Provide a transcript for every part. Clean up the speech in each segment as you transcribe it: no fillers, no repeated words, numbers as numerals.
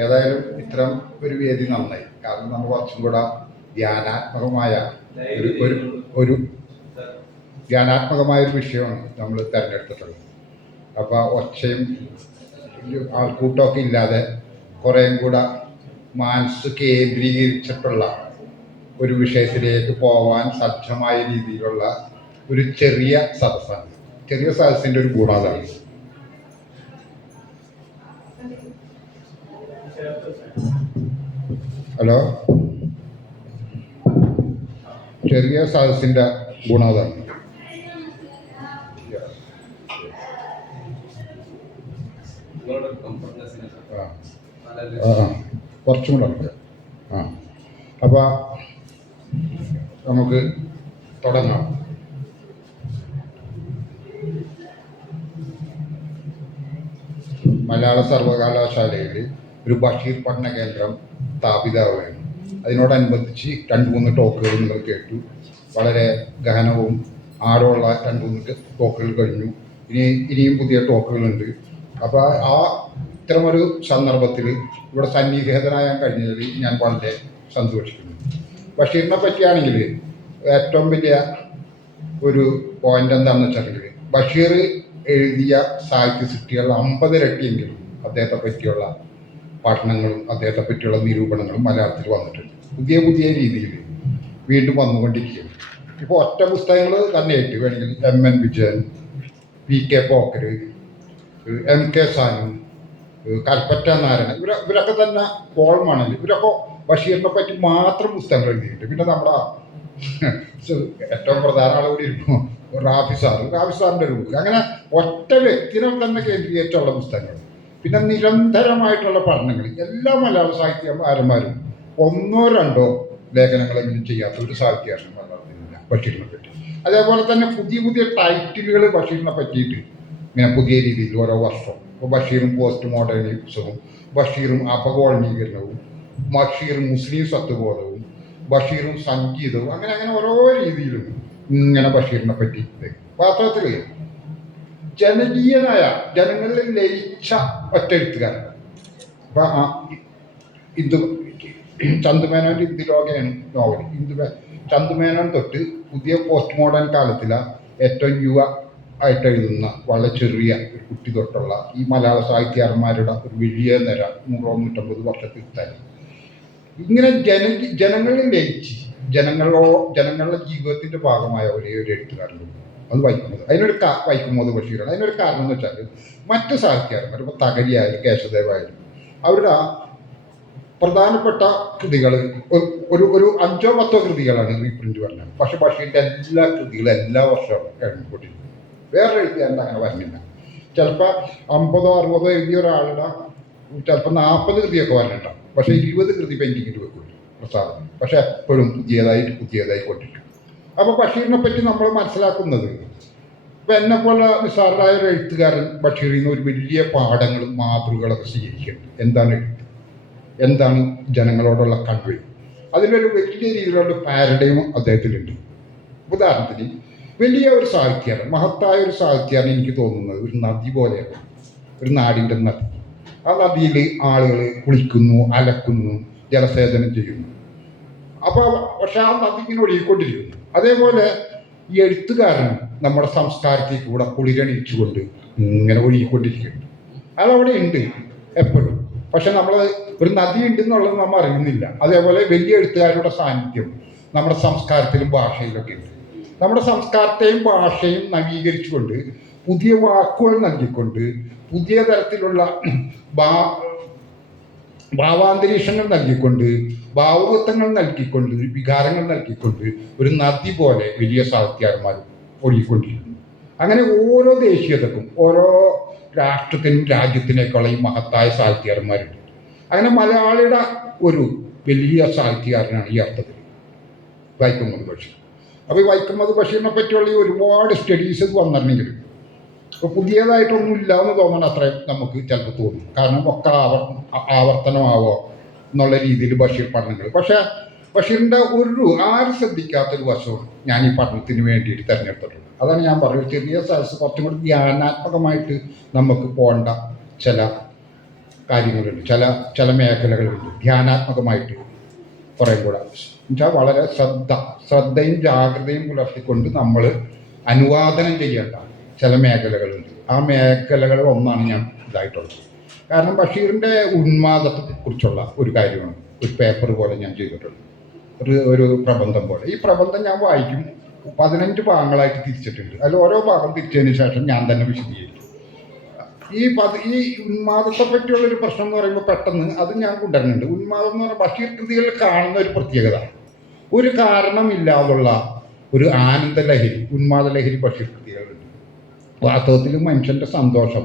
ഏതായാലും ഇത്തരം ഒരു വേദി നന്നായി. കാരണം നമ്മൾ കുറച്ചും കൂടെ ധ്യാനാത്മകമായ ഒരു ഒരു ഒരു ധ്യാനാത്മകമായ ഒരു വിഷയമാണ് നമ്മൾ തിരഞ്ഞെടുത്തിട്ടുള്ളത്. അപ്പോൾ ഒച്ചയും ആൾക്കൂട്ടമൊക്കെ ഇല്ലാതെ കുറേയും കൂടെ മനസ്സ് കേന്ദ്രീകരിച്ചിട്ടുള്ള ഒരു വിഷയത്തിലേക്ക് പോവാൻ സജ്ജമായ രീതിയിലുള്ള ഒരു ചെറിയ സദസ്സാണ്. ചെറിയ സദസ്സിൻ്റെ ഒരു ഗുണം അതാണ്. ഹലോ, ചെറിയ സദസ്സിൻ്റെ ഗുണം അതാണ്. കുറച്ചും കൂടെ ഉണ്ട്. അപ്പോൾ നമുക്ക് തുടങ്ങാം. മലയാള സർവകലാശാലയിൽ ഒരു ബഷീർ പഠന കേന്ദ്രം സ്ഥാപിതമാവുകയാണ്. അതിനോടനുബന്ധിച്ച് 2-3 ടോക്കുകൾ നിങ്ങൾ കേട്ടു. വളരെ ഗഹനവും ആഴമുള്ള 2-3 ടോക്കുകൾ കഴിഞ്ഞു. ഇനിയും പുതിയ ടോക്കുകളുണ്ട്. അപ്പോൾ ഇത്തരമൊരു സന്ദർഭത്തിൽ ഇവിടെ സന്നിഹിതനാകാൻ കഴിഞ്ഞതിൽ ഞാൻ വളരെ സന്തോഷിക്കുന്നു. ബഷീറിനെ പറ്റിയാണെങ്കിൽ ഏറ്റവും വലിയ ഒരു പോയിന്റ് എന്താണെന്ന് വെച്ചിട്ടുണ്ടെങ്കിൽ, ബഷീർ എഴുതിയ സാഹിത്യ സൃഷ്ടികൾ 50 ഇരട്ടിയെങ്കിലും അദ്ദേഹത്തെ പറ്റിയുള്ള പഠനങ്ങളും അദ്ദേഹത്തെ പറ്റിയുള്ള നിരൂപണങ്ങളും മലയാളത്തിൽ വന്നിട്ടുണ്ട്. പുതിയ പുതിയ രീതിയിൽ വീണ്ടും വന്നുകൊണ്ടിരിക്കുകയാണ്. ഇപ്പോൾ ഒറ്റ പുസ്തകങ്ങൾ തന്നെയായിട്ട് വേണമെങ്കിൽ MN Vijayan, PK Pokker, MK Sanu, Kalpetta Narayanan, ഇവരൊക്കെ തന്നെ പോൾമാണൽ, ഇവരൊക്കെ ബഷീറിനെ പറ്റി മാത്രം പുസ്തകങ്ങൾ എഴുതിയിട്ടുണ്ട്. പിന്നെ നമ്മുടെ ഏറ്റവും പ്രധാന ആൾ കൂടി ഇരിക്കും റാഫി സാറിൻ്റെ ഒരു ബുക്ക്. അങ്ങനെ ഒറ്റ വ്യക്തിനെ തന്നെ കേന്ദ്രീകരിച്ചുള്ള പുസ്തകങ്ങൾ. പിന്നെ നിരന്തരമായിട്ടുള്ള പഠനങ്ങൾ. എല്ലാ മലയാള സാഹിത്യകാരന്മാരും 1-2 ലേഖനങ്ങളെങ്കിലും ചെയ്യാത്ത ഒരു സാഹിത്യകാരൻ മലയാളത്തിലില്ല ബഷീറിനെ പറ്റി. അതേപോലെ തന്നെ പുതിയ പുതിയ ടൈറ്റിലുകൾ ബഷീറിനെ പറ്റിയിട്ട് ഇങ്ങനെ പുതിയ രീതിയിൽ ഓരോ വർഷം. ഇപ്പോൾ ബഷീറും പോസ്റ്റ് മോഡേണിസവും, ബഷീറും അപകോളനീകരണവും, ബഷീറും മുസ്ലിം സത്വബോധവും, ബഷീറും സംഗീതവും, അങ്ങനെ അങ്ങനെ ഓരോ രീതിയിലും ഇങ്ങനെ ബഷീറിനെ പറ്റി. വാസ്തവത്തിൽ ജനകീയനായ ജനങ്ങളിൽ ലയിച്ച ഒറ്റെഴുത്തുകാരൻ. അപ്പം ചന്തുമേനോൻ്റെ ഇന്ദുലോകയാണ് നോവൽ. ചന്തുമേനോൻ തൊട്ട് പുതിയ പോസ്റ്റ് മോഡേൺ കാലത്തിലെ ഏറ്റവും യുവ ആയിട്ട് എഴുതുന്ന വളരെ ചെറിയ ഒരു കുട്ടി തൊട്ടുള്ള ഈ മലയാള സാഹിത്യകാരന്മാരുടെ ഒരു വലിയ നിര 100-150 വർഷത്തിൽ തന്നെ ഇങ്ങനെ ജനങ്ങളിൽ ലയിച്ച് ജനങ്ങളുടെ ജീവിതത്തിൻ്റെ ഭാഗമായ ഒരേ ഒരു എഴുത്തുകാരനുണ്ട്. അത് വൈക്കം മുഹമ്മദ് ബഷീറാണ്. അതിനൊരു കാരണം എന്ന് വെച്ചാൽ മറ്റ് സാഹിത്യകാരന്മാർ, ഇപ്പോൾ തകഴിയായാലും കേശവദേവായാലും, അവരുടെ പ്രധാനപ്പെട്ട കൃതികൾ ഒരു 5-10 കൃതികളാണ് റീപ്രിന്റ് പറഞ്ഞത്. പക്ഷെ ബഷീറിൻ്റെ എല്ലാ കൃതികളും എല്ലാ വർഷവും എഴുതിക്കൊണ്ടിരിക്കും. വേറെ എഴുതിയാണ്ട് അങ്ങനെ വരുന്നില്ല. ചിലപ്പോൾ 50-60 എഴുതിയ ഒരാളുടെ ചിലപ്പോൾ 40 കൃതിയൊക്കെ വരണ്ടാവും. പക്ഷേ 20 കൃതി പെൻഡിങ്ങിൽ വെക്കും പ്രസാദം. പക്ഷെ എപ്പോഴും പുതിയതായി കൊണ്ടിരിക്കും. അപ്പോൾ ബഷീറിനെ പറ്റി നമ്മൾ മനസ്സിലാക്കുന്നത്, ഇപ്പം എന്നെപ്പോലെ നിസ്സാരമായ ഒരു എഴുത്തുകാരൻ ബഷീറിൽ നിന്ന് ഒരു വലിയ പാഠങ്ങളും മാതൃകളൊക്കെ സ്വീകരിക്കുന്നുണ്ട്. എന്താണ് എഴുത്ത്, എന്താണ് ജനങ്ങളോടുള്ള കൺവേ, അതിലൊരു വലിയ രീതിയിലുള്ള പാരഡൈം അദ്ദേഹത്തിലുണ്ട്. ഉദാഹരണത്തിന് വലിയ ഒരു സാഹിത്യകാരൻ, മഹത്തായ ഒരു സാഹിത്യകാരൻ എനിക്ക് തോന്നുന്നത് ഒരു നദി പോലെയാണ്. ഒരു നാടിൻ്റെ നദി. ആ നദിയിൽ ആളുകൾ കുളിക്കുന്നു, അലക്കുന്നു, ജലസേചനം ചെയ്യുന്നു. അപ്പോൾ പക്ഷെ ആ നദി ഇങ്ങനെ ഒഴുകിക്കൊണ്ടിരിക്കുന്നു. അതേപോലെ ഈ എഴുത്തുകാരൻ നമ്മുടെ സംസ്കാരത്തേക്ക് കൂടെ കുളിരണിയിച്ചുകൊണ്ട് ഇങ്ങനെ ഒഴുകിക്കൊണ്ടിരിക്കുന്നുണ്ട്. അതവിടെ ഉണ്ട് എപ്പോഴും. പക്ഷെ നമ്മൾ ഒരു നദി ഉണ്ടെന്നുള്ളത് നമ്മൾ അറിയുന്നില്ല. അതേപോലെ വലിയ എഴുത്തുകാരുടെ സാന്നിധ്യം നമ്മുടെ സംസ്കാരത്തിലും ഭാഷയിലൊക്കെ ഉണ്ട്. നമ്മുടെ സംസ്കാരത്തെയും ഭാഷയും നവീകരിച്ചുകൊണ്ട്, പുതിയ വാക്കുകൾ നൽകിക്കൊണ്ട്, പുതിയ തരത്തിലുള്ള ഭാവാന്തരീക്ഷങ്ങൾ നൽകിക്കൊണ്ട്, ഭാവുകത്വങ്ങൾ നൽകിക്കൊണ്ട്, വികാരങ്ങൾ നൽകിക്കൊണ്ട് ഒരു നദി പോലെ വലിയ സാഹിത്യകാരന്മാർ ഒഴുകിക്കൊണ്ടിരിക്കുന്നു. അങ്ങനെ ഓരോ ദേശീയതക്കും, ഓരോ രാഷ്ട്രത്തിനും രാജ്യത്തിനേക്കുള്ള ഈ മഹത്തായ സാഹിത്യകാരന്മാരുണ്ട്. അങ്ങനെ മലയാളിയുടെ ഒരു വലിയ സാഹിത്യകാരനാണ് ഈ അർത്ഥത്തിൽ വൈക്കം മുഹമ്മദ് ബഷീർ. അപ്പോൾ ഈ വൈക്കം മുഹമ്മദ് ബഷീറിനെ പറ്റിയുള്ള ഈ ഒരുപാട് സ്റ്റഡീസ് വന്നിട്ടുണ്ടെങ്കിലും ഇപ്പോൾ പുതിയതായിട്ടൊന്നും ഇല്ല എന്ന് തോന്നണം അത്രയും നമുക്ക് ചിലപ്പോൾ തോന്നും. കാരണം ഒക്കെ ആവർത്തനമാവോ എന്നുള്ള രീതിയിൽ ബഷീർ പഠനങ്ങൾ. പക്ഷേ ബഷീറിൻ്റെ ആരും ശ്രദ്ധിക്കാത്തൊരു വശമാണ് ഞാൻ ഈ പഠനത്തിന് വേണ്ടിയിട്ട് തിരഞ്ഞെടുത്തിട്ടുള്ളത്. അതാണ് ഞാൻ പറയുന്നത്, ചെറിയ സദസ്സ് കുറച്ചും കൂടി ധ്യാനാത്മകമായിട്ട് നമുക്ക് പോകേണ്ട ചില കാര്യങ്ങളുണ്ട്, ചില മേഖലകളുണ്ട് ധ്യാനാത്മകമായിട്ട് കുറേ കൂടെ എന്നുവെച്ചാൽ വളരെ ശ്രദ്ധയും ജാഗ്രതയും പുലർത്തിക്കൊണ്ട് നമ്മൾ അനുവാദനം ചെയ്യേണ്ട ചില മേഖലകളുണ്ട്. ആ മേഖലകളിൽ ഒന്നാണ് ഞാൻ ഇതായിട്ടുള്ളത്. കാരണം ബഷീറിൻ്റെ ഉന്മാദത്തെക്കുറിച്ചുള്ള ഒരു കാര്യമാണ് ഒരു പേപ്പർ പോലെ ഞാൻ ചെയ്തിട്ടുള്ളത്, ഒരു പ്രബന്ധം പോലെ. ഈ പ്രബന്ധം ഞാൻ വായിക്കും, 15 ഭാഗങ്ങളായിട്ട് തിരിച്ചിട്ടുണ്ട്. അതിൽ ഓരോ ഭാഗം തിരിച്ചതിന് ശേഷം ഞാൻ തന്നെ വിശദീകരിക്കും. ഈ ഉന്മാദത്തെ പറ്റിയുള്ളൊരു പ്രശ്നം എന്ന് പറയുമ്പോൾ പെട്ടെന്ന് അത് ഞാൻ കൊണ്ടുവരുന്നുണ്ട്. ഉന്മാദം എന്ന് പറഞ്ഞാൽ ബഷീർ കൃതികളിൽ കാണുന്ന ഒരു പ്രത്യേകത, ഒരു കാരണമില്ലാതുള്ള ഒരു ആനന്ദലഹരി, ഉന്മാദലഹരി ബഷീർ കൃതികളുണ്ട്. വാസ്തവത്തിൽ മനുഷ്യൻ്റെ സന്തോഷം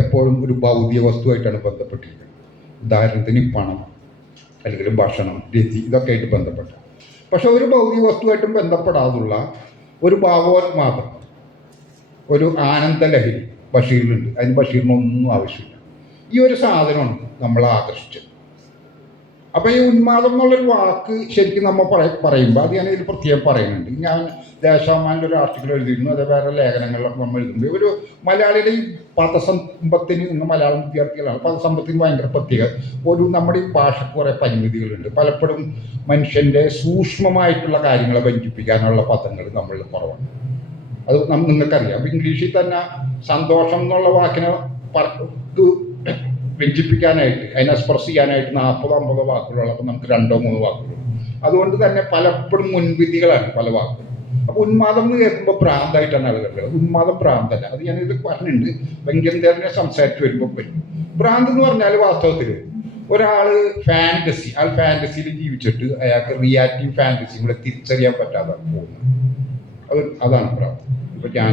എപ്പോഴും ഒരു ഭൗതിക വസ്തുവായിട്ടാണ് ബന്ധപ്പെട്ടിരിക്കുന്നത്. ഉദാഹരണത്തിന് പണം, അല്ലെങ്കിൽ ഭക്ഷണം, രതി, ഇതൊക്കെ ആയിട്ട് ബന്ധപ്പെട്ട. പക്ഷെ ഒരു ഭൗതിക വസ്തുവായിട്ടും ബന്ധപ്പെടാതുള്ള ഒരു ഭാവോന്മാദം, ഒരു ആനന്ദലഹരി ബഷീറിലുണ്ട്. അതിന് ബഷീറിനൊന്നും ആവശ്യമില്ല. ഈ ഒരു സാധനമാണ് നമ്മളെ ആകർഷിച്ചത്. അപ്പോൾ ഈ ഉന്മാദം എന്നുള്ളൊരു വാക്ക് ശരിക്കും നമ്മൾ പറയുമ്പോൾ അത് ഞാൻ ഇതിൽ പ്രത്യേകം പറയുന്നുണ്ട്. ഞാൻ ദേശാഭിമാനിൽ ഒരു ആർട്ടിക്കിൾ എഴുതിയിരുന്നു, അതേപോലെ ലേഖനങ്ങളിലൊക്കെ നമ്മൾ എഴുതുമ്പോൾ ഒരു മലയാളിയുടെ ഈ പദസമ്പത്തിന്, ഇന്ന് മലയാളം വിദ്യാർത്ഥികളാണ്, പദസമ്പത്തിന് ഭയങ്കര പ്രത്യേകത. നമ്മുടെ ഈ ഭാഷയ്ക്ക് കുറേ പരിമിതികളുണ്ട്. പലപ്പോഴും മനുഷ്യൻ്റെ സൂക്ഷ്മമായിട്ടുള്ള കാര്യങ്ങളെ ബന്ധിപ്പിക്കാനുള്ള പദങ്ങൾ നമ്മളിൽ കുറവാണ്. അത് നിങ്ങൾക്കറിയാം. അപ്പം ഇംഗ്ലീഷിൽ തന്നെ സന്തോഷം എന്നുള്ള വാക്കിനെ വ്യഞ്ചിപ്പിക്കാനായിട്ട്, അതിനെ എക്സ്പ്രസ് ചെയ്യാനായിട്ട് 40-50 വാക്കുകളുള്ളപ്പോൾ നമുക്ക് 2-3 വാക്കുകൾ. അതുകൊണ്ട് തന്നെ പലപ്പോഴും മുൻവിധികളാണ് പല വാക്കുകൾ. അപ്പോൾ ഉന്മാദം എന്ന് കേൾക്കുമ്പോൾ ഭ്രാന്തായിട്ടാണ് ആളുകൾ. ഉന്മാദം ഭ്രാന്തല്ല. അത് ഞാനിത് പറഞ്ഞിട്ടുണ്ട്, വെങ്കന്തേറിനെ സംസാരിച്ച് വരുമ്പോൾ വരും. ഭ്രാന്ത് എന്ന് പറഞ്ഞാൽ വാസ്തവത്തിൽ ഒരാൾ ഫാൻറ്റസിയിൽ ജീവിച്ചിട്ട് അയാൾക്ക് റിയാലിറ്റി ഫാൻറ്റസിയും കൂടെ തിരിച്ചറിയാൻ പറ്റാതെ പോകുന്നത്. അതാണ് ഭ്രാന്ത്. ഇപ്പം ഞാൻ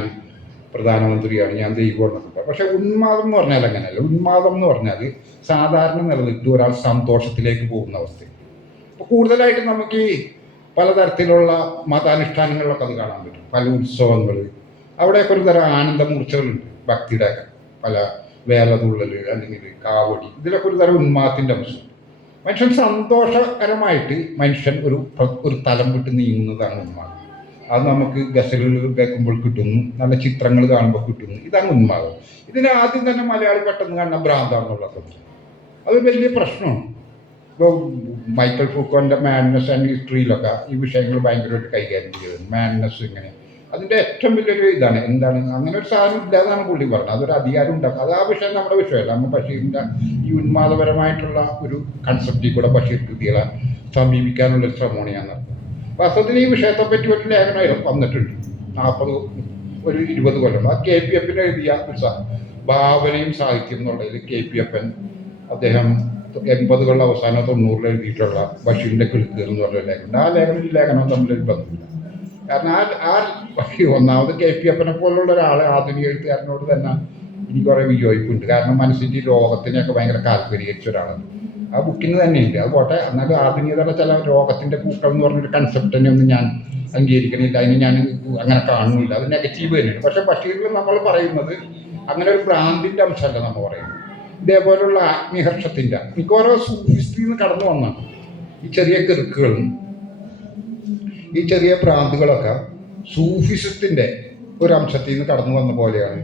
പ്രധാനമന്ത്രിയാണ്, ഞാൻ ദൈവമെന്നൊക്കെ പറയും. പക്ഷെ ഉന്മാദം എന്ന് പറഞ്ഞാൽ അങ്ങനെയല്ല. ഉന്മാദം എന്ന് പറഞ്ഞാൽ സാധാരണ നിലനിൽട്ട് ഒരാൾ സന്തോഷത്തിലേക്ക് പോകുന്ന അവസ്ഥ. അപ്പോൾ കൂടുതലായിട്ട് നമുക്ക് ഈ പലതരത്തിലുള്ള മതാനുഷ്ഠാനങ്ങളിലൊക്കെ അത് കാണാൻ പറ്റും. പല ഉത്സവങ്ങൾ, അവിടെയൊക്കെ ഒരു തരം ആനന്ദമൂർച്ചകളുണ്ട്. ഭക്തിയുടെ പല വേലതുള്ളൽ, അല്ലെങ്കിൽ കാവടി, ഇതിലൊക്കെ ഒരു തരം ഉന്മാദത്തിൻ്റെ അംശം. മനുഷ്യൻ സന്തോഷകരമായിട്ട് ഒരു തലം വിട്ട് നീങ്ങുന്നതാണ് ഉന്മാദം. അത് നമുക്ക് ഗസലുകൾ കേൾക്കുമ്പോൾ കിട്ടുന്നു, നല്ല ചിത്രങ്ങൾ കാണുമ്പോൾ കിട്ടുന്നു. ഇതാണ് ഉന്മാദം. ഇതിന് ആദ്യം തന്നെ മലയാളി പെട്ടെന്ന് കാണുന്ന ഭ്രാന്താണെന്നുള്ള അത് വലിയ പ്രശ്നമാണ്. ഇപ്പോൾ മൈക്കൽ ഫൂക്കോൻ്റെ മാഡ്നസ് ആൻഡ് ഹിസ്റ്ററിയിലൊക്കെ ഈ വിഷയങ്ങൾ ഭയങ്കരമായിട്ട് കൈകാര്യം ചെയ്തത്. മാഡ്നസ് ഇങ്ങനെ അതിൻ്റെ ഏറ്റവും വലിയൊരു എന്താണ് അങ്ങനെ ഒരു സാധനം ഇല്ലാതാണ് പുള്ളി പറഞ്ഞത്. അതൊരു അധികാരം ഉണ്ടാക്കുക. അത് ആ വിഷയം നമ്മുടെ വിഷയമല്ല. നമ്മൾ ബഷീറിൻ്റെ ഈ ഉന്മാദപരമായിട്ടുള്ള ഒരു കൺസെപ്റ്റിൽ കൂടെ ബഷീർ കൃതികളെ സമീപിക്കാനുള്ളൊരു ശ്രമമാണ് ഞാൻ നടത്തുന്നത്. വാസ്തവത്തിൽ ഈ വിഷയത്തെപ്പറ്റി ഒരു ലേഖനം വന്നിട്ടുണ്ട് 20 കൊല്ലം. ആ KPF എഴുതിയ ഭാവനയും സാഹിത്യം എന്നുള്ളതിൽ KPF അദ്ദേഹം 80കളുടെ അവസാനം 90-ൽ എഴുതിയിട്ടുള്ള ബഷീറിൻ്റെ കിളുക്കുകൾ എന്ന് പറഞ്ഞ ലേഖനം. ആ ലേഖനം തമ്മിലൊരു ബന്ധമില്ല. കാരണം ഒന്നാമത് KPF പോലുള്ള ഒരാൾ ആധുനിക എഴുത്തുകാരനോട് തന്നെ എനിക്ക് കുറേ വിയോജിപ്പുണ്ട്. കാരണം മനസ്സിൻ്റെ ലോകത്തിനെയൊക്കെ ഭയങ്കര താല്പര്യകരിച്ച ഒരാളാണ്. ആ ബുക്കിന് തന്നെയുണ്ട്. അത് പോട്ടെ, എന്നാലും ആധുനികതയുടെ ചില രോഗത്തിൻ്റെ പൂക്കൾ എന്ന് പറഞ്ഞൊരു കൺസെപ്റ്റിനെ ഒന്നും ഞാൻ അംഗീകരിക്കണില്ല. അതിന് ഞാൻ അങ്ങനെ കാണുന്നില്ല. അത് നെഗറ്റീവ് തന്നെയാണ്. പക്ഷെ ബഷീറിൽ നമ്മൾ പറയുന്നത് അങ്ങനെ ഒരു ഭ്രാന്തിൻ്റെ അംശമല്ല നമ്മൾ പറയുന്നത്. ഇതേപോലുള്ള ആത്മീയഹർഷത്തിൻ്റെ മിക്കവാറും സൂഫിസ്റ്റിൽ നിന്ന് കടന്നു വന്നാണ് ഈ ചെറിയ കിറുക്കുകളും ഈ ചെറിയ ഭ്രാന്തുകളൊക്കെ സൂഫിസത്തിൻ്റെ ഒരു അംശത്തിൽ നിന്ന് കടന്നു വന്ന പോലെയാണ്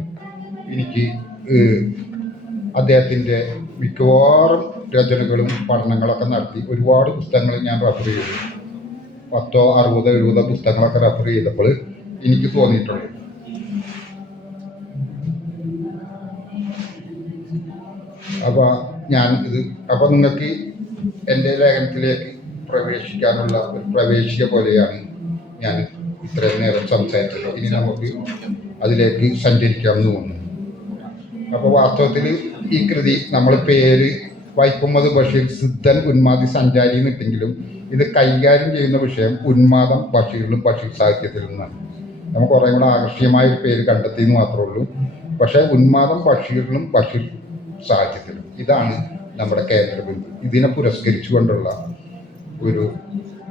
എനിക്ക് അദ്ദേഹത്തിൻ്റെ മിക്കവാറും രചനകളും പഠനങ്ങളൊക്കെ നടത്തി ഒരുപാട് പുസ്തകങ്ങൾ ഞാൻ റെഫർ ചെയ്തു. 10, 60, 70 പുസ്തകങ്ങളൊക്കെ റെഫർ ചെയ്തപ്പോൾ എനിക്ക് തോന്നിയിട്ടുള്ളത് അപ്പോൾ നിങ്ങൾക്ക് എൻ്റെ ലേഖനത്തിലേക്ക് പ്രവേശിക്കാനുള്ള ഒരു പ്രവേശിക പോലെയാണ് ഞാൻ ഇത്രയും നേരം സംസാരിച്ചത്. ഇനി നമുക്ക് അതിലേക്ക് സഞ്ചരിക്കാമെന്ന് തോന്നുന്നു. അപ്പോൾ വാസ്തവത്തിൽ ഈ കൃതി നമ്മൾ പേര് വൈക്കം മുഹമ്മദ് ബഷീർ സിദ്ധൻ ഉന്മാദി സഞ്ചാരി എന്നിട്ടെങ്കിലും ഇത് കൈകാര്യം ചെയ്യുന്ന വിഷയം ഉന്മാദം ബഷീറിലും ബഷീർ സാഹിത്യത്തിൽ നിന്നാണ്. നമുക്ക് കുറേ കൂടെ ആകർഷീയമായ ഒരു പേര് കണ്ടെത്തിയെന്ന് മാത്രമേ ഉള്ളൂ. പക്ഷേ ഉന്മാദം ബഷീറിലും ബഷീർ സാഹിത്യത്തിലും ഇതാണ് നമ്മുടെ കേന്ദ്രബിന്ദു. ഇതിനെ പുരസ്കരിച്ചുകൊണ്ടുള്ള ഒരു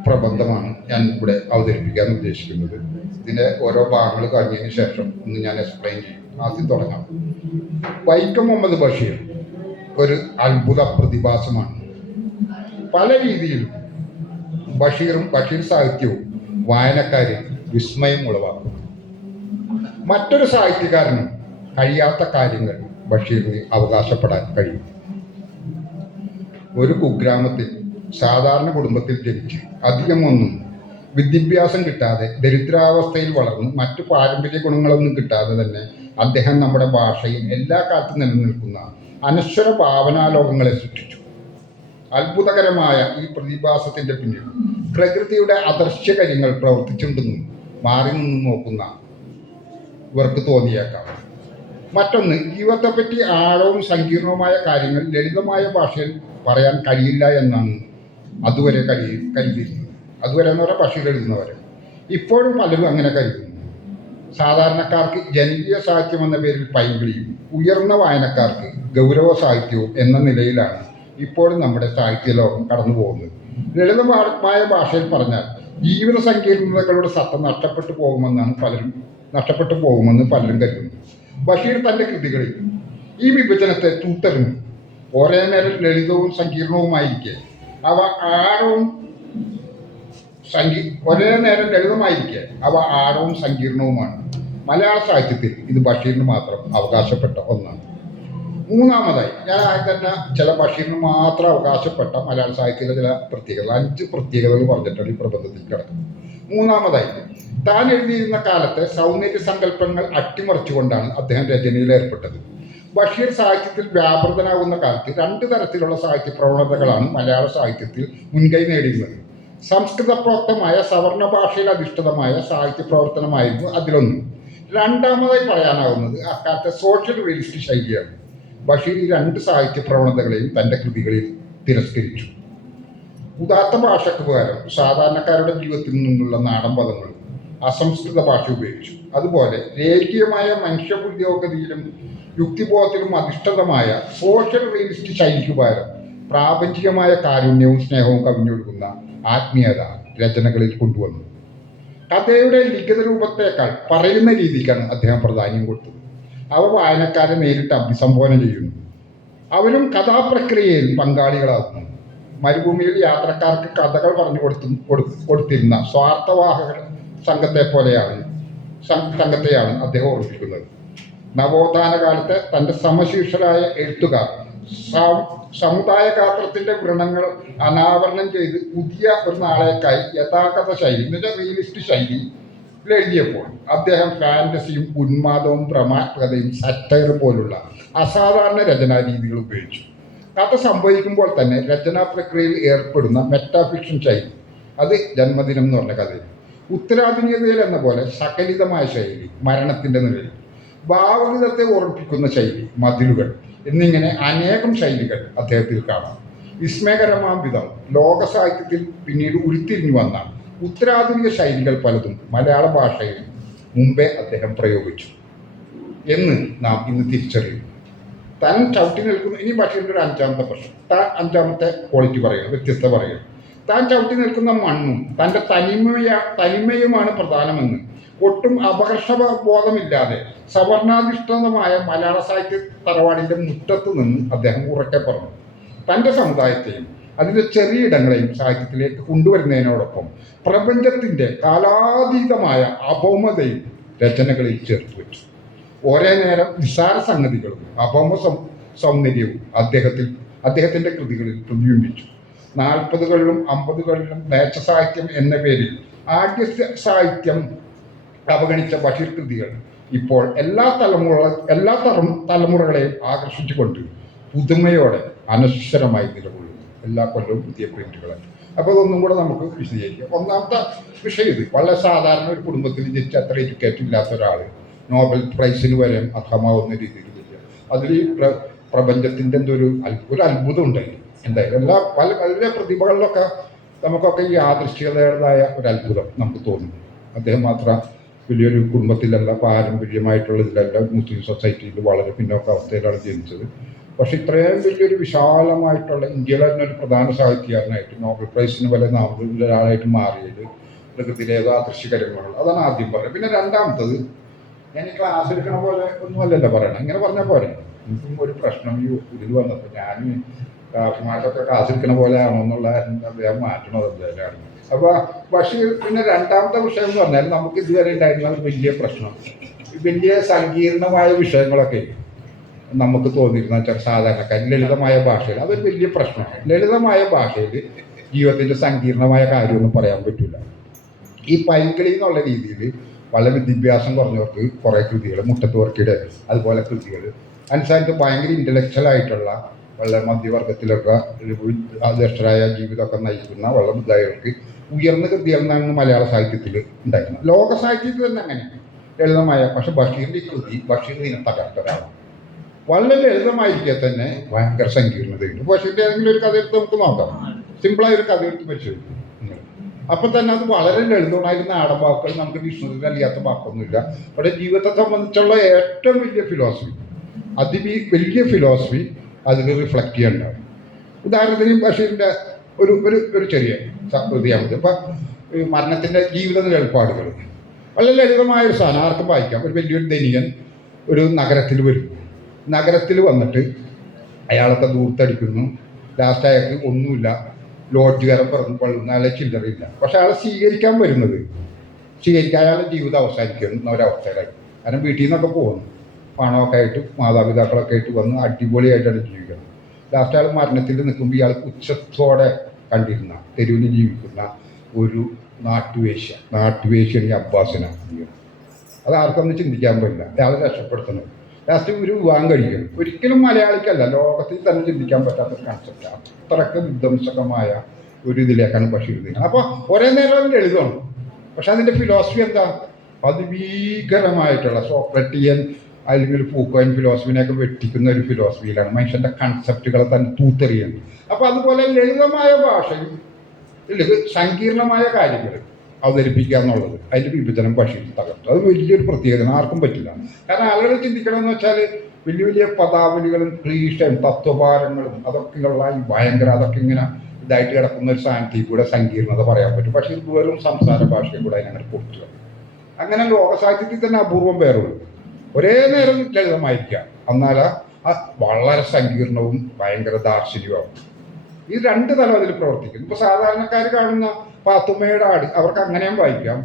പ്രബന്ധമാണ് ഞാൻ ഇവിടെ അവതരിപ്പിക്കാൻ ഉദ്ദേശിക്കുന്നത്. ഇതിൻ്റെ ഓരോ ഭാഗങ്ങൾ കഴിഞ്ഞതിന് ശേഷം ഒന്ന് ഞാൻ എക്സ്പ്ലെയിൻ ചെയ്യും. ആദ്യം തുടങ്ങാം. വൈക്കം മുഹമ്മദ് ബഷീർ ഒരു അത്ഭുത പ്രതിഭാസമാണ്. പല രീതിയിലും ബഷീറും ബഷീർ സാഹിത്യവും വായനക്കാരിൽ വിസ്മയം ഉളവാക്കും. മറ്റൊരു സാഹിത്യകാരനും കഴിയാത്ത കാര്യങ്ങൾ ബഷീറിന് അവകാശപ്പെടാൻ കഴിയും. ഒരു കുഗ്രാമത്തിൽ സാധാരണ കുടുംബത്തിൽ ജനിച്ച് അധികമൊന്നും വിദ്യാഭ്യാസം കിട്ടാതെ ദരിദ്രാവസ്ഥയിൽ വളർന്ന് മറ്റു പാരമ്പര്യ ഗുണങ്ങളൊന്നും കിട്ടാതെ തന്നെ അദ്ദേഹം നമ്മുടെ ഭാഷയിൽ എല്ലാ കാലത്തും നിലനിൽക്കുന്ന അനശ്വര ഭാവനാലോകങ്ങളെ സൃഷ്ടിച്ചു. അത്ഭുതകരമായ ഈ പ്രതിഭാസത്തിന്റെ പിന്നിൽ പ്രകൃതിയുടെ അദൃശ്യ കാര്യങ്ങൾ പ്രവർത്തിച്ചിട്ടുണ്ടെന്നും മാറി നിന്ന് നോക്കുന്ന ഇവർക്ക് തോന്നിയേക്കാം. മറ്റൊന്ന്, ജീവിതത്തെപ്പറ്റി ആഴവും സങ്കീർണവുമായ കാര്യങ്ങൾ ലളിതമായ ഭാഷയിൽ പറയാൻ കഴിയില്ല എന്നാണ് അതുവരെ കരുതിയിരുന്നത്. അതുവരെ എന്ന് പറഞ്ഞാൽ ബഷീർ എഴുതുന്നവരെ. ഇപ്പോഴും പലരും അങ്ങനെ കരുതുന്നു. സാധാരണക്കാർക്ക് ജനകീയ സാഹിത്യം എന്ന പേരിൽ പൈങ്കിളിയും ഉയർന്ന വായനക്കാർക്ക് ഗൗരവ സാഹിത്യവും എന്ന നിലയിലാണ് ഇപ്പോഴും നമ്മുടെ സാഹിത്യ ലോകം കടന്നു പോകുന്നത്. ലളിതമായ ഭാഷയിൽ പറഞ്ഞാൽ ജീവിത സങ്കീർണതകളുടെ സത്ത നഷ്ടപ്പെട്ടു പോകുമെന്ന് പലരും കരുതുന്നു. ബഷീർ തൻ്റെ കൃതികളിൽ ഈ വിഭജനത്തെ തൂത്തെറിഞ്ഞു. ഒരേ നേരം ലളിതവും സങ്കീർണവുമായിരിക്കെ അവ ആഴവും സങ്കീർണവുമാണ്. മലയാള സാഹിത്യത്തിൽ ഇത് ബഷീറിന് മാത്രം അവകാശപ്പെട്ട ഒന്നാണ്. മൂന്നാമതായി, ഞാൻ തന്നെ ചില ബഷീറിന് മാത്രം അവകാശപ്പെട്ട മലയാള സാഹിത്യത്തിലെ ചില പ്രത്യേകതകൾ, 5 പ്രത്യേകതകൾ പറഞ്ഞിട്ടാണ് ഈ പ്രബന്ധത്തിൽ കിടക്കുന്നത്. മൂന്നാമതായി, താൻ എഴുതിയിരുന്ന കാലത്തെ സൗന്ദര്യ സങ്കല്പങ്ങൾ അട്ടിമറിച്ചുകൊണ്ടാണ് അദ്ദേഹം രചനയിൽ ഏർപ്പെട്ടത്. ബഷീർ സാഹിത്യത്തിൽ വ്യാപൃതനാകുന്ന കാലത്ത് 2 തരത്തിലുള്ള സാഹിത്യ പ്രവണതകളാണ് മലയാള സാഹിത്യത്തിൽ മുൻകൈ നേടിയിരുന്നത്. സംസ്കൃത പ്രോക്തമായ സവർണ ഭാഷയിൽ അധിഷ്ഠിതമായ സാഹിത്യ പ്രവർത്തനമായിരുന്നു അതിലൊന്ന്. രണ്ടാമതായി പറയാനാവുന്നത് അക്കാലത്തെ സോഷ്യൽ റിയലിസ്റ്റ് ശൈലിയാണ്. ബഷീർ ഈ 2 സാഹിത്യ പ്രവണതകളെയും തൻ്റെ കൃതികളിൽ തിരസ്കരിച്ചു. ഉദാത്ത ഭാഷയ്ക്ക് പകരം സാധാരണക്കാരുടെ ജീവിതത്തിൽ നിന്നുള്ള നാടൻ പദങ്ങളും അസംസ്കൃത ഭാഷ ഉപയോഗിച്ചു. അതുപോലെ രേഖീയമായ മനുഷ്യബുദ്ധിയോഗ്യതയിലും യുക്തിബോധത്തിലും അധിഷ്ഠിതമായ സോഷ്യൽ റിയലിസ്റ്റ് ശൈലിക്ക് പകരം പ്രാപഞ്ചികമായ കാരുണ്യവും സ്നേഹവും കവിഞ്ഞൊഴുകുന്ന ആത്മീയത രചനകളിൽ കൊണ്ടുവന്നു. കഥയുടെ ലിഖിത രൂപത്തേക്കാൾ പറയുന്ന രീതിക്കാണ് അദ്ദേഹം പ്രാധാന്യം കൊടുത്തത്. അവ വായനക്കാരെ നേരിട്ട് അഭിസംബോധന ചെയ്യുന്നു. അവരും കഥാപ്രക്രിയയിൽ പങ്കാളികളാകുന്നു. മരുഭൂമിയിൽ യാത്രക്കാർക്ക് കഥകൾ പറഞ്ഞു കൊടുത്തിരുന്ന സ്വാർത്ഥവാഹക സംഘത്തെയാണ് അദ്ദേഹം ഓർമ്മിക്കുന്നത്. നവോത്ഥാന കാലത്ത് തൻ്റെ സമശീർഷരായ എഴുത്തുകാർ സമുദായ ഗാത്രത്തിന്റെ വ്രണങ്ങൾ അനാവരണം ചെയ്ത് പുതിയ ഒരു നാളേക്കായി യഥാർത്ഥ ശൈലി എന്നുവെച്ചാൽ റിയലിസ്റ്റ് ശൈലി എഴുതിയപ്പോൾ അദ്ദേഹം ഫാന്റസിയും ഉന്മാദവും ഭ്രമാത്മകതയും സറ്റയർ പോലുള്ള അസാധാരണ രചനാ രീതികൾ ഉപയോഗിച്ചു. കഥ സംഭവിക്കുമ്പോൾ തന്നെ രചനാ പ്രക്രിയയിൽ ഏർപ്പെടുന്ന മെറ്റാഫിക്ഷൻ ശൈലി, അത് ജന്മദിനം എന്ന് പറഞ്ഞ കഥയിൽ. ഉത്തരാധുനികതയിൽ എന്ന പോലെ സകലിതമായ ശൈലി, മരണത്തിൻ്റെ നിഴൽ, ഭാവഗീതത്തെ ഓർമ്മിപ്പിക്കുന്ന ശൈലി, മതിലുകൾ എന്നിങ്ങനെ അനേകം ശൈലികൾ അദ്ദേഹത്തിൽ കാണാം. വിസ്മയകരമാം വിധം ലോക സാഹിത്യത്തിൽ പിന്നീട് ഉരുത്തിരിഞ്ഞു വന്ന ഉത്തരാധുനിക ശൈലികൾ പലതും മലയാള ഭാഷയിൽ മുമ്പേ അദ്ദേഹം പ്രയോഗിച്ചു എന്ന് നാം ഇന്ന് തിരിച്ചറിയുന്നു. താൻ ചവിട്ടി നിൽക്കുന്ന, ഇനി ബഷീറിൻ്റെ ഒരു 5ാമത്തെ പ്രശ്നം, അഞ്ചാമത്തെ ക്വാളിറ്റി പറയുക, വ്യത്യസ്തത പറയുക. താൻ ചവിട്ടി നിൽക്കുന്ന മണ്ണും തൻ്റെ തനിമയുമാണ് പ്രധാനമെന്ന് ഒട്ടും അപകർഷബോധമില്ലാതെ സവർണാധിഷ്ഠിതമായ മലയാള സാഹിത്യ തറവാടിൻ്റെ മുറ്റത്ത് നിന്ന് അദ്ദേഹം ഉറക്കെ പറഞ്ഞു. തൻ്റെ സമുദായത്തെയും അതിൻ്റെ ചെറിയിടങ്ങളെയും സാഹിത്യത്തിലേക്ക് കൊണ്ടുവരുന്നതിനോടൊപ്പം പ്രപഞ്ചത്തിൻ്റെ കാലാതീതമായ അഭൗമതയും രചനകളിൽ ചേർത്ത് വെച്ചു. ഒരേ നേരം നിസ്സാര സംഗതികളും അഭൗമ സൗന്ദര്യവും അദ്ദേഹത്തിൻ്റെ കൃതികളിൽ പ്രതിബിംബിച്ചു. 40കളിലും 50കളിലും നേച്ച സാഹിത്യം എന്ന പേരിൽ ആദ്യ സാഹിത്യം അവഗണിച്ച ബഷീർ കൃതികൾ ഇപ്പോൾ എല്ലാ തലമുറകളെയും ആകർഷിച്ചുകൊണ്ട് പുതുമയോടെ അനശ്വരമായി നിലകൊള്ളുന്നു. എല്ലാ കൊല്ലവും പുതിയ പ്രിന്റുകളായി. അപ്പോൾ ഇതൊന്നും കൂടെ നമുക്ക് വിശദീകരിക്കാം. ഒന്നാമത്തെ വിഷയം ഇത്, വളരെ സാധാരണ ഒരു കുടുംബത്തിൽ ജനിച്ച് അത്ര എഡ്യൂക്കേറ്റഡ് ഇല്ലാത്ത ഒരാൾ നോബൽ പ്രൈസിന് വരെ അർഹമാവുന്ന രീതിയിലില്ല. അതിൽ പ്രപഞ്ചത്തിൻ്റെ ഒരു അത്ഭുതം ഉണ്ടായി. എന്തായാലും വലിയ പ്രതിഭകളിലൊക്കെ നമുക്കൊക്കെ ഈ യാദൃശ്ചികതയുടേതായ ഒരു അത്ഭുതം നമുക്ക് തോന്നും. അദ്ദേഹം മാത്രം വലിയൊരു കുടുംബത്തിലല്ല, പാരമ്പര്യമായിട്ടുള്ള ഇതിലല്ല, മുസ്ലിം സൊസൈറ്റിയിൽ വളരെ പിന്നോക്ക അവസ്ഥയിലാണ് ജനിച്ചത്. പക്ഷെ ഇത്രയും വലിയൊരു വിശാലമായിട്ടുള്ള ഇന്ത്യയിലെ തന്നെ ഒരു പ്രധാന സാഹിത്യകാരനായിട്ട് നോബൽ പ്രൈസിന് വരെ നാമത്തിൽ ഒരാളായിട്ട് മാറിയത് പ്രകൃതിയിലെ യാദൃശ്ചികരങ്ങൾ, അതാണ് ആദ്യം പറയുന്നത്. പിന്നെ രണ്ടാമത്തത്, ഞാൻ ഈ ക്ലാസ് എടുക്കണ പോലെ ഒന്നുമല്ലല്ലോ പറയണം, ഇങ്ങനെ പറഞ്ഞാൽ പോരെ. എനിക്കും ഒരു പ്രശ്നം ഈ ഇതിൽ വന്നപ്പോൾ ഞാൻ മാഷൊക്കെ ക്ലാസ് എടുക്കണ പോലെ ആണോ എന്നുള്ള വേഗം മാറ്റണത് എന്തായാലും. അപ്പോൾ ബഷീർ പിന്നെ രണ്ടാമത്തെ വിഷയം എന്ന് പറഞ്ഞാൽ നമുക്ക് ഇതുവരെ ഉണ്ടായിരുന്ന ഒരു വലിയ പ്രശ്നം, വലിയ സങ്കീർണമായ വിഷയങ്ങളൊക്കെ നമുക്ക് തോന്നിയിരുന്ന വെച്ചാൽ സാധാരണക്കാർ ലളിതമായ ഭാഷയിൽ അതൊരു വലിയ പ്രശ്നമാണ്. ലളിതമായ ഭാഷയിൽ ജീവിതത്തിൻ്റെ സങ്കീർണമായ കാര്യമൊന്നും പറയാൻ പറ്റില്ല. ഈ പൈങ്കിളി എന്നുള്ള രീതിയിൽ വളരെ വിദ്യാഭ്യാസം കുറഞ്ഞവർക്ക് കുറേ കൃതികൾ, മുട്ടത്തുവർക്കിയുടെ അതുപോലെ കൃതികൾ അനുസരിച്ച് ഭയങ്കര ഇൻ്റലക്ച്വൽ ആയിട്ടുള്ള വളരെ മധ്യവർഗത്തിലൊക്കെ അധ്യക്ഷരായ ജീവിതമൊക്കെ നയിക്കുന്ന വളരെ ബുദ്ധായികൾക്ക് ഉയർന്ന കൃതികൾ എന്നാണ് മലയാള സാഹിത്യത്തിൽ ഉണ്ടായിരുന്നത്. ലോക സാഹിത്യത്തിൽ തന്നെ അങ്ങനെ ലളിതമായ, പക്ഷെ ബഷീറിൻ്റെ കൃതി ബഷീർ ഇതിനെ തകർത്തതാണ്. വളരെ ലളിതമായിരിക്കെ തന്നെ ഭയങ്കര സങ്കീർണതയുണ്ട്. ബഷീറിൻ്റെ ഏതെങ്കിലും ഒരു കഥ എടുത്ത് നമുക്ക് നോക്കാം. സിമ്പിളായ ഒരു കഥ എടുത്ത് പരിശോധിക്കും. അപ്പം തന്നെ അത് വളരെ ലളിതമായിരുന്ന ആടവാക്കുകൾ, നമുക്ക് വിഷ്ണുവിൽ അറിയാത്ത വാക്കൊന്നുമില്ല. പക്ഷേ ജീവിതത്തെ സംബന്ധിച്ചുള്ള ഏറ്റവും വലിയ ഫിലോസഫി, വലിയ ഫിലോസഫി അതിൽ റിഫ്ലക്റ്റ് ചെയ്യേണ്ടതാണ്. ഉദാഹരണത്തിന് ബഷീറിൻ്റെ ഒരു ചെറിയ കൃതിയാണ്. ഇപ്പം മരണത്തിൻ്റെ ജീവിത നിലപാടുകൾ വളരെ ലളിതമായ ഒരു സാധനം, ആർക്കും വായിക്കാം. ഒരു വലിയൊരു ധനികൻ ഒരു നഗരത്തിൽ വരും. നഗരത്തിൽ വന്നിട്ട് അയാളൊക്കെ ദൂർത്തടിക്കുന്നു. ലാസ്റ്റ് അയാൾക്ക് ഒന്നുമില്ല, ലോഡ്ജുകാരൻ പറഞ്ഞു കൊള്ളുന്ന അയാളെ ചില്ലറിയില്ല. പക്ഷെ അയാളെ സ്വീകരിക്കാൻ അയാളുടെ ജീവിതം അവസാനിക്കുന്ന ഒരവസ്ഥയിലായി. കാരണം വീട്ടിൽ നിന്നൊക്കെ പോകുന്നു, പണമൊക്കെ ആയിട്ട് മാതാപിതാക്കളൊക്കെ ആയിട്ട് വന്ന് അടിപൊളിയായിട്ടാണ് ജീവിക്കുന്നത്. ലാസ്റ്റ് അയാൾ മരണത്തിൽ നിൽക്കുമ്പോൾ ഇയാൾ ഉച്ചത്തോടെ കണ്ടിരുന്ന തെരുവിൽ ജീവിക്കുന്ന ഒരു നാട്ടുവേശ്യാണ് ഈ അബ്ബാസിനാണ് ജീവിതം. അത് ആർക്കൊന്നും ചിന്തിക്കാൻ പറ്റില്ല. അയാളെ രക്ഷപ്പെടുത്തുന്നത് ലാസ്റ്റ് ഒരു വിവാഹം കഴിക്കണം. ഒരിക്കലും മലയാളിക്കല്ല, ലോകത്തിൽ തന്നെ ചിന്തിക്കാൻ പറ്റാത്തൊരു കൺസെപ്റ്റാണ്. അത്രയ്ക്ക് വിധ്വംസകമായ ഒരു ഇതിലേക്കാണ് ബഷീർ നീങ്ങുന്നത്. അപ്പോൾ ഒരേ നേരം ലളിതമാണ്, പക്ഷെ അതിൻ്റെ ഫിലോസഫി എന്താ? അതിഭീകരമായിട്ടുള്ള സോക്രട്ടിയൻ അല്ലെങ്കിൽ ഫൂക്കോയൻ ഫിലോസഫിനെയൊക്കെ വെട്ടിക്കുന്ന ഒരു ഫിലോസഫിയിലാണ് മനുഷ്യൻ്റെ കൺസെപ്റ്റുകളെ തന്നെ തൂത്തെറിയുന്നത്. അപ്പോൾ അതുപോലെ ലളിതമായ ഭാഷയിൽ സങ്കീർണമായ കാര്യങ്ങൾ അവതരിപ്പിക്കുക എന്നുള്ളത്, അതിൻ്റെ വിഭജനം ബഷീർ തകർത്തു. അത് വലിയൊരു പ്രത്യേകത, ആർക്കും പറ്റില്ല. കാരണം ആളുകൾ ചിന്തിക്കണമെന്ന് വെച്ചാൽ വലിയ വലിയ പദാവലികളും ക്ലീഷയും തത്വഭാരങ്ങളും അതൊക്കെയുള്ള ഈ ഭയങ്കര അതൊക്കെ ഇങ്ങനെ ഇതായിട്ട് കിടക്കുന്ന ഒരു സാന്നിധ്യത്തിൽ കൂടെ സങ്കീർണത പറയാൻ പറ്റും. പക്ഷേ ഇത് വെറും സംസാര ഭാഷയിൽ കൂടെ അതിനങ്ങനെ കൊടുക്കുക. അങ്ങനെ ലോകസാഹിത്യത്തിൽ തന്നെ അപൂർവം പേരുള്ളൂ. ഒരേ നേരം ലളിതമായിരിക്കാം, എന്നാൽ വളരെ സങ്കീർണവും ഭയങ്കര ദാർശനികവും. ഈ രണ്ട് തലം അതിൽ പ്രവർത്തിക്കുന്നു. ഇപ്പോൾ സാധാരണക്കാർ കാണുന്ന പാത്തുമ്മയുടെ ആട് അവർക്ക് അങ്ങനെയും വായിക്കാം.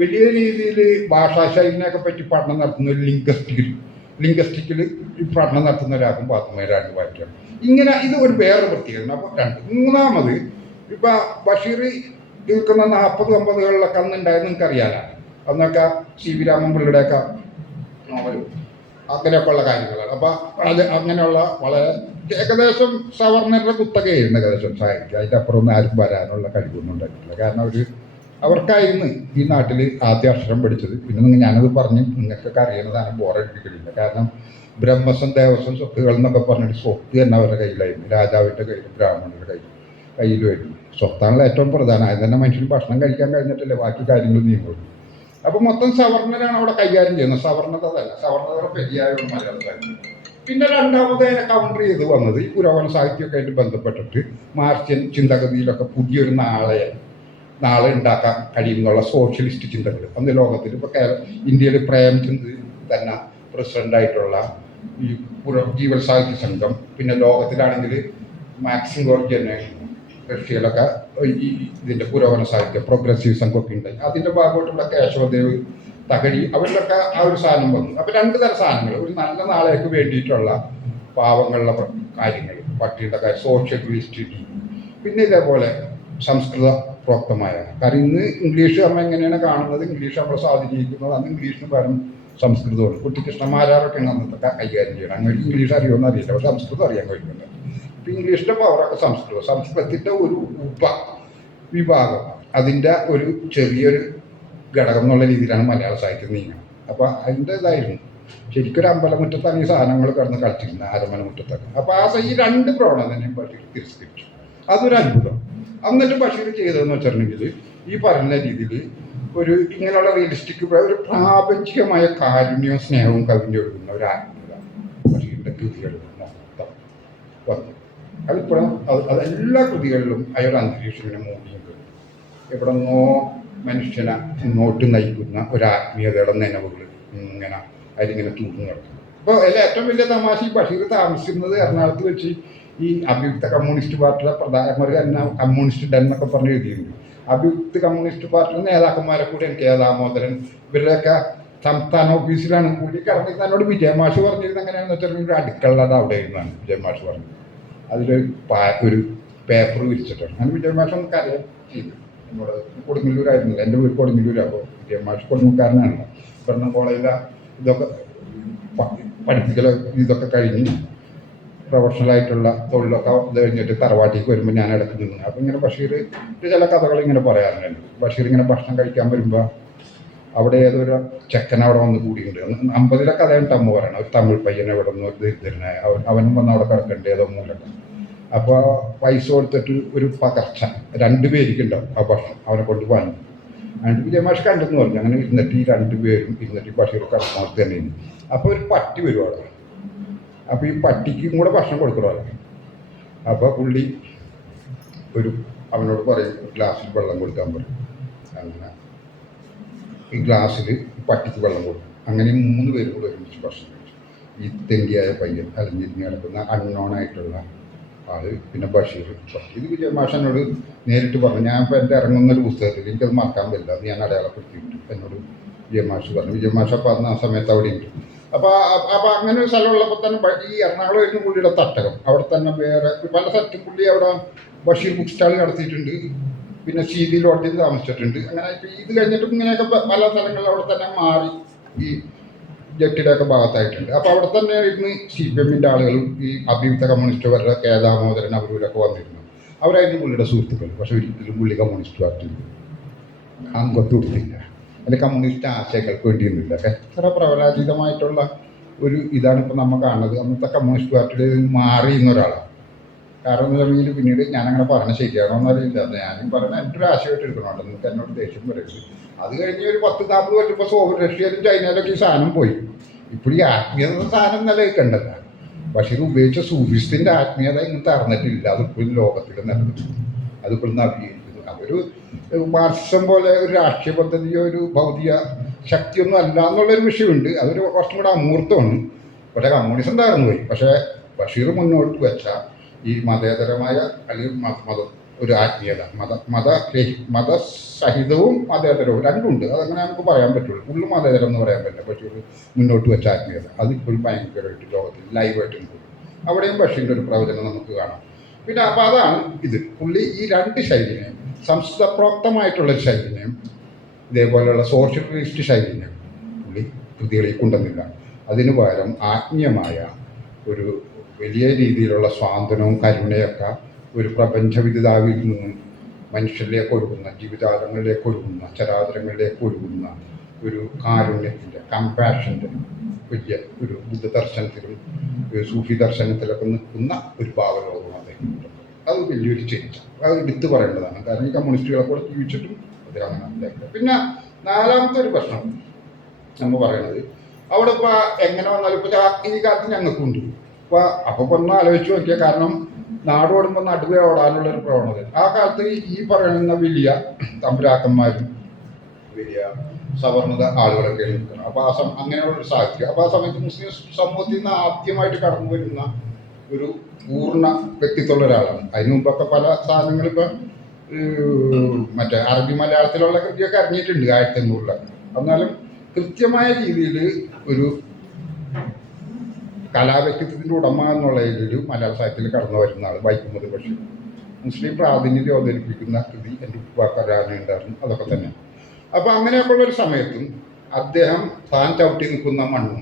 വലിയ രീതിയിൽ ഭാഷാശൈലിനെയൊക്കെ പറ്റി പഠനം നടത്തുന്ന ഒരു ലിംഗ്വസ്റ്റിക്കിൽ പഠനം നടത്തുന്ന ഒരാൾക്കും പാത്തുമ്മയുടെ ആട് വായിക്കാം. ഇങ്ങനെ ഇത് ഒരു വേറെ പ്രത്യേകത. അപ്പോൾ മൂന്നാമത് ഇപ്പം ബഷീർ നിൽക്കുന്ന 40-50കളിലൊക്കെ അന്നുണ്ടായത് നിങ്ങൾക്കറിയാനാണ്. അന്നൊക്കെ സി വി രാമൻപിള്ളയുടെയൊക്കെ നോവലും അങ്ങനെയൊക്കെ ഉള്ള കാര്യങ്ങളാണ്. അപ്പം അത് അങ്ങനെയുള്ള വളരെ ഏകദേശം സവർണരുടെ കുത്തകയായിരുന്നു ഏകദേശം സാഹിത്യം. അതിൻ്റെ അപ്പുറമൊന്നും ആരും വരാനുള്ള കഴിവൊന്നും ഉണ്ടായിട്ടില്ല. കാരണം അവർക്കായിരുന്നു ഈ നാട്ടിൽ ആദ്യ അക്ഷരം പഠിച്ചത്. പിന്നെ ഞാനത് പറഞ്ഞ് നിങ്ങൾക്കൊക്കെ അറിയുന്നതാണ്, ബോറടിപ്പിക്കലില്ല. കാരണം ബ്രഹ്മസ്വം ദേവസ്വം സ്വത്തുകൾ എന്നൊക്കെ പറഞ്ഞിട്ട് സ്വത്ത് തന്നെ അവരുടെ കയ്യിലായിരുന്നു. രാജാവിൻ്റെ കയ്യിലും ബ്രാഹ്മണരുടെ കയ്യിലുമായിരുന്നു. സ്വത്താണല്ലോ ഏറ്റവും പ്രധാനം. അത് തന്നെ മനുഷ്യന് ഭക്ഷണം കഴിക്കാൻ കഴിഞ്ഞിട്ടല്ലേ ബാക്കി കാര്യങ്ങൾ നീങ്ങുള്ളൂ. അപ്പോൾ മൊത്തം സവർണരാണ് അവിടെ കൈകാര്യം ചെയ്യുന്നത്. സവർണതല്ല, സവർണതയുടെ പെരിയായുള്ള മലയാള സാഹിത്യം. പിന്നെ രണ്ടാമത് അതിനെ കൗണ്ടർ ചെയ്ത് വന്നത് ഈ പുരോഗമന സാഹിത്യമൊക്കെ ആയിട്ട് ബന്ധപ്പെട്ടിട്ട് മാർക്സിയൻ ചിന്താഗതിയിലൊക്കെ പുതിയൊരു നാളെ ഉണ്ടാക്കാൻ കഴിയുന്നുള്ള സോഷ്യലിസ്റ്റ് ചിന്തകൾ അന്ന് ലോകത്തിൽ. ഇപ്പോൾ ഇന്ത്യയിൽ പ്രേംചന്ദ് തന്നെ പ്രസിഡൻ്റായിട്ടുള്ള ഈ ജീവൽ സാഹിത്യ സംഘം, പിന്നെ ലോകത്തിലാണെങ്കിൽ മാക്സിം ഗോർജി, റഷ്യയിലൊക്കെ ഈ ഇതിൻ്റെ പുരോഗമന സാഹിത്യം പ്രോഗ്രസീവ് സംഘമൊക്കെ ഉണ്ടായി. അതിൻ്റെ ഭാഗമായിട്ടുള്ള കേശവദേവ്, തകഴി, അവരിലൊക്കെ ആ ഒരു സാധനം വന്നു. അപ്പോൾ രണ്ട് തരം സാധനങ്ങൾ, ഒരു നല്ല നാളേക്ക് വേണ്ടിയിട്ടുള്ള പാവങ്ങളുടെ കാര്യങ്ങൾ, പട്ടിയുടെ കാര്യം, സോഷ്യൽ ലിസ്റ്റ്, പിന്നെ ഇതേപോലെ സംസ്കൃത പ്രോക്തമായ കാരണം. ഇന്ന് ഇംഗ്ലീഷ് നമ്മൾ എങ്ങനെയാണ് കാണുന്നത്, ഇംഗ്ലീഷ് നമ്മൾ സ്വാധീനിക്കുന്നത്, അന്ന് ഇംഗ്ലീഷിന് പകരം സംസ്കൃതമാണ്. കുട്ടിക്കൃഷ്ണന്മാരൊക്കെയാണ് അന്നത്തെ കൈകാര്യം ചെയ്യണം. അങ്ങനെ ഇംഗ്ലീഷ് അറിയുമെന്ന് അറിയില്ല, പക്ഷെ സംസ്കൃതം അറിയാൻ കഴിയുന്നുണ്ട്. ഇപ്പം ഇംഗ്ലീഷിൻ്റെ പവറൊക്കെ സംസ്കൃതത്തിൻ്റെ ഒരു ഉപവിഭാഗം, അതിൻ്റെ ഒരു ചെറിയൊരു ഘടകം എന്നുള്ള രീതിയിലാണ് മലയാള സാഹിത്യം നീങ്ങുന്നത്. അപ്പോൾ അതിൻ്റെ ഇതായിരുന്നു ശരിക്കൊരു അമ്പലമുറ്റത്താണ് ഈ സാധനങ്ങൾ കിടന്ന് കളിച്ചിരുന്നത്, അരമന മുറ്റത്തൊക്കെ. അപ്പോൾ ഈ രണ്ട് പ്രവണതയും ബഷീർ തിരസ്കരിച്ചു. അതൊരു അത്ഭുതം. എന്നിട്ട് ബഷീർ ചെയ്തതെന്ന് വെച്ചിട്ടുണ്ടെങ്കിൽ ഈ പറഞ്ഞ രീതിയിൽ ഇങ്ങനെയുള്ള റിയലിസ്റ്റിക് ഒരു പ്രാപഞ്ചികമായ കാരുണ്യവും സ്നേഹവും കവിഞ്ഞ് ഒഴുകുന്ന ഒരു ആത്മീയത ബഷീറിൻ്റെ കൃതികൾ മൊത്തം വന്നു. അതിപ്പോഴും അതെല്ലാ കൃതികളിലും അയാൾ അന്തരീക്ഷത്തിന് മൂടിയുണ്ട്. എവിടെ നിന്നോ മനുഷ്യനെ മുന്നോട്ട് നയിക്കുന്ന ഒരു ആത്മീയതയുടെ നനവുകൾ ഇങ്ങനെ അതിലിങ്ങനെ തൂങ്ങി കിടക്കും. അപ്പോൾ ഏറ്റവും വലിയ തമാശ, ഈ ബഷീർ താമസിക്കുന്നത് എറണാകുളത്ത് വെച്ച് ഈ അഭിയുക്ത കമ്മ്യൂണിസ്റ്റ് പാർട്ടിയുടെ പ്രധാനമന്ത്രി തന്നെ കമ്മ്യൂണിസ്റ്റ് ഡൻ എന്നൊക്കെ പറഞ്ഞ് എഴുതിയിട്ടുണ്ട്. അഭിയുക്ത കമ്മ്യൂണിസ്റ്റ് പാർട്ടിയുടെ നേതാക്കന്മാരെ കൂടെ കെ ദാമോദരൻ ഇവരുടെയൊക്കെ സംസ്ഥാന ഓഫീസിലാണ് പുള്ളി കിടന്നിരുന്ന. എന്നോട് വിജയമാഷ് പറഞ്ഞിരുന്നത് എങ്ങനെയാണെന്ന് വെച്ചാൽ ഒരു അടുക്കളയുടെ അവിടെ ഇരുന്നാണ് വിജയമാഷ് പറഞ്ഞത്. അതിലൊരു ഒരു പേപ്പർ വിരിച്ചിട്ടാണ്. അങ്ങനെ വിജയമാഷ് ഒന്ന് കാര്യം ചെയ്തു. എന്നോട് കൊടുങ്ങല്ലൂരായിരുന്നില്ല, എൻ്റെ വീട് കൊടുങ്ങല്ലൂരാണ്. അപ്പോൾ വിജയമാഷ് കൊടുങ്ങക്കാരനാണല്ലോ. ഇപ്പം കോളേജിലെ ഇതൊക്കെ പഠിപ്പിക്കൽ ഇതൊക്കെ കഴിഞ്ഞ് പ്രൊഫഷണലായിട്ടുള്ള തൊഴിലൊക്കെ ഇത് കഴിഞ്ഞിട്ട് തറവാട്ടിക്ക് വരുമ്പോൾ ഞാൻ ഇടയ്ക്ക് നിന്ന്. അപ്പം ഇങ്ങനെ ബഷീർ ചില കഥകൾ ഇങ്ങനെ പറയാറുണ്ട്. ബഷീർ ഇങ്ങനെ ഭക്ഷണം കഴിക്കാൻ വരുമ്പോൾ അവിടെ ഏതൊരു ചെക്കൻ അവിടെ വന്ന് കൂടിയിട്ടുണ്ട്. 50 കഥയുണ്ട് അമ്മ പറയണം. ഒരു തമിഴ് പയ്യനെ ഇവിടെ നിന്ന് ഒരു ദരിദ്രനായ അവനും വന്ന് അവിടെ കിടക്കേണ്ട ഏതോ മൂലൊക്കെ. അപ്പോൾ പൈസ കൊടുത്തിട്ട് ഒരു പകർച്ച 2 പേർക്കുണ്ടാവും ആ ഭക്ഷണം അവനെ കൊണ്ട് വാങ്ങി. എന്നിട്ട് വിജയമാഷ് കണ്ടെന്ന് പറഞ്ഞു. അങ്ങനെ ഇരുന്നിട്ട് ഈ 2 പേരും ഇരുന്നിട്ട് ബഷീർ കിടക്കുന്നത് തന്നെയാണ്. അപ്പോൾ ഒരു പട്ടി വരും അവിടെ. അപ്പോൾ ഈ പട്ടിക്കും കൂടെ ഭക്ഷണം കൊടുക്കണമല്ലോ. അപ്പോൾ പുള്ളി അവനോട് പറയും ഒരു ഗ്ലാസ്സിൽ വെള്ളം കൊടുക്കാൻ പറയും. അങ്ങനെ ഈ ഗ്ലാസ്സിൽ പട്ടിക്ക് വെള്ളം കൊടുക്കും. അങ്ങനെ 3 പേരും കൂടെ ഒരുമിച്ച് ഭക്ഷണം കഴിച്ചു. ഈ തെണ്ടിയായ പയ്യൻ അലഞ്ഞിരിഞ്ഞ് കിടക്കുന്ന അൺനോണായിട്ടുള്ള ആള്, പിന്നെ ബഷീർ. ഇത് വിജയമാഷനോട് നേരിട്ട് പറഞ്ഞു. ഞാൻ ഇപ്പോൾ എൻ്റെ ഇറങ്ങുന്നൊരു പുസ്തകത്തിൽ എനിക്കത് മറക്കാൻ പറ്റില്ല, അത് ഞാൻ അടയാളപ്പെടുത്തിയിട്ട് എന്നോട് വിജയമാഷ് പറഞ്ഞു. വിജയമാഷ് അപ്പോൾ അന്ന് ആ സമയത്ത് അവിടെ ഉണ്ട്. അപ്പോൾ അങ്ങനെ ഒരു സ്ഥലമുള്ളപ്പോൾ തന്നെ ഈ എറണാകുളമായിരുന്നു പുള്ളിയുടെ തട്ടകം. അവിടെ തന്നെ വേറെ പല സ്ഥലത്തും പുള്ളി അവിടെ ബഷീർ ബുക്ക് സ്റ്റാൾ നടത്തിയിട്ടുണ്ട്. പിന്നെ സീതി ലോഡ്ജിൽ താമസിച്ചിട്ടുണ്ട്. അങ്ങനെ ഇപ്പോൾ ഇത് കഴിഞ്ഞിട്ടും ഇങ്ങനെയൊക്കെ പല സ്ഥലങ്ങളിൽ അവിടെ തന്നെ മാറി ഈ ജെട്ടിയുടെയൊക്കെ ഭാഗത്തായിട്ടുണ്ട്. അപ്പോൾ അവിടെ തന്നെ ഇരുന്ന് CPM-ൻ്റെ ആളുകളും ഈ അഭിയുക്ത കമ്മ്യൂണിസ്റ്റുകാരുടെ കെ ദാമോദരൻ അവരൊക്കെ വന്നിരുന്നു. അവരായിരുന്നു പുള്ളിയുടെ സുഹൃത്തുക്കൾ. പക്ഷെ ഒരിക്കലും പുള്ളി കമ്മ്യൂണിസ്റ്റ് പാർട്ടിയിൽ അംഗത്വം കൊടുത്തില്ല. അതിൻ്റെ കമ്മ്യൂണിസ്റ്റ് ആശയങ്ങൾക്ക് വേണ്ടിയൊന്നുമില്ല. എത്ര പ്രവചനാതീതമായിട്ടുള്ള ഒരു ഇതാണ് ഇപ്പോൾ നമ്മൾ കാണുന്നത്. അന്നത്തെ കമ്മ്യൂണിസ്റ്റ് പാർട്ടിയിൽ മാറി എന്നൊരാളാണ്. കാരണം എന്ന് പറഞ്ഞാൽ പിന്നീട് ഞാനങ്ങനെ പറഞ്ഞ ശരിയാണോ എന്നറിയില്ല. ഞാനും പറഞ്ഞ എൻ്റെ ഒരു ആശയമായിട്ട് എടുക്കണോട്ടോ, നിങ്ങൾക്ക് എന്നോട് ദേഷ്യം വരരുത്. അത് കഴിഞ്ഞ് ഒരു 10-40 വർഷം ഇപ്പോൾ റഷ്യയിലും ചൈനയിലൊക്കെ ഈ സാധനം പോയി. ഇപ്പോൾ ഈ ആത്മീയത സാധനം നിലനിൽക്കേണ്ടല്ല. ബഷീർ ഉപയോഗിച്ച സൂഫിസ്റ്റിൻ്റെ ആത്മീയത ഇങ്ങനത്തെ അറിഞ്ഞിട്ടില്ല. അതിപ്പോഴും ലോകത്തിൽ നിലനിൽക്കുന്നു. അതിപ്പോഴും അഭിനയിക്കുന്നു. അതൊരു മാർക്സിസം പോലെ ഒരു രാഷ്ട്രീയ പദ്ധതിയോ ഒരു ഭൗതിക ശക്തിയൊന്നും അല്ല എന്നുള്ളൊരു വിഷയമുണ്ട്. അതൊരു കുറച്ചും കൂടെ അമൂർത്തമാണ്. പക്ഷേ കമ്മ്യൂണിസം തകർന്നു പോയി. പക്ഷേ ബഷീർ മുന്നോട്ട് വെച്ച ഈ മതേതരമായ അല്ലെങ്കിൽ ഒരു ആത്മീയത, മതസഹിതവും മതേതരവും രണ്ടുമുണ്ട്. അതങ്ങനെ നമുക്ക് പറയാൻ പറ്റുള്ളൂ. ഫുള്ള് മതേതരം എന്ന് പറയാൻ പറ്റില്ല. ബഷീർ മുന്നോട്ട് വെച്ച ആത്മീയത അതിപ്പോഴും ഭയങ്കരമായിട്ട് ലോകത്തിൽ ലൈവായിട്ടും പോകും. അവിടെയും ബഷീറിൻ്റെ ഒരു പ്രവചനം നമുക്ക് കാണാം. പിന്നെ അപ്പോൾ അതാണ് ഇത്. പുള്ളി ഈ 2 ശൈലിനെയും, സംസ്കൃതപ്രോക്തമായിട്ടുള്ളൊരു ശൈലിനെയും ഇതേപോലെയുള്ള സോഷ്യലിസ്റ്റ് ശൈലിനെയും പുള്ളി കൃതികളിൽ കൊണ്ടുവന്നില്ല. അതിനു പകരം ആത്മീയമായ ഒരു വലിയ രീതിയിലുള്ള സ്വാതന്ത്ര്യവും കരുണയൊക്കെ ഒരു പ്രപഞ്ചവിദിതാവിൽ നിന്നും മനുഷ്യരിലേക്ക് ഒഴുകുന്ന, ജീവിതാലങ്ങളിലേക്ക് ഒഴുകുന്ന, ചരാചരങ്ങളിലേക്ക് ഒഴുകുന്ന ഒരു കാരുണ്യത്തിൻ്റെ, കമ്പാഷൻ്റെ വലിയ ഒരു ബുദ്ധ ദർശനത്തിലും സൂഫി ദർശനത്തിലൊക്കെ നിൽക്കുന്ന ഒരു ഭാവലോകമാണ് അദ്ദേഹം. അത് വലിയൊരു ചേഞ്ച്. അത് എടുത്തു പറയേണ്ടതാണ്. കാരണം ഈ കമ്മ്യൂണിസ്റ്റുകളെ കൂടെ ജീവിച്ചിട്ടും അദ്ദേഹം അങ്ങനെ. പിന്നെ 4ാമത്തെ ഒരു പ്രശ്നം നമ്മൾ പറയണത്, അവിടെ ഇപ്പോൾ എങ്ങനെ വന്നാലും ഇപ്പോൾ ഈ കാലത്ത് ഞങ്ങൾക്കുണ്ട്. അപ്പോൾ ഒന്ന് ആലോചിച്ച് നോക്കിയാൽ, കാരണം നാട് ഓടുമ്പോൾ നടുവേ ഓടാനുള്ളൊരു പ്രവണത. ആ കാലത്ത് ഈ പറയുന്ന വലിയ തമ്പുരാക്കന്മാരും വലിയ സവർണത ആളുകളൊക്കെ നിൽക്കണം. അപ്പോൾ അങ്ങനെയുള്ളൊരു സാഹിത്യം. അപ്പോൾ ആ സമയത്ത് മുസ്ലിം സമൂഹത്തിൽ നിന്ന് ആദ്യമായിട്ട് കടന്നു വരുന്ന ഒരു പൂർണ്ണ വ്യക്തിത്വമുള്ള ഒരാളാണ്. അതിന് മുമ്പൊക്കെ പല സാധനങ്ങളും ഇപ്പം മറ്റേ അറബി മലയാളത്തിലുള്ള കൃതിയൊക്കെ ഇറങ്ങിയിട്ടുണ്ട് 1800-ലൊക്കെ. എന്നാലും കൃത്യമായ രീതിയിൽ ഒരു കലാവ്യക്തിത്വത്തിൻ്റെ ഉടമ എന്നുള്ള രീതിയിൽ മലയാള സാഹിത്യത്തിൽ കടന്നു വരുന്ന ആൾ വൈക്കം ബഷീർ. മുസ്ലിം പ്രാതിനിധ്യം അവതരിപ്പിക്കുന്ന കൃതി എൻ്റെ ഉപ്പാക്കരാനുണ്ടായിരുന്നു. അതൊക്കെ തന്നെ. അപ്പോൾ അങ്ങനെയൊക്കെയുള്ളൊരു സമയത്തും അദ്ദേഹം താൻ ചവിട്ടി നിൽക്കുന്ന മണ്ണും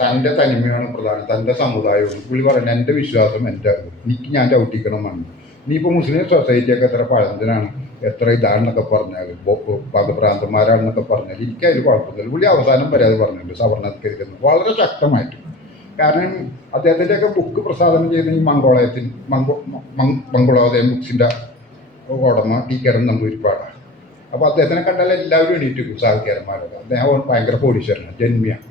തൻ്റെ തനിമയാണ് പ്രധാനം, തൻ്റെ സമുദായവും. പുള്ളി പറയുന്നത് എൻ്റെ വിശ്വാസം, എൻ്റെ അറിവ്, എനിക്ക് ഞാൻ ചവിട്ടിക്കണം മണ്ണ്. ഇനിയിപ്പോൾ മുസ്ലിം സൊസൈറ്റിയൊക്കെ എത്ര പഴഞ്ചനാണ്, എത്ര ഇതാണെന്നൊക്കെ പറഞ്ഞാൽ, മതഭ്രാന്തന്മാരാണെന്നൊക്കെ പറഞ്ഞാൽ എനിക്കതിൽ കുഴപ്പമില്ല. പുള്ളി അവസാനം വരെ അത് പറഞ്ഞിട്ടുണ്ട്, സവർണവൽക്കരിക്കുന്നത് വളരെ ശക്തമായിട്ട്. കാരണം അദ്ദേഹത്തിൻ്റെയൊക്കെ ബുക്ക് പ്രസാദനം ചെയ്ത ഈ മംഗളോദയം ബുക്സിൻ്റെ ഉടമ ടി കിരൺ നമ്പൂരിപ്പാടാണ്. അപ്പോൾ അദ്ദേഹത്തിനെ കണ്ടാൽ എല്ലാവരും എണീറ്റ് വെക്കും, സാഹിത്യകാരന്മാരൊക്കെ. അദ്ദേഹം ഭയങ്കര കോടീശ്വരനാണ്, ജന്മിയാണ്.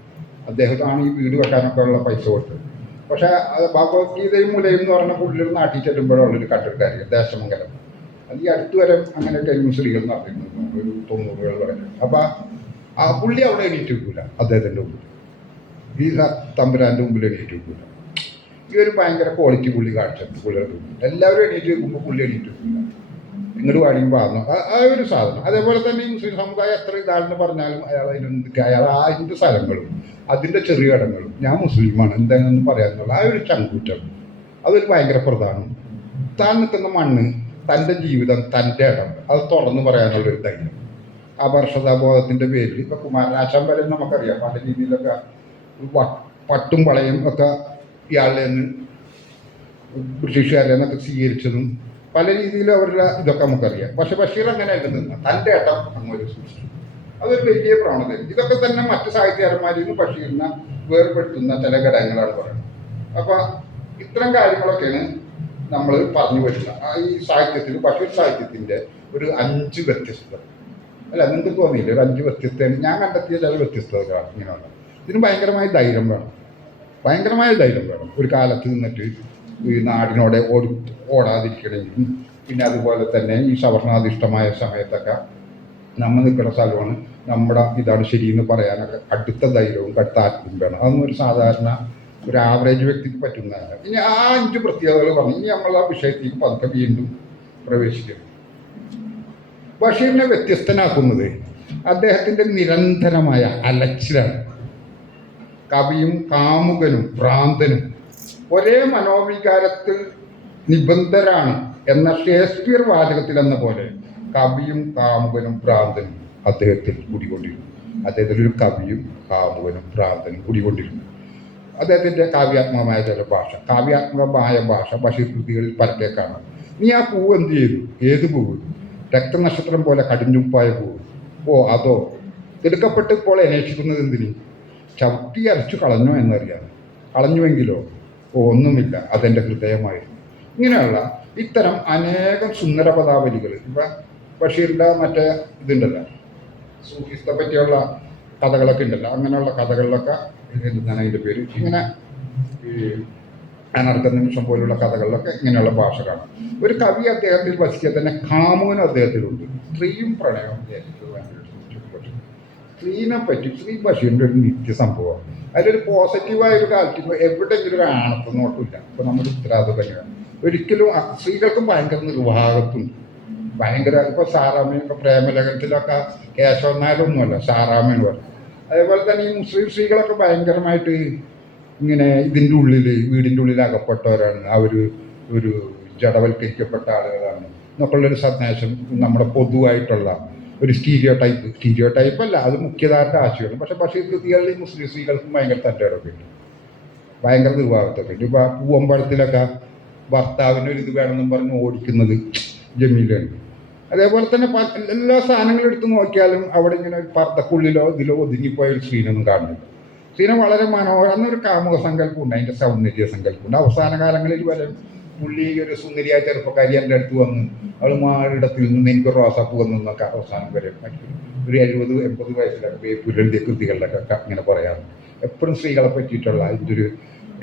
അദ്ദേഹത്താണ് ഈ വീട് വെക്കാനൊക്കെ ഉള്ള പൈസ കൊടുത്തത്. പക്ഷേ ഭഗവത്ഗീതയും മുലയും എന്ന് പറഞ്ഞ പുള്ളിയൊരു നാട്ടിൽ ചെല്ലുമ്പോഴുള്ളൊരു കട്ടക്കാരി ദേശമംഗലം. അത് ഈ അടുത്ത് വരെ അങ്ങനെ ടൈം സ്ത്രീകൾ നടത്തിയിരുന്നു, ഒരു 90-കൾ വരെ. അപ്പോൾ ആ പുള്ളി അവിടെ എണീറ്റ് വെക്കില്ല, അദ്ദേഹത്തിൻ്റെ മുമ്പിൽ, ഈ തമ്പുരാൻ്റെ മുമ്പിൽ എണീറ്റ് വെക്കില്ല. ഈ ഒരു ഭയങ്കര ക്വാളിറ്റി പുള്ളി കാണിച്ചിട്ടുണ്ട് പുള്ളിയുടെ മുമ്പിൽ. എല്ലാവരും എണീറ്റ് വെക്കുമ്പോൾ പുള്ളി എണീറ്റ് വെക്കില്ല. ഇങ്ങോട്ട് പാടിയും പാടുന്നു ആ ഒരു സാധനം. അതേപോലെ തന്നെ ഈ മുസ്ലിം സമുദായം എത്ര ഇതാണെന്ന് പറഞ്ഞാലും അയാൾ അതിൻ്റെ സ്ഥലങ്ങളും അതിൻ്റെ ചെറിയ ഇടങ്ങളും ഞാൻ മുസ്ലിമാണ് എന്താണെന്ന് പറയാനുള്ള ആ ഒരു ചങ്കൂറ്റം അതൊരു ഭയങ്കര പ്രധാനം. താൻ നിൽക്കുന്ന മണ്ണ്, തൻ്റെ ജീവിതം, തൻ്റെ ഇടം അത് തുറന്നു പറയാനുള്ളൊരു ധൈര്യം. അപർഷതാബോധത്തിൻ്റെ പേരിൽ ഇപ്പം കുമാരനാശാൻ വരെ നമുക്കറിയാം പല രീതിയിലൊക്കെ പട്ടും വളയും ഒക്കെ ഇയാളുടെ നിന്ന് ബ്രിട്ടീഷുകാരെ നിന്നൊക്കെ സ്വീകരിച്ചതും പല രീതിയിലും അവരുടെ ഇതൊക്കെ നമുക്കറിയാം. പക്ഷെ ബഷീർ അങ്ങനെയല്ല നിന്ന് തൻ്റെ ഇടം അങ്ങോട്ട് സൂക്ഷിച്ചു. അതൊരു വലിയ പ്രവണത. ഇതൊക്കെ തന്നെ മറ്റ് സാഹിത്യകാരന്മാരിൽ നിന്ന് ബഷീറിനെ വേർപെടുത്തുന്ന ചില ഘടകങ്ങളാണ് പറയുന്നത്. അപ്പം ഇത്തരം കാര്യങ്ങളൊക്കെയാണ് നമ്മൾ പറഞ്ഞു വരുന്ന ഈ സാഹിത്യത്തിൽ ബഷീർ സാഹിത്യത്തിൻ്റെ ഒരു 5 വ്യത്യസ്തത. അല്ല, നിങ്ങൾക്ക് തോന്നിയില്ല ഒരു 5 വ്യത്യസ്തതയാണ് ഞാൻ കണ്ടെത്തിയ ചില വ്യത്യസ്തതകളാണ് ഇങ്ങനെയുള്ള. ഇതിന് ഭയങ്കരമായ ധൈര്യം വേണം, ഭയങ്കരമായ ധൈര്യം വേണം. ഒരു കാലത്ത് നിന്നിട്ട് ഈ നാടിനോടെ ഓടാതിരിക്കണമെങ്കിലും പിന്നെ അതുപോലെ തന്നെ ഈ സവർണാധിഷ്ഠമായ സമയത്തൊക്കെ നമ്മൾ നിൽക്കുന്ന സ്ഥലമാണ് നമ്മുടെ ഇതാണ് ശരിയെന്ന് പറയാനൊക്കെ അടുത്ത ധൈര്യവും കടുത്ത ആത്മീയം വേണം. അതൊന്നും ഒരു സാധാരണ ഒരു ആവറേജ് വ്യക്തിക്ക് പറ്റുന്നതല്ല. ഇനി ആ 5 പ്രത്യേകതകൾ പറഞ്ഞു ഇനി നമ്മൾ ആ വിഷയത്തേക്ക് പതുക്കെ വീണ്ടും പ്രവേശിക്കുന്നു. ബഷീറിനെ വ്യത്യസ്തനാക്കുന്നത് അദ്ദേഹത്തിൻ്റെ നിരന്തരമായ അലച്ചിലാണ്. കവിയും കാമുകനും ഭ്രാന്തനും ഒരേ മനോവികാരത്തിൽ നിബന്ധരാണ് എന്ന ഷേക്സ്പിയർ വാചകത്തിൽ എന്ന പോലെ കവിയും കാമുകനും ഭ്രാന്തനും അദ്ദേഹത്തിൽ കുടികൊണ്ടിരുന്നു. അദ്ദേഹത്തിലൊരു കവിയും കാമുകനും ഭ്രാന്തനും കുടികൊണ്ടിരുന്നു. അദ്ദേഹത്തിൻ്റെ കാവ്യാത്മകമായ ചില ഭാഷ, കാവ്യാത്മകമായ ഭാഷ ബഷീർ കൃതികളിൽ പരക്കെ കാണാം. നീ ആ പൂവ് എന്ത് ചെയ്തു? ഏത് പൂവ്? രക്തനക്ഷത്രം പോലെ കടിഞ്ഞുപ്പായ പൂവ്. ഓ അതോ? എടുക്കപ്പെട്ട് ഇപ്പോൾ അന്വേഷിക്കുന്നത് എന്തിന്? ചവിട്ടി അരച്ചു കളഞ്ഞോ എന്നറിയാം. കളഞ്ഞുവെങ്കിലോ? ഓ ഒന്നുമില്ല, അതെൻ്റെ ഹൃദയമായിരുന്നു. ഇങ്ങനെയുള്ള ഇത്തരം അനേകം സുന്ദര പദാവലികൾ ഇപ്പം ബഷീറിൻ്റെ മറ്റേ ഇതുണ്ടല്ലോ, സൂഫിസത്തെ പറ്റിയുള്ള കഥകളൊക്കെ ഉണ്ടല്ലോ, അങ്ങനെയുള്ള കഥകളിലൊക്കെ എന്താണ് അതിൻ്റെ പേര്, ഇങ്ങനെ ഈ അനർഘ നിമിഷം പോലുള്ള കഥകളിലൊക്കെ ഇങ്ങനെയുള്ള ഭാഷ കാണാം. ഒരു കവി അദ്ദേഹത്തിൽ വസിക്കുക തന്നെ കാമുകനും അദ്ദേഹത്തിലുണ്ട്. സ്ത്രീയും പ്രണയവും അദ്ദേഹത്തിൽ ഭയങ്കര സ്ത്രീനെ പറ്റി ശ്രീ ബഷീറിൻ്റെ ഒരു നിത്യ സംഭവം. അതിലൊരു പോസിറ്റീവായ ഒരു കാലത്ത് ഇപ്പോൾ എവിടെയെങ്കിലും ഒരു ആണത്വം നോട്ടില്ല. ഇപ്പോൾ നമ്മുടെ ഉത്തരവാദിത്വം തന്നെയാണ്. ഒരിക്കലും സ്ത്രീകൾക്കും ഭയങ്കര നിർവാഹത്തുണ്ട്, ഭയങ്കര. ഇപ്പോൾ സാറാമ്മയൊക്കെ പ്രേമലേഖനത്തിലൊക്കെ കേശവൻ നായരൊന്നുമല്ല, സാറാമ്മയെന്ന് പറയും. അതേപോലെ തന്നെ ഈ മുസ്ലിം സ്ത്രീകളൊക്കെ ഭയങ്കരമായിട്ട് ഇങ്ങനെ ഇതിൻ്റെ ഉള്ളിൽ വീടിൻ്റെ ഉള്ളിൽ അകപ്പെട്ടവരാണ്, അവർ ഒരു ജഡവൽക്കരിക്കപ്പെട്ട ആളുകളാണ് എന്നൊക്കെയുള്ളൊരു സന്ദേശം നമ്മുടെ പൊതുവായിട്ടുള്ള ഒരു സ്റ്റീരിയോ ടൈപ്പ് അല്ല, അത് മുഖ്യധാരണ ആശയമാണ്. പക്ഷേ ബഷീർ കൃതികളിൽ മുസ്ലിം സ്ത്രീകൾക്കും ഭയങ്കര തൻ്റെടൊക്കെ ഉണ്ട്, ഭയങ്കര നിർവാഹത്തൊക്കെ ഉണ്ട്. ഇപ്പോൾ പൂവമ്പഴത്തിലൊക്കെ ഭർത്താവിനൊരു ഇത് വേണമെന്നും പറഞ്ഞ് ഓടിക്കുന്നത് ജമീലാണ്. അതേപോലെ തന്നെ എല്ലാ സാധനങ്ങളും എടുത്ത് നോക്കിയാലും അവിടെ ഇങ്ങനെ പർദ്ദക്കുള്ളിലോ ഇതിലോ ഒതുങ്ങിപ്പോയ ഒരു സ്ത്രീനൊന്നും കാണുന്നില്ല. സ്ത്രീനെ വളരെ മനോഹരം എന്നൊരു കാമുക സങ്കല്പമുണ്ട്, അതിൻ്റെ സൗന്ദര്യ സങ്കല്പമുണ്ട്. അവസാന കാലങ്ങളിൽ വരെ പുള്ളി ഒരു സുന്ദരിയായ ചെറുപ്പക്കാരി എൻ്റെ അടുത്ത് വന്ന് അവൾ മാറിടത്തിൽ നിന്ന് എനിക്ക് റോസാപ്പൂ വന്നൊക്കെ അവസാനം വരെ ഒരു 70-80 വയസ്സിലൊക്കെ പുരളിയ കൃതികളിലൊക്കെ ഇങ്ങനെ പറയാറുണ്ട്. എപ്പോഴും സ്ത്രീകളെ പറ്റിയിട്ടുള്ള അതിൻ്റെ ഒരു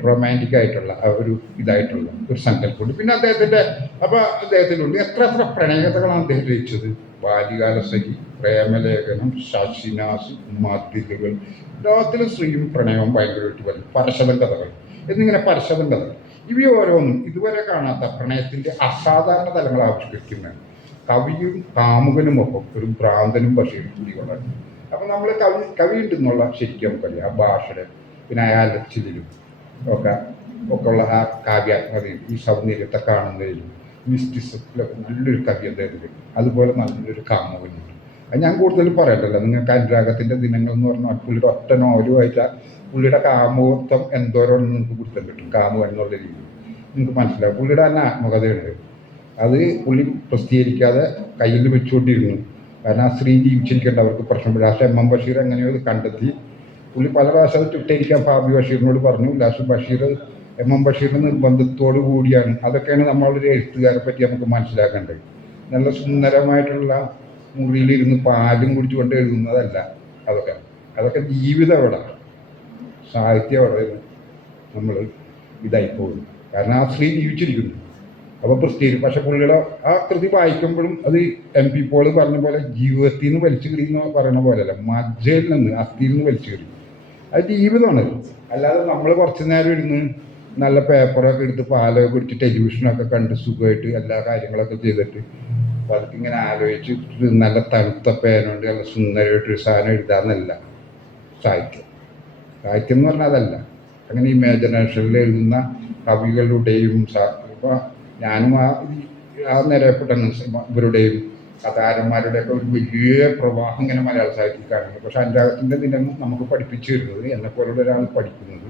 റൊമാൻറ്റിക് ആയിട്ടുള്ള ഒരു ഇതായിട്ടുള്ള ഒരു സങ്കല്പമുണ്ട്. പിന്നെ അദ്ദേഹത്തിനുണ്ട് എത്ര പ്രണയകഥകളാണ് അദ്ദേഹം രചിച്ചത്. ബാല്യകാലസഖി, പ്രേമലേഖനം, ശശിനാസ്, മാതൃകകൾ, ലോകത്തിലെ സ്ത്രീയും പ്രണയവും ഭയങ്കരമായിട്ട് വരും. പരശതം കഥകൾ എന്നിങ്ങനെ പരശതം കഥകൾ ഇവയോരോന്നും ഇതുവരെ കാണാത്ത പ്രണയത്തിൻ്റെ അസാധാരണ തലങ്ങൾ ആവിഷ്കരിക്കുന്ന കവിയും കാമുകനുമൊപ്പം ഒരു ഭ്രാന്തനും ബഷീറും കൂടി കൊണ്ടാണ്. അപ്പം നമ്മൾ കവി ഉണ്ടെന്നുള്ള ശരിക്കും നമുക്കറിയാം. ആ ഭാഷയുടെ പിന്നെ അയാലച്ചിലും ഒക്കെ ഉള്ള ആ കാവ്യാത്മകതയും ഈ സൗന്ദര്യത്തെ കാണുന്നതിലും മിസ്റ്റിസത്തിലൊക്കെ നല്ലൊരു കവി അദ്ദേഹത്തിൽ, അതുപോലെ നല്ലൊരു കാമുകനുണ്ട്. അത് ഞാൻ കൂടുതൽ പറയണ്ടല്ലോ, നിങ്ങൾക്ക് അനുരാഗത്തിൻ്റെ ദിനങ്ങൾ എന്ന് പറഞ്ഞാൽ പുള്ളിയുടെ ഒറ്റ നോവലും വായിച്ചാൽ പുള്ളിയുടെ കാമുകത്വം എന്തോരം നിങ്ങൾക്ക് കുറ്റം കിട്ടും. കാമുകൻ എന്നുള്ള രീതിയിൽ നിങ്ങൾക്ക് മനസ്സിലാവും. പുള്ളിയുടെ തന്നെ ആത്മകഥയുണ്ട്, അത് പുള്ളി പ്രസിദ്ധീകരിക്കാതെ കയ്യിൽ വെച്ചുകൊണ്ടിരുന്നു. കാരണം ആ സ്ത്രീ ജീവിച്ചിരിക്കേണ്ട അവർക്ക് പ്രശ്നം. ലാസ്റ്റ് എം ബഷീർ എങ്ങനെയോ അത് കണ്ടെത്തി. പുള്ളി പല പ്രാവശ്യം ചുട്ടരിക്കാൻ ഫാബി ബഷീറിനോട് പറഞ്ഞു. ലാസ്റ്റ് ബഷീർ ബഷീറിൻ്റെ നിർബന്ധത്തോടു കൂടിയാണ്. അതൊക്കെയാണ് നമ്മളൊരു എഴുത്തുകാരെ പറ്റി നമുക്ക് മനസ്സിലാക്കേണ്ടത്. നല്ല സുന്ദരമായിട്ടുള്ള മുറിയിലിരുന്ന് പാലും കുടിച്ചുകൊണ്ട് എഴുതുന്നതല്ല അതൊക്കെ ജീവിതം എവിടെ, സാഹിത്യം എവിടെ നമ്മൾ ഇതായിപ്പോകുന്നു. കാരണം ആ സ്ത്രീ ജീവിച്ചിരിക്കുന്നു. അപ്പോൾ പ്രസിദ്ധീകരിക്കും. പക്ഷെ പുള്ളിയുടെ ആ കൃതി വായിക്കുമ്പോഴും അത് MP പോൾ പറഞ്ഞ പോലെ ജീവിതത്തിൽ നിന്ന് വലിച്ചു കിടിയെന്ന് പറയുന്ന പോലെയല്ല, മജ്ജയിൽ നിന്ന് അസ്ഥിയിൽ നിന്ന് വലിച്ചു കിടി. അത് ജീവിതമാണ്. അല്ലാതെ നമ്മൾ കുറച്ച് നേരം ഇരുന്ന് നല്ല പേപ്പറൊക്കെ എടുത്ത് പാലൊക്കെ കുടിച്ച് ടെലിവിഷനൊക്കെ കണ്ട് സുഖമായിട്ട് എല്ലാ കാര്യങ്ങളൊക്കെ ചെയ്തിട്ട് അപ്പോൾ അതൊക്കെ ഇങ്ങനെ ആലോചിച്ച് നല്ല തണുത്ത പേനുണ്ട് നല്ല സുന്ദരമായിട്ടൊരു സാധനം എഴുതാമെന്നല്ല സാഹിത്യം. സാഹിത്യം എന്ന് പറഞ്ഞാൽ അതല്ല. അങ്ങനെ ഇമാജിനേഷനിൽ എഴുതുന്ന കവികളുടെയും ഇപ്പോൾ ഞാനും ആ നിരയപ്പെട്ടാണ് ഇവരുടെയും കഥാരന്മാരുടെയൊക്കെ ഒരു വലിയ പ്രവാഹം ഇങ്ങനെ മലയാള സാഹിത്യത്തിൽ കാണുന്നത്. പക്ഷെ അനുരാഗത്തിൻ്റെ ദിനം നമുക്ക് പഠിപ്പിച്ചു തരുന്നത്, എന്നെപ്പോലുള്ള ഒരാൾ പഠിക്കുന്നത്,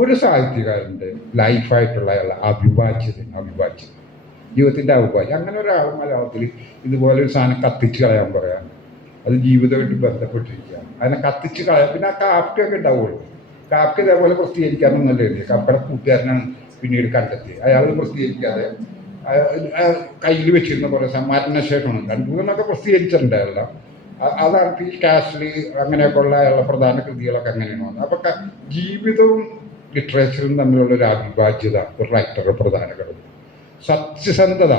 ഒരു സാഹിത്യകാരൻ്റെ ലൈഫായിട്ടുള്ള അയാളുടെ അവിഭാജ്യത ജീവിതത്തിൻ്റെ അവിഭാജ്യം. അങ്ങനെ ഒരാൾ മലയാളത്തിൽ ഇതുപോലെ ഒരു സാധനം കത്തിച്ച് കളയാൻ പറയാം, അത് ജീവിതമായിട്ട് ബന്ധപ്പെട്ടിരിക്കുക, അതിനെ കത്തിച്ച് കളയാം. പിന്നെ ആ കാഫ്കയൊക്കെ ഉണ്ടാവുള്ളൂ. കാഫ്ക ഇതേപോലെ പ്രസിദ്ധീകരിക്കാനൊന്നല്ലേ എഴുതി. കപ്പയുടെ കൂട്ടുകാരനാണ് പിന്നീട് കണ്ടെത്തി. അയാൾ പ്രസിദ്ധീകരിക്കാതെ കയ്യിൽ വെച്ചിരുന്ന കുറേ മരണശേഷമാണ് കണ്ടുപിടിക്കുന്നൊക്കെ പ്രസിദ്ധീകരിച്ചിട്ടുണ്ട് അയാളെല്ലാം. അതാണ് ഈ കാസ്റ്റിൽ അങ്ങനെയൊക്കെയുള്ള അയാളുടെ പ്രധാന കൃതികളൊക്കെ അങ്ങനെയാണ് വന്നത്. അപ്പം ജീവിതവും ലിറ്ററേച്ചറും തമ്മിലുള്ള ഒരു അവിഭാജ്യത ഒരു റൈറ്ററുടെ പ്രധാന ഘടകം. സത്യസന്ധത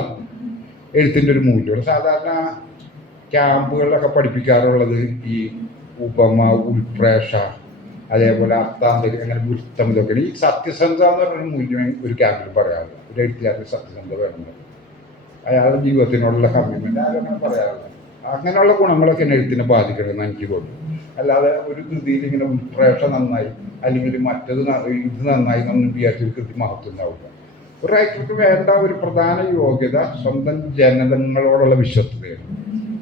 എഴുത്തിൻ്റെ ഒരു മൂല്യമാണ്. സാധാരണ ക്യാമ്പുകളിലൊക്കെ പഠിപ്പിക്കാറുള്ളത് ഈ ഉപമ, ഉൽപ്രേക്ഷ, അതേപോലെ അർത്ഥാന്തരി, അങ്ങനെ വൃത്തം, ഇതൊക്കെ. ഈ സത്യസന്ധത എന്ന് പറഞ്ഞൊരു മൂല്യം ഒരു ക്യാമ്പിൽ പറയാറില്ല. ഒരു എഴുത്തുകാരന് സത്യസന്ധത വേണമെന്ന്, അയാളുടെ ജീവിതത്തിനോടുള്ള കമ്മിറ്റ്മെൻറ്റ് ആരങ്ങനെ പറയാറില്ല. അങ്ങനെയുള്ള ഗുണങ്ങളൊക്കെ എഴുത്തിനെ ബാധിക്കണമെന്ന് എനിക്ക് തോന്നുന്നു. അല്ലാതെ ഒരു കൃതിയിൽ ഇങ്ങനെ ഉൽപ്രേക്ഷ നന്നായി അല്ലെങ്കിൽ മറ്റത് ഇത് നന്നായി എന്നൊന്നും വിചാരിച്ചൊരു കൃതി മഹത്വം ഉണ്ടാവില്ല. ഒരു റൈറ്റർക്ക് വേണ്ട ഒരു പ്രധാന യോഗ്യത സ്വന്തം ജനതകളോടുള്ള വിശ്വസ്തതയാണ്,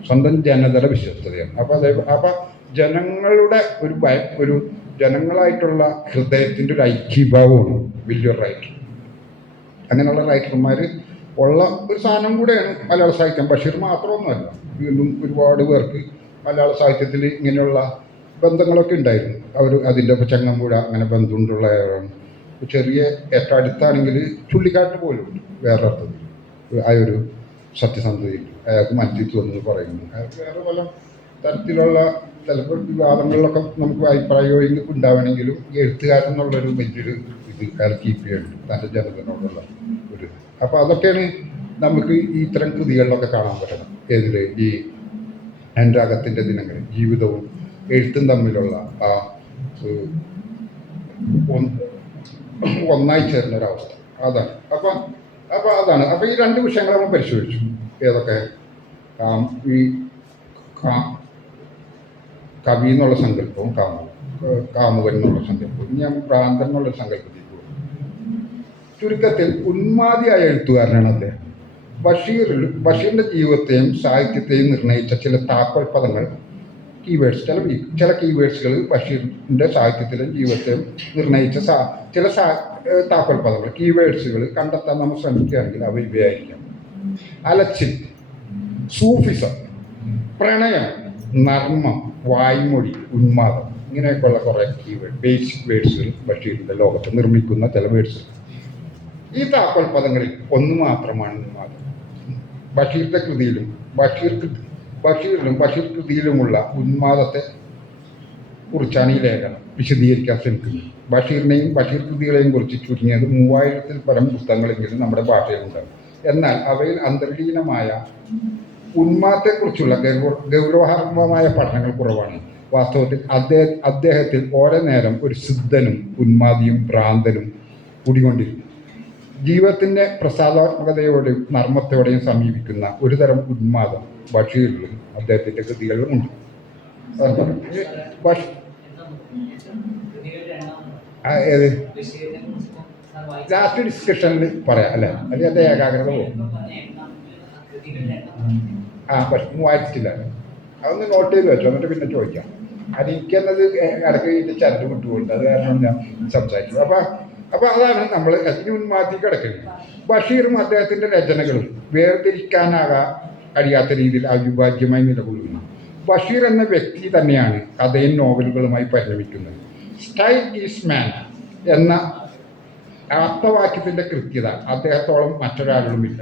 സ്വന്തം ജനതയുടെ വിശ്വസ്തതയാണ്. അപ്പോൾ ജനങ്ങളുടെ ഒരു ജനങ്ങളായിട്ടുള്ള ഹൃദയത്തിൻ്റെ ഒരു ഐക്യഭാവമാണ് വലിയൊരു റൈറ്റർ. അങ്ങനെയുള്ള റൈറ്റർമാർ ഉള്ള ഒരു സാധനം കൂടെയാണ് മലയാള സാഹിത്യം. ബഷീർ മാത്രമൊന്നുമല്ല, വീണ്ടും ഒരുപാട് പേർക്ക് മലയാള സാഹിത്യത്തിൽ ഇങ്ങനെയുള്ള ബന്ധങ്ങളൊക്കെ ഉണ്ടായിരുന്നു. അവർ അതിൻ്റെ ഇപ്പോൾ ചങ്ങമ്പുഴ അങ്ങനെ ബന്ധമുണ്ടുള്ള ചെറിയ ഏറ്റവും അടുത്താണെങ്കിൽ ചുള്ളിക്കാട്ട് പോലും ഉണ്ട് വേറെ അർത്ഥത്തിൽ. ആ ഒരു സത്യസന്ധതയിൽ അയാൾക്ക് മനസ്സിൽ തോന്നുന്നത് പറയുന്നു. അയാൾക്ക് വേറെ പല തരത്തിലുള്ള ചിലപ്പോൾ വിവാദങ്ങളിലൊക്കെ നമുക്ക് അഭിപ്രായം ഉണ്ടാവണമെങ്കിലും ഈ എഴുത്തുകാരൻ എന്നുള്ളൊരു വലിയൊരു ഇത് അയാൾ കീപ്പ് ചെയ്യുന്നുണ്ട് തൻ്റെ ജനതനോടുള്ള ഒരു. അപ്പോൾ അതൊക്കെയാണ് നമുക്ക് ഈ ഇത്തരം കൃതികളിലൊക്കെ കാണാൻ പറ്റണം. ഏതിൽ ഈ അനുരാഗത്തിൻ്റെ ദിനങ്ങളിൽ ജീവിതവും എഴുത്തും തമ്മിലുള്ള ആ ഒന്നായി ചേർന്ന ഒരവസ്ഥ അതാണ്. അപ്പോൾ അതാണ്. അപ്പോൾ ഈ രണ്ട് വിഷയങ്ങൾ നമ്മൾ പരിശോധിച്ചു. ഏതൊക്കെ? ഈ കവി എന്നുള്ള സങ്കല്പവും കാമുകൻ എന്നുള്ള സങ്കല്പവും. ഇനി ഞാൻ ഭ്രാന്തൻ എന്നുള്ള സങ്കല്പത്തിൽ പോകും. ചുരുക്കത്തിൽ ഉന്മാദിയായ എഴുത്തുകാരനാണ് അദ്ദേഹം. ബഷീറിൻ്റെ ജീവിതത്തെയും സാഹിത്യത്തെയും നിർണ്ണയിച്ച ചില താക്കോൽ പദങ്ങൾ, കീവേഡ്സ്, ചില കീവേഡ്സുകൾ ബഷീറിൻ്റെ സാഹിത്യത്തിലും ജീവിതത്തെയും നിർണ്ണയിച്ച ചില താക്കോൽ പദങ്ങൾ, കീവേഡ്സുകൾ കണ്ടെത്താൻ നമ്മൾ ശ്രമിക്കുകയാണെങ്കിൽ അവ ഇവയായിരിക്കാം: അലച്ചിൽ, സൂഫിസം, പ്രണയം, നർമ്മം, വായ്മൊഴി, ഉന്മാദം. ഇങ്ങനെയൊക്കെയുള്ള കുറേ കീവേഡ് ബേസിക് വേർഡ്സുകൾ ബഷീറിൻ്റെ ലോകത്ത് നിർമ്മിക്കുന്ന ചില വേർഡ്സുകൾ. ഈ താക്കോൽ പദങ്ങളിൽ ഒന്ന് മാത്രമാണ് ഉന്മാദം. ബഷീറിൻ്റെ കൃതിയിലും ബഷീർ കൃതിയിലുമുള്ള ഉന്മാദത്തെ കുറിച്ചാണ് ഈ ലേഖനം വിശദീകരിക്കാൻ ശ്രമിക്കുന്നത്. ബഷീറിനെയും ബഷീർ കൃതികളെയും കുറിച്ച് ചുരുങ്ങിയത് 3000-ൽ പരം പുസ്തകങ്ങളെങ്കിലും നമ്മുടെ ഭാഷയിലുണ്ട്. എന്നാൽ അവയിൽ അന്തർലീനമായ ഉന്മാദത്തെക്കുറിച്ചുള്ള ഗൗരവഹരമായ പഠനങ്ങൾ കുറവാണ്. വാസ്തവത്തിൽ അദ്ദേഹത്തിൽ ഓരോ നേരം ഒരു സിദ്ധനും ഉന്മാദിയും ഭ്രാന്തനും കൂടിക്കൊണ്ടിരുന്നു. ജീവിതത്തിൻ്റെ പ്രസാദാത്മകതയോടെയും നർമ്മത്തോടെയും സമീപിക്കുന്ന ഒരുതരം ഉന്മാദം ബഷീറിലും അദ്ദേഹത്തിൻ്റെ കൃതികളിലുമുണ്ട്. ഏത് ലാസ്റ്റ് ഡിസ്കഷനിൽ പറയാം അല്ലേ? അത് എൻ്റെ ഏകാഗ്രത പോകും. പക്ഷെ വായിച്ചിട്ടില്ല. അതൊന്ന് നോട്ട് ചെയ്ത് വെച്ചോ, എന്നിട്ട് പിന്നെ ചോദിക്കാം. അത് എനിക്കെന്നത് ഇടയ്ക്ക് ഇതിൻ്റെ ചരട് വിട്ടുപോയിട്ട് അത് കാരണം ഞാൻ സംസാരിച്ചു. അപ്പോൾ അതാണ് നമ്മൾ അതിന് ഉന്മാദി കിടക്കുന്നത്. ബഷീറും അദ്ദേഹത്തിൻ്റെ രചനകളും കഴിയാത്ത രീതിയിൽ അവിഭാജ്യമായി നിലകൊള്ളുന്നു. ബഷീർ എന്ന വ്യക്തി തന്നെയാണ് കഥയും നോവലുകളുമായി പരിണമിക്കുന്നത്. സ്റ്റൈൽ ഈസ് മാൻ എന്ന ആപ്തവാക്യത്തിൻ്റെ കൃത്യത അദ്ദേഹത്തോളം മറ്റൊരാളിലുമില്ല.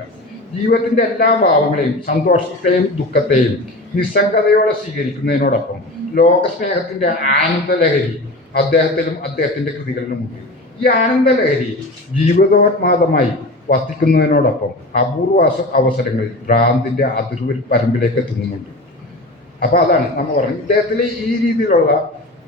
ജീവിതത്തിൻ്റെ എല്ലാ ഭാവങ്ങളെയും സന്തോഷത്തെയും ദുഃഖത്തെയും നിസ്സംഗതയോടെ സ്വീകരിക്കുന്നതിനോടൊപ്പം ലോകസ്നേഹത്തിൻ്റെ ആനന്ദലഹരി അദ്ദേഹത്തിലും അദ്ദേഹത്തിൻ്റെ കൃതികളിലുമുണ്ട്. ഈ ആനന്ദലഹരി ജീവിതോന്മാദമായി വർത്തിക്കുന്നതിനോടൊപ്പം അപൂർവ അവസരങ്ങളിൽ ഭ്രാന്തിൻ്റെ പരമ്പിലേക്ക് എത്തുന്നുമുണ്ട്. അപ്പോൾ അതാണ് നമ്മൾ പറയുന്നത്. ഇദ്ദേഹത്തിൽ ഈ രീതിയിലുള്ള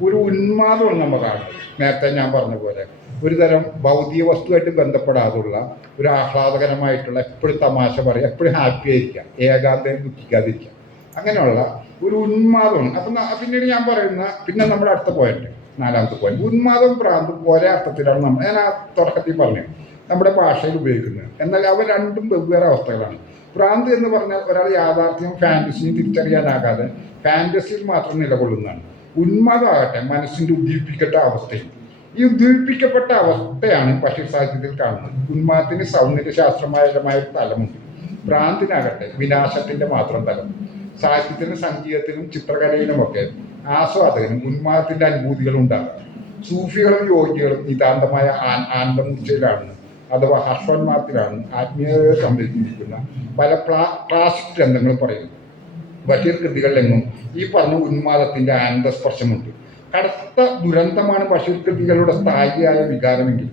ഒരു ഉന്മാദമാണ് നമ്മൾ കാണുന്നത്. നേരത്തെ ഞാൻ പറഞ്ഞ പോലെ ഒരു തരം ഭൗതിക വസ്തുവായിട്ട് ബന്ധപ്പെടാതുള്ള ഒരു ആഹ്ലാദകരമായിട്ടുള്ള എപ്പോഴും തമാശ പറയുക, എപ്പോഴും ഹാപ്പി ആയിരിക്കുക, ഏകാന്തം ദുഃഖിക്കാതിരിക്കുക, അങ്ങനെയുള്ള ഒരു ഉന്മാദമാണ്. അപ്പം പിന്നീട് ഞാൻ പറയുന്ന പിന്നെ നമ്മുടെ അടുത്ത പോയിന്റ്, 4ാമത്തെ പോയിന്റ്, ഉന്മാദവും ഭ്രാന്തും ഒരേ അർത്ഥത്തിലാണ് ഞാൻ ആ തുടക്കത്തിൽ പറഞ്ഞു നമ്മുടെ ഭാഷയിൽ ഉപയോഗിക്കുന്നത്. എന്നാൽ അവ രണ്ടും വെവ്വേറെ അവസ്ഥകളാണ്. ഭ്രാന്ത് എന്ന് പറഞ്ഞാൽ ഒരാൾ യാഥാർത്ഥ്യവും ഫാൻറ്റസിയും തിരിച്ചറിയാനാകാതെ ഫാൻറ്റസിയിൽ മാത്രം നിലകൊള്ളുന്നതാണ്. ഉന്മാദമാകട്ടെ മനസ്സിന്റെ ഉദ്ദീപിക്കപ്പെട്ട അവസ്ഥയും. ഈ ഉദ്ദീപിക്കപ്പെട്ട അവസ്ഥയാണ് ബഷീർ സാഹിത്യത്തിൽ കാണുന്നത്. ഉന്മാദത്തിന് സൗന്ദര്യശാസ്ത്രപരമായ ഒരു തലമുണ്ട്, ഭ്രാന്തിനാകട്ടെ വിനാശത്തിന്റെ മാത്രം തലം. സാഹിത്യത്തിനും സംഗീതത്തിനും ചിത്രകലയിലുമൊക്കെ ആസ്വാദകനും ഉന്മാദത്തിന്റെ അനുഭൂതികൾ ഉണ്ടാകാം. സൂഫികളും യോഗികളും നിതാന്തമായ ആനന്ദമൂർച്ചയിലാണ് അഥവാ ഹർഷോന്മാദത്തിലാണ് ആത്മീയതയെ സംരക്ഷിച്ചിരിക്കുന്ന പല ക്ലാസിക് ഗ്രന്ഥങ്ങൾ പറയുന്നു. ബഷീർ കൃതികളിലെങ്ങും ഈ പറഞ്ഞ ഉന്മാദത്തിന്റെ ആനന്ദസ്പർശമുണ്ട്. കടുത്ത ദുരന്തമാണ് ബഷീർ കൃതികളുടെ സ്ഥായിയായ വികാരമെങ്കിൽ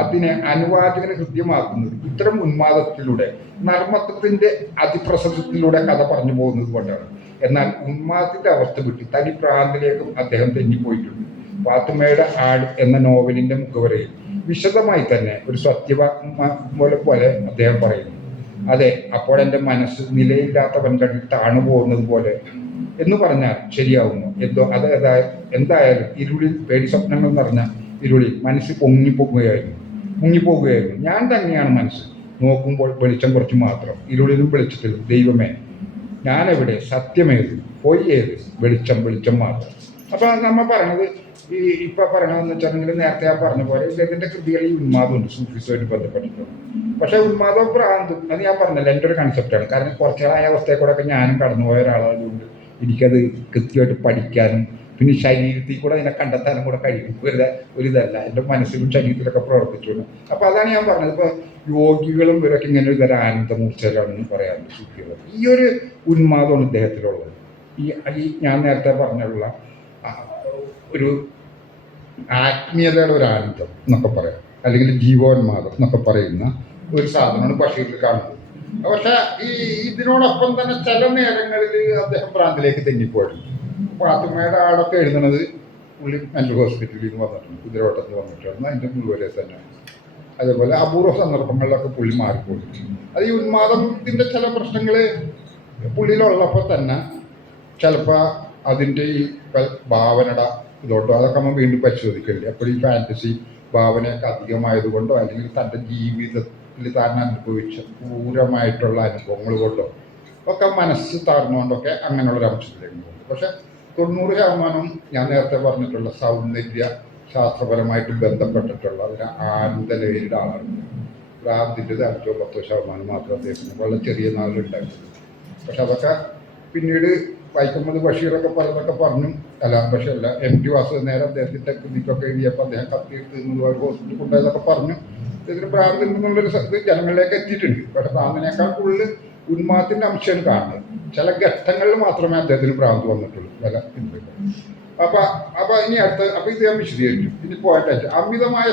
അതിനെ അനുവാചകന് ഹൃദ്യമാക്കുന്നത് ഇത്തരം ഉന്മാദത്തിലൂടെ നർമ്മത്വത്തിന്റെ അതിപ്രസരത്തിലൂടെ കഥ പറഞ്ഞു പോകുന്നത് കൊണ്ടാണ്. എന്നാൽ ഉന്മാദത്തിന്റെ അവസ്ഥ വിട്ട് തനി പ്രാന്തിലേക്കും അദ്ദേഹം തെന്നിപ്പോയിട്ടുണ്ട്. പാത്തുമ്മയുടെ ആട് എന്ന നോവലിന്റെ മുഖവരയിൽ വിശദമായി തന്നെ ഒരു സത്യവാങ്മൂലം പോലെ അദ്ദേഹം പറയുന്നു, അതെ, അപ്പോൾ എൻ്റെ മനസ്സ് നിലയില്ലാത്തവൻ കണ്ടിൽ താണു പോകുന്നത് പോലെ എന്ന് പറഞ്ഞാൽ ശരിയാവുന്നു. എന്തായാലും ഇരുളിൽ പേടി സ്വപ്നങ്ങൾ നിറഞ്ഞ ഇരുളിൽ മനസ്സ് മുങ്ങിപ്പോകുകയായിരുന്നു. ഞാൻ തന്നെയാണ് മനസ്സ്. നോക്കുമ്പോൾ വെളിച്ചം കുറച്ച് മാത്രം, ഇരുളിലും വെളിച്ചത്തിലും ദൈവമേ ഞാനെവിടെ, സത്യമേത്, പൊയ് ഏത്, വെളിച്ചം മാത്രം. അപ്പൊ നമ്മൾ പറയണത് ഇപ്പൊ പറയണതെന്ന് വെച്ചിട്ടുണ്ടെങ്കിൽ നേരത്തെ ഞാൻ പറഞ്ഞ പോലെ ഇദ്ദേഹത്തിന്റെ കൃതികളിൽ ഉന്മാദമുണ്ട് സൂഫിസുമായിട്ട് ബന്ധപ്പെട്ടിട്ടുണ്ട്. പക്ഷെ ഉന്മാദവും ഭ്രാന്തും അത് ഞാൻ പറഞ്ഞല്ലോ എൻ്റെ ഒരു കൺസെപ്റ്റാണ്. കാരണം കുറച്ചുകളായ അവസ്ഥയെ കൂടെ ഒക്കെ ഞാനും കടന്നുപോയ ഒരാളായതുകൊണ്ട് എനിക്കത് കൃത്യമായിട്ട് പഠിക്കാനും പിന്നെ ശരീരത്തിൽ കൂടെ അതിനെ കണ്ടെത്താനും കൂടെ കഴിയും. വെറുതെ ഒരു ഇതല്ല, എൻ്റെ മനസ്സിലും ശരീരത്തിലൊക്കെ പ്രവർത്തിച്ചുകൊണ്ട്. അപ്പൊ അതാണ് ഞാൻ പറഞ്ഞത്. ഇപ്പൊ യോഗികളും ഇവരൊക്കെ ഇങ്ങനെ ഒരു തരം ആനന്ദമൂർച്ചയിലാണെന്ന് പറയാറുണ്ട് സൂഫികൾ. ഈ ഒരു ഉന്മാദമാണ് ഇദ്ദേഹത്തിലുള്ളത്. ഈ ഞാൻ നേരത്തെ പറഞ്ഞുള്ള ഒരു ആത്മീയതയുടെ ഒരു ആനന്ദം എന്നൊക്കെ പറയാം, അല്ലെങ്കിൽ ജീവോന്മാദം എന്നൊക്കെ പറയുന്ന ഒരു സാധനമാണ് ബഷീറിൽ കാണുന്നത്. പക്ഷെ ഇതിനോടൊപ്പം തന്നെ ചില നേരങ്ങളിൽ അദ്ദേഹം ഭ്രാന്തിലേക്ക് തെന്നിപ്പോയിട്ടുണ്ട്. പാത്തുമ്മയുടെ ആടൊക്കെ എഴുതുന്നത് പുള്ളി മെന്റൽ ഹോസ്പിറ്റലിൽ നിന്ന് വന്നിട്ടുണ്ട്, കുതിരവട്ടത്തിൽ വന്നിട്ടുണ്ട്, അതിൻ്റെ മുഴുവരെ തന്നെ. അതേപോലെ അപൂർവ സന്ദർഭങ്ങളിലൊക്കെ പുള്ളി മാറിപ്പോയിട്ടുണ്ട്. അത് ഈ ഉന്മാദത്തിൻ്റെ ചില പ്രശ്നങ്ങൾ പുള്ളിയിലുള്ളപ്പോൾ തന്നെ ചിലപ്പോൾ അതിൻ്റെ ഈ ഭാവനയുടെ ഇതോട്ടോ അതൊക്കെ നമ്മൾ വീണ്ടും പരിശോധിക്കണ്ടേ. അപ്പോൾ ഈ ഫാൻറ്റസി ഭാവനയൊക്കെ അധികമായതുകൊണ്ടോ അല്ലെങ്കിൽ തൻ്റെ ജീവിതത്തിൽ താൻ അനുഭവിച്ച ക്രൂരമായിട്ടുള്ള അനുഭവങ്ങൾ കൊണ്ടോ ഒക്കെ മനസ്സ് താർന്നുകൊണ്ടൊക്കെ അങ്ങനെയുള്ളൊരു അംശത്തിലേക്ക് പോകും. പക്ഷെ 90% ഞാൻ നേരത്തെ പറഞ്ഞിട്ടുള്ള സൗന്ദര്യ ശാസ്ത്രപരമായിട്ട് ബന്ധപ്പെട്ടിട്ടുള്ള അതിന് ആനന്ദലഹരിയുടെ ആളാണ്. ഭ്രാന്തിൻ്റെ 5-10% മാത്രം അദ്ദേഹത്തിന് വളരെ ചെറിയ നാളിലുണ്ടായിരുന്നു. പക്ഷെ അതൊക്കെ പിന്നീട് വൈക്കം ബഷീറൊക്കെ പലതൊക്കെ പറഞ്ഞു. ബഷീറല്ല, MT വാസുദേവൻ അദ്ദേഹത്തിൻ്റെ കൃതിക്കൊക്കെ എഴുതിയപ്പോൾ അദ്ദേഹം കത്തിയെടുത്ത് ഹോസ്പിറ്റലിൽ കൊണ്ടുപോയതൊക്കെ പറഞ്ഞു. ഇതിന് ഭ്രാന്തിനുള്ളൊരു ജനങ്ങളിലേക്ക് എത്തിയിട്ടുണ്ട്. പക്ഷെ ഭ്രാന്തിനേക്കാൾ കൂടുതൽ ഉന്മാദത്തിൻ്റെ അംശമാണ് കാണുന്നത്. ചില ഘട്ടങ്ങളിൽ മാത്രമേ അദ്ദേഹത്തിന് ഭ്രാന്ത് വന്നിട്ടുള്ളൂ. അപ്പൊ ഇനി അപ്പൊ ഇത് ഞാൻ വിശദീകരിച്ചു. ഇനി പോയിന്റ് അമിതമായ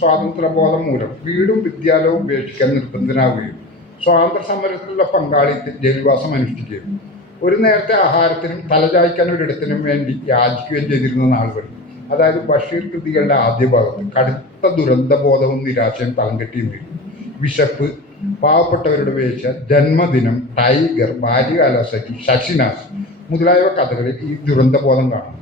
സ്വാതന്ത്ര്യബോധം മൂലം വീടും വിദ്യാലയവും ഉപേക്ഷിക്കാൻ നിർബന്ധനാവുകയും സ്വാതന്ത്ര്യ സമരത്തിലുള്ള പങ്കാളിത്തം ജയിൽവാസം അനുഷ്ഠിക്കുകയും ഒരു നേരത്തെ ആഹാരത്തിനും തലചായ്ക്കാൻ ഒരിടത്തിനും വേണ്ടി യാചിക്കുകയും ചെയ്തിരുന്ന നാളുകൾ. അതായത് ബഷീർ കൃതികളുടെ ആദ്യ ഭാഗത്ത് കടുത്ത ദുരന്തബോധവും നിരാശയും തളം കെട്ടിയും വരും. വിശപ്പ്, പാവപ്പെട്ടവരുടെ വീഴ്ച, ജന്മദിനം, ടൈഗർ, ബാല്യകാലസഖി, ശശിനാസ് മുതലായവ കഥകളിൽ ഈ ദുരന്തബോധം കാണും.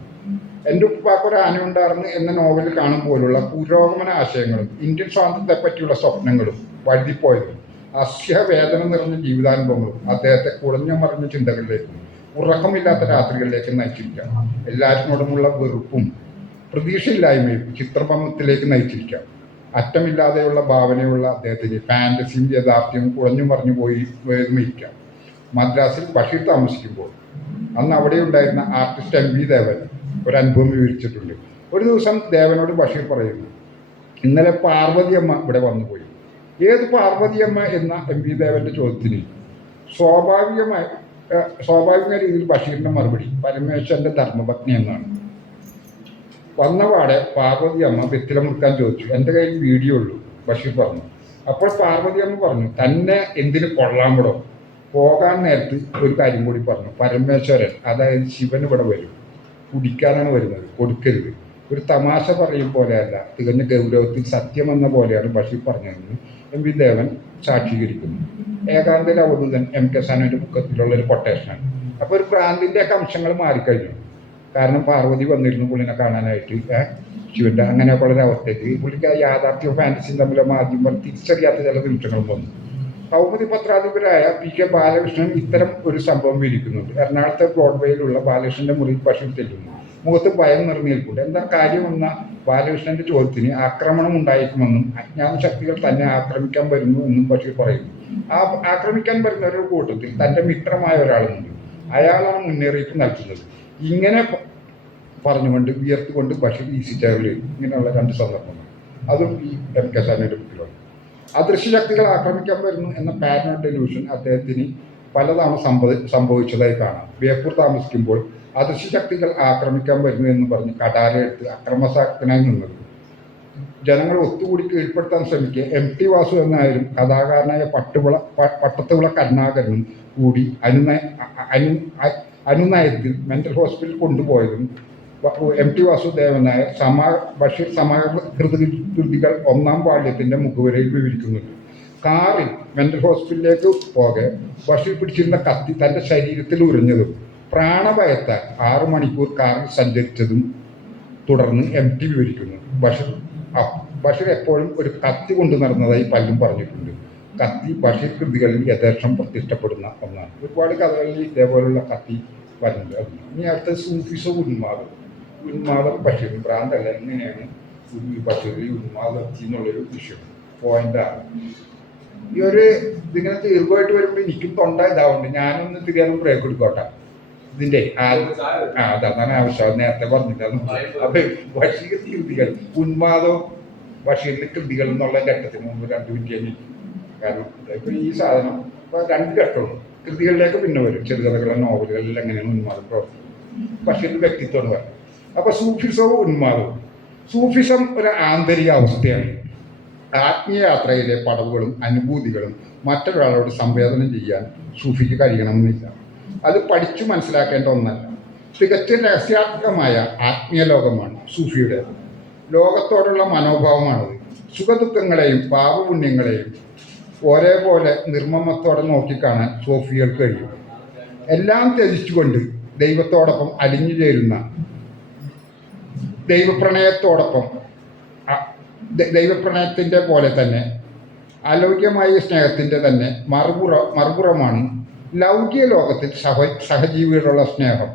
എൻ്റെ ഉപ്പാക്കൊരു ആനയുണ്ടായിരുന്നു എന്ന നോവലിൽ കാണും പോലുള്ള പുരോഗമന ആശയങ്ങളും ഇന്ത്യൻ സ്വാതന്ത്ര്യത്തെ പറ്റിയുള്ള സ്വപ്നങ്ങളും വഴുതിപ്പോയതും അസ്യവേദന നിറഞ്ഞ ജീവിതാനുഭവങ്ങളും അദ്ദേഹത്തെ കുടഞ്ഞു മറിഞ്ഞ ചിന്തകളിലേക്കും ഉറക്കമില്ലാത്ത രാത്രികളിലേക്കും നയിച്ചിരിക്കാം. എല്ലാറ്റിനോടുമുള്ള വെറുപ്പും പ്രതീക്ഷയില്ലായ്മയും ചിത്രഭ്രമത്തിലേക്ക് നയിച്ചിരിക്കാം. അറ്റമില്ലാതെയുള്ള ഭാവനയുള്ള അദ്ദേഹത്തിന് ഫാൻറ്റസിയും യാഥാർത്ഥ്യവും കുഴഞ്ഞു മറിഞ്ഞു പോയിരിക്കാം. മദ്രാസിൽ ബഷീർ താമസിക്കുമ്പോൾ അന്ന് അവിടെ ഉണ്ടായിരുന്ന ആർട്ടിസ്റ്റ് MV ദേവൻ ഒരു അനുഭവം വിവരിച്ചിട്ടുണ്ട്. ഒരു ദിവസം ദേവനോട് ബഷീർ പറയുന്നു, ഇന്നലെ പാർവതിയമ്മ ഇവിടെ വന്നുപോയി. ഏത് പാർവതിയമ്മ എന്ന MV ദേവന്റെ ചോദ്യത്തിന് സ്വാഭാവിക രീതിയിൽ ബഷീറിന്റെ മറുപടി പരമേശ്വരന്റെ ധർമ്മപത്നി എന്നാണ്. വന്നപാടെ പാർവതിയമ്മ വെറ്റില മുറുക്കാൻ ചോദിച്ചു. എൻ്റെ കയ്യിൽ വീഡിയോ ഉള്ളൂ, ബഷീർ പറഞ്ഞു. അപ്പോൾ പാർവതിയമ്മ പറഞ്ഞു, തന്നെ എന്തിന് കൊള്ളാമ്പടോ. പോകാൻ നേരത്ത് ഒരു കാര്യം കൂടി പറഞ്ഞു, പരമേശ്വരൻ അതായത് ശിവൻ ഇവിടെ വരും, കുടിക്കാനാണ് വരുന്നത്, കൊടുക്കരുത്. ഒരു തമാശ പറയും പോലെയല്ല, തികഞ്ഞ ഗൗരവത്തിൽ സത്യമെന്ന പോലെയാണ് ബഷീർ പറഞ്ഞതെന്ന് എം വി ദേവൻ സാക്ഷീകരിക്കുന്നു. ഏകാന്തര അവധൂതൻ എം കെ സാനുവിൻ്റെ പുസ്തകത്തിലുള്ള ഒരു കൊട്ടേഷനാണ്. അപ്പോൾ ഒരു ഭ്രാന്തിൻ്റെയൊക്കെ അംശങ്ങൾ മാറിക്കഴിഞ്ഞു. കാരണം പാർവതി വന്നിരുന്നു പുള്ളിനെ കാണാനായിട്ട്, ശിവന്റെ അങ്ങനെയൊക്കെ ഉള്ള അവസ്ഥയ്ക്ക് പുള്ളിക്ക് യാഥാർത്ഥ്യവും ഫാൻറ്റസിയും തമ്മിലെ മാധ്യമം തിരിച്ചറിയാത്ത ചില നിമിഷങ്ങളും വന്നു. കൗമുദി പത്രാധിപരായ പി കെ ബാലകൃഷ്ണൻ ഇത്തരം ഒരു സംഭവം വിരിക്കുന്നുണ്ട്. എറണാകുളത്തെ ബ്രോഡ്വേയിലുള്ള ബാലകൃഷ്ണന്റെ മുറിയിൽ ബഷീർ ചെല്ലുന്നു. മുഖത്ത് ഭയം നിറഞ്ഞേൽക്കൂടെ. എന്താ കാര്യമെന്ന ബാലകൃഷ്ണന്റെ ചോദ്യത്തിന് ആക്രമണം ഉണ്ടായിരിക്കുമെന്നും അജ്ഞാത ശക്തികൾ തന്നെ ആക്രമിക്കാൻ വരുന്നു എന്നും ബഷീർ പറയുന്നു. ആ ആക്രമിക്കാൻ വരുന്നവരുടെ കൂട്ടത്തിൽ തന്റെ മിത്രമായ ഒരാളുണ്ട്. അയാളാണ് മുന്നറിയിപ്പ് നൽകുന്നത്. ഇങ്ങനെ പറഞ്ഞുകൊണ്ട് വിയർത്തുകൊണ്ട് ബഷീർ ഈസി ചെയറിൽ ഇങ്ങനെയുള്ള 2 സന്ദർഭങ്ങൾ, അതും ഈ എം കെ സാനുവിൻ്റെ ബുക്കിലുണ്ട്. അദൃശ്യശക്തികൾ ആക്രമിക്കാൻ വരുന്നു എന്ന പാരനോഡ് ഡെലൂഷൻ അദ്ദേഹത്തിന് പലതവണ സംഭവിച്ചതായി കാണാം. ബേപ്പൂർ താമസിക്കുമ്പോൾ അദൃശ്യശക്തികൾ ആക്രമിക്കാൻ വരുന്നു എന്ന് പറഞ്ഞ് കടാരയെടുത്ത് അക്രമസാക്തനായി നിന്നത്. ജനങ്ങൾ ഒത്തുകൂടി കീഴ്പ്പെടുത്താൻ ശ്രമിക്കുക എം ടി വാസു എന്നായാലും കഥാകാരനായ പട്ടത്തുവിള കരുണാകരനും കൂടി അനുനയത്തിൽ മെന്റൽ ഹോസ്പിറ്റലിൽ കൊണ്ടുപോയതും എം ടി വാസുദേവൻ നായർ ബഷീർ സമാഹൃത കൃതികൾ 1-ാം വാള്യത്തിൻ്റെ മുഖവരയിൽ വിവരിക്കുന്നുണ്ട്. കാറിൽ മെന്റൽ ഹോസ്പിറ്റലിലേക്ക് പോകെ ബഷീർ പിടിച്ചിരുന്ന കത്തി തൻ്റെ ശരീരത്തിൽ ഉറിഞ്ഞതും പ്രാണഭയത്താൽ 6 മണിക്കൂർ കാറിൽ സഞ്ചരിച്ചതും തുടർന്ന് എം ടി വിവരിക്കുന്നു. ബഷീർ എപ്പോഴും ഒരു കത്തി കൊണ്ടു നടന്നതായി പലരും പറഞ്ഞിട്ടുണ്ട്. കത്തി ബഷീർ കൃതികളിൽ യഥേഷ്ടം പ്രതിഷ്ഠപ്പെടുന്ന ഒന്നാണ്. ഒരുപാട് കഥകളിൽ ഇതേപോലുള്ള കത്തി വരുന്നുണ്ട്. ഇനി അടുത്ത സൂഫിസോ ഉന്മാദം ബഷീർ ഭ്രാന്തല്ല, എങ്ങനെയാണ് ബഷീറിൽ ഉന്മാദം എന്നുള്ളൊരു വിഷയം പോയിന്റാണ്. ഈ ഒരു ഇതിങ്ങനെ ദീർഘമായിട്ട് വരുമ്പോൾ എനിക്കും തൊണ്ട ഇതാവുണ്ട്. ഞാനൊന്ന് തിരിയാനും ബ്രേക്ക് എടുക്കോട്ടെ. ഇതിന്റെ അതാണ് ആവശ്യം, നേരത്തെ പറഞ്ഞിട്ടാണ്. അപ്പൊ ബഷീർ കൃതികൾ ഉന്മാദവും ബഷീറിന്റെ കൃതികൾ എന്നുള്ള ഘട്ടത്തിന് മുമ്പ് 2 മിനിറ്റ്. കാരണം ഇപ്പൊ ഈ സാധനം ഇപ്പൊ 2 ഘട്ടമുണ്ട്. കൃതികളിലേക്ക് പിന്നെ വരും. ചെറുകഥകളും നോവലുകളിൽ എങ്ങനെയാണ് ഉന്മാദം പ്രവർത്തിക്കുന്നത്, ബഷീറിന്റെ വ്യക്തിത്വം പറയും. അപ്പൊ സൂഫിസവും ഉന്മാദവും. സൂഫിസം ഒരു ആന്തരിക അവസ്ഥയാണ്. ആത്മീയയാത്രയിലെ പടവുകളും അനുഭൂതികളും മറ്റൊരാളോട് സംവേദനം ചെയ്യാൻ സൂഫിക്ക് കഴിയണമെന്നില്ല. അത് പഠിച്ചു മനസ്സിലാക്കേണ്ട ഒന്നല്ല. തികച്ചും രഹസ്യാത്മകമായ ആത്മീയ ലോകമാണ് സൂഫിയുടെ. ലോകത്തോടുള്ള മനോഭാവമാണത്. സുഖദുഃഖങ്ങളെയും പാപപുണ്യങ്ങളെയും ഒരേപോലെ നിർമ്മമത്തോടെ നോക്കിക്കാണാൻ സൂഫികൾക്ക് കഴിയും. എല്ലാം ത്യജിച്ചുകൊണ്ട് ദൈവത്തോടൊപ്പം അലിഞ്ഞു ചേരുന്ന, ദൈവപ്രണയത്തിൻ്റെ പോലെ തന്നെ അലൗകികമായ സ്നേഹത്തിൻ്റെ തന്നെ മറുപുറമാണ് ലൗകിക ലോകത്തിൽ സഹജീവികളുള്ള സ്നേഹം.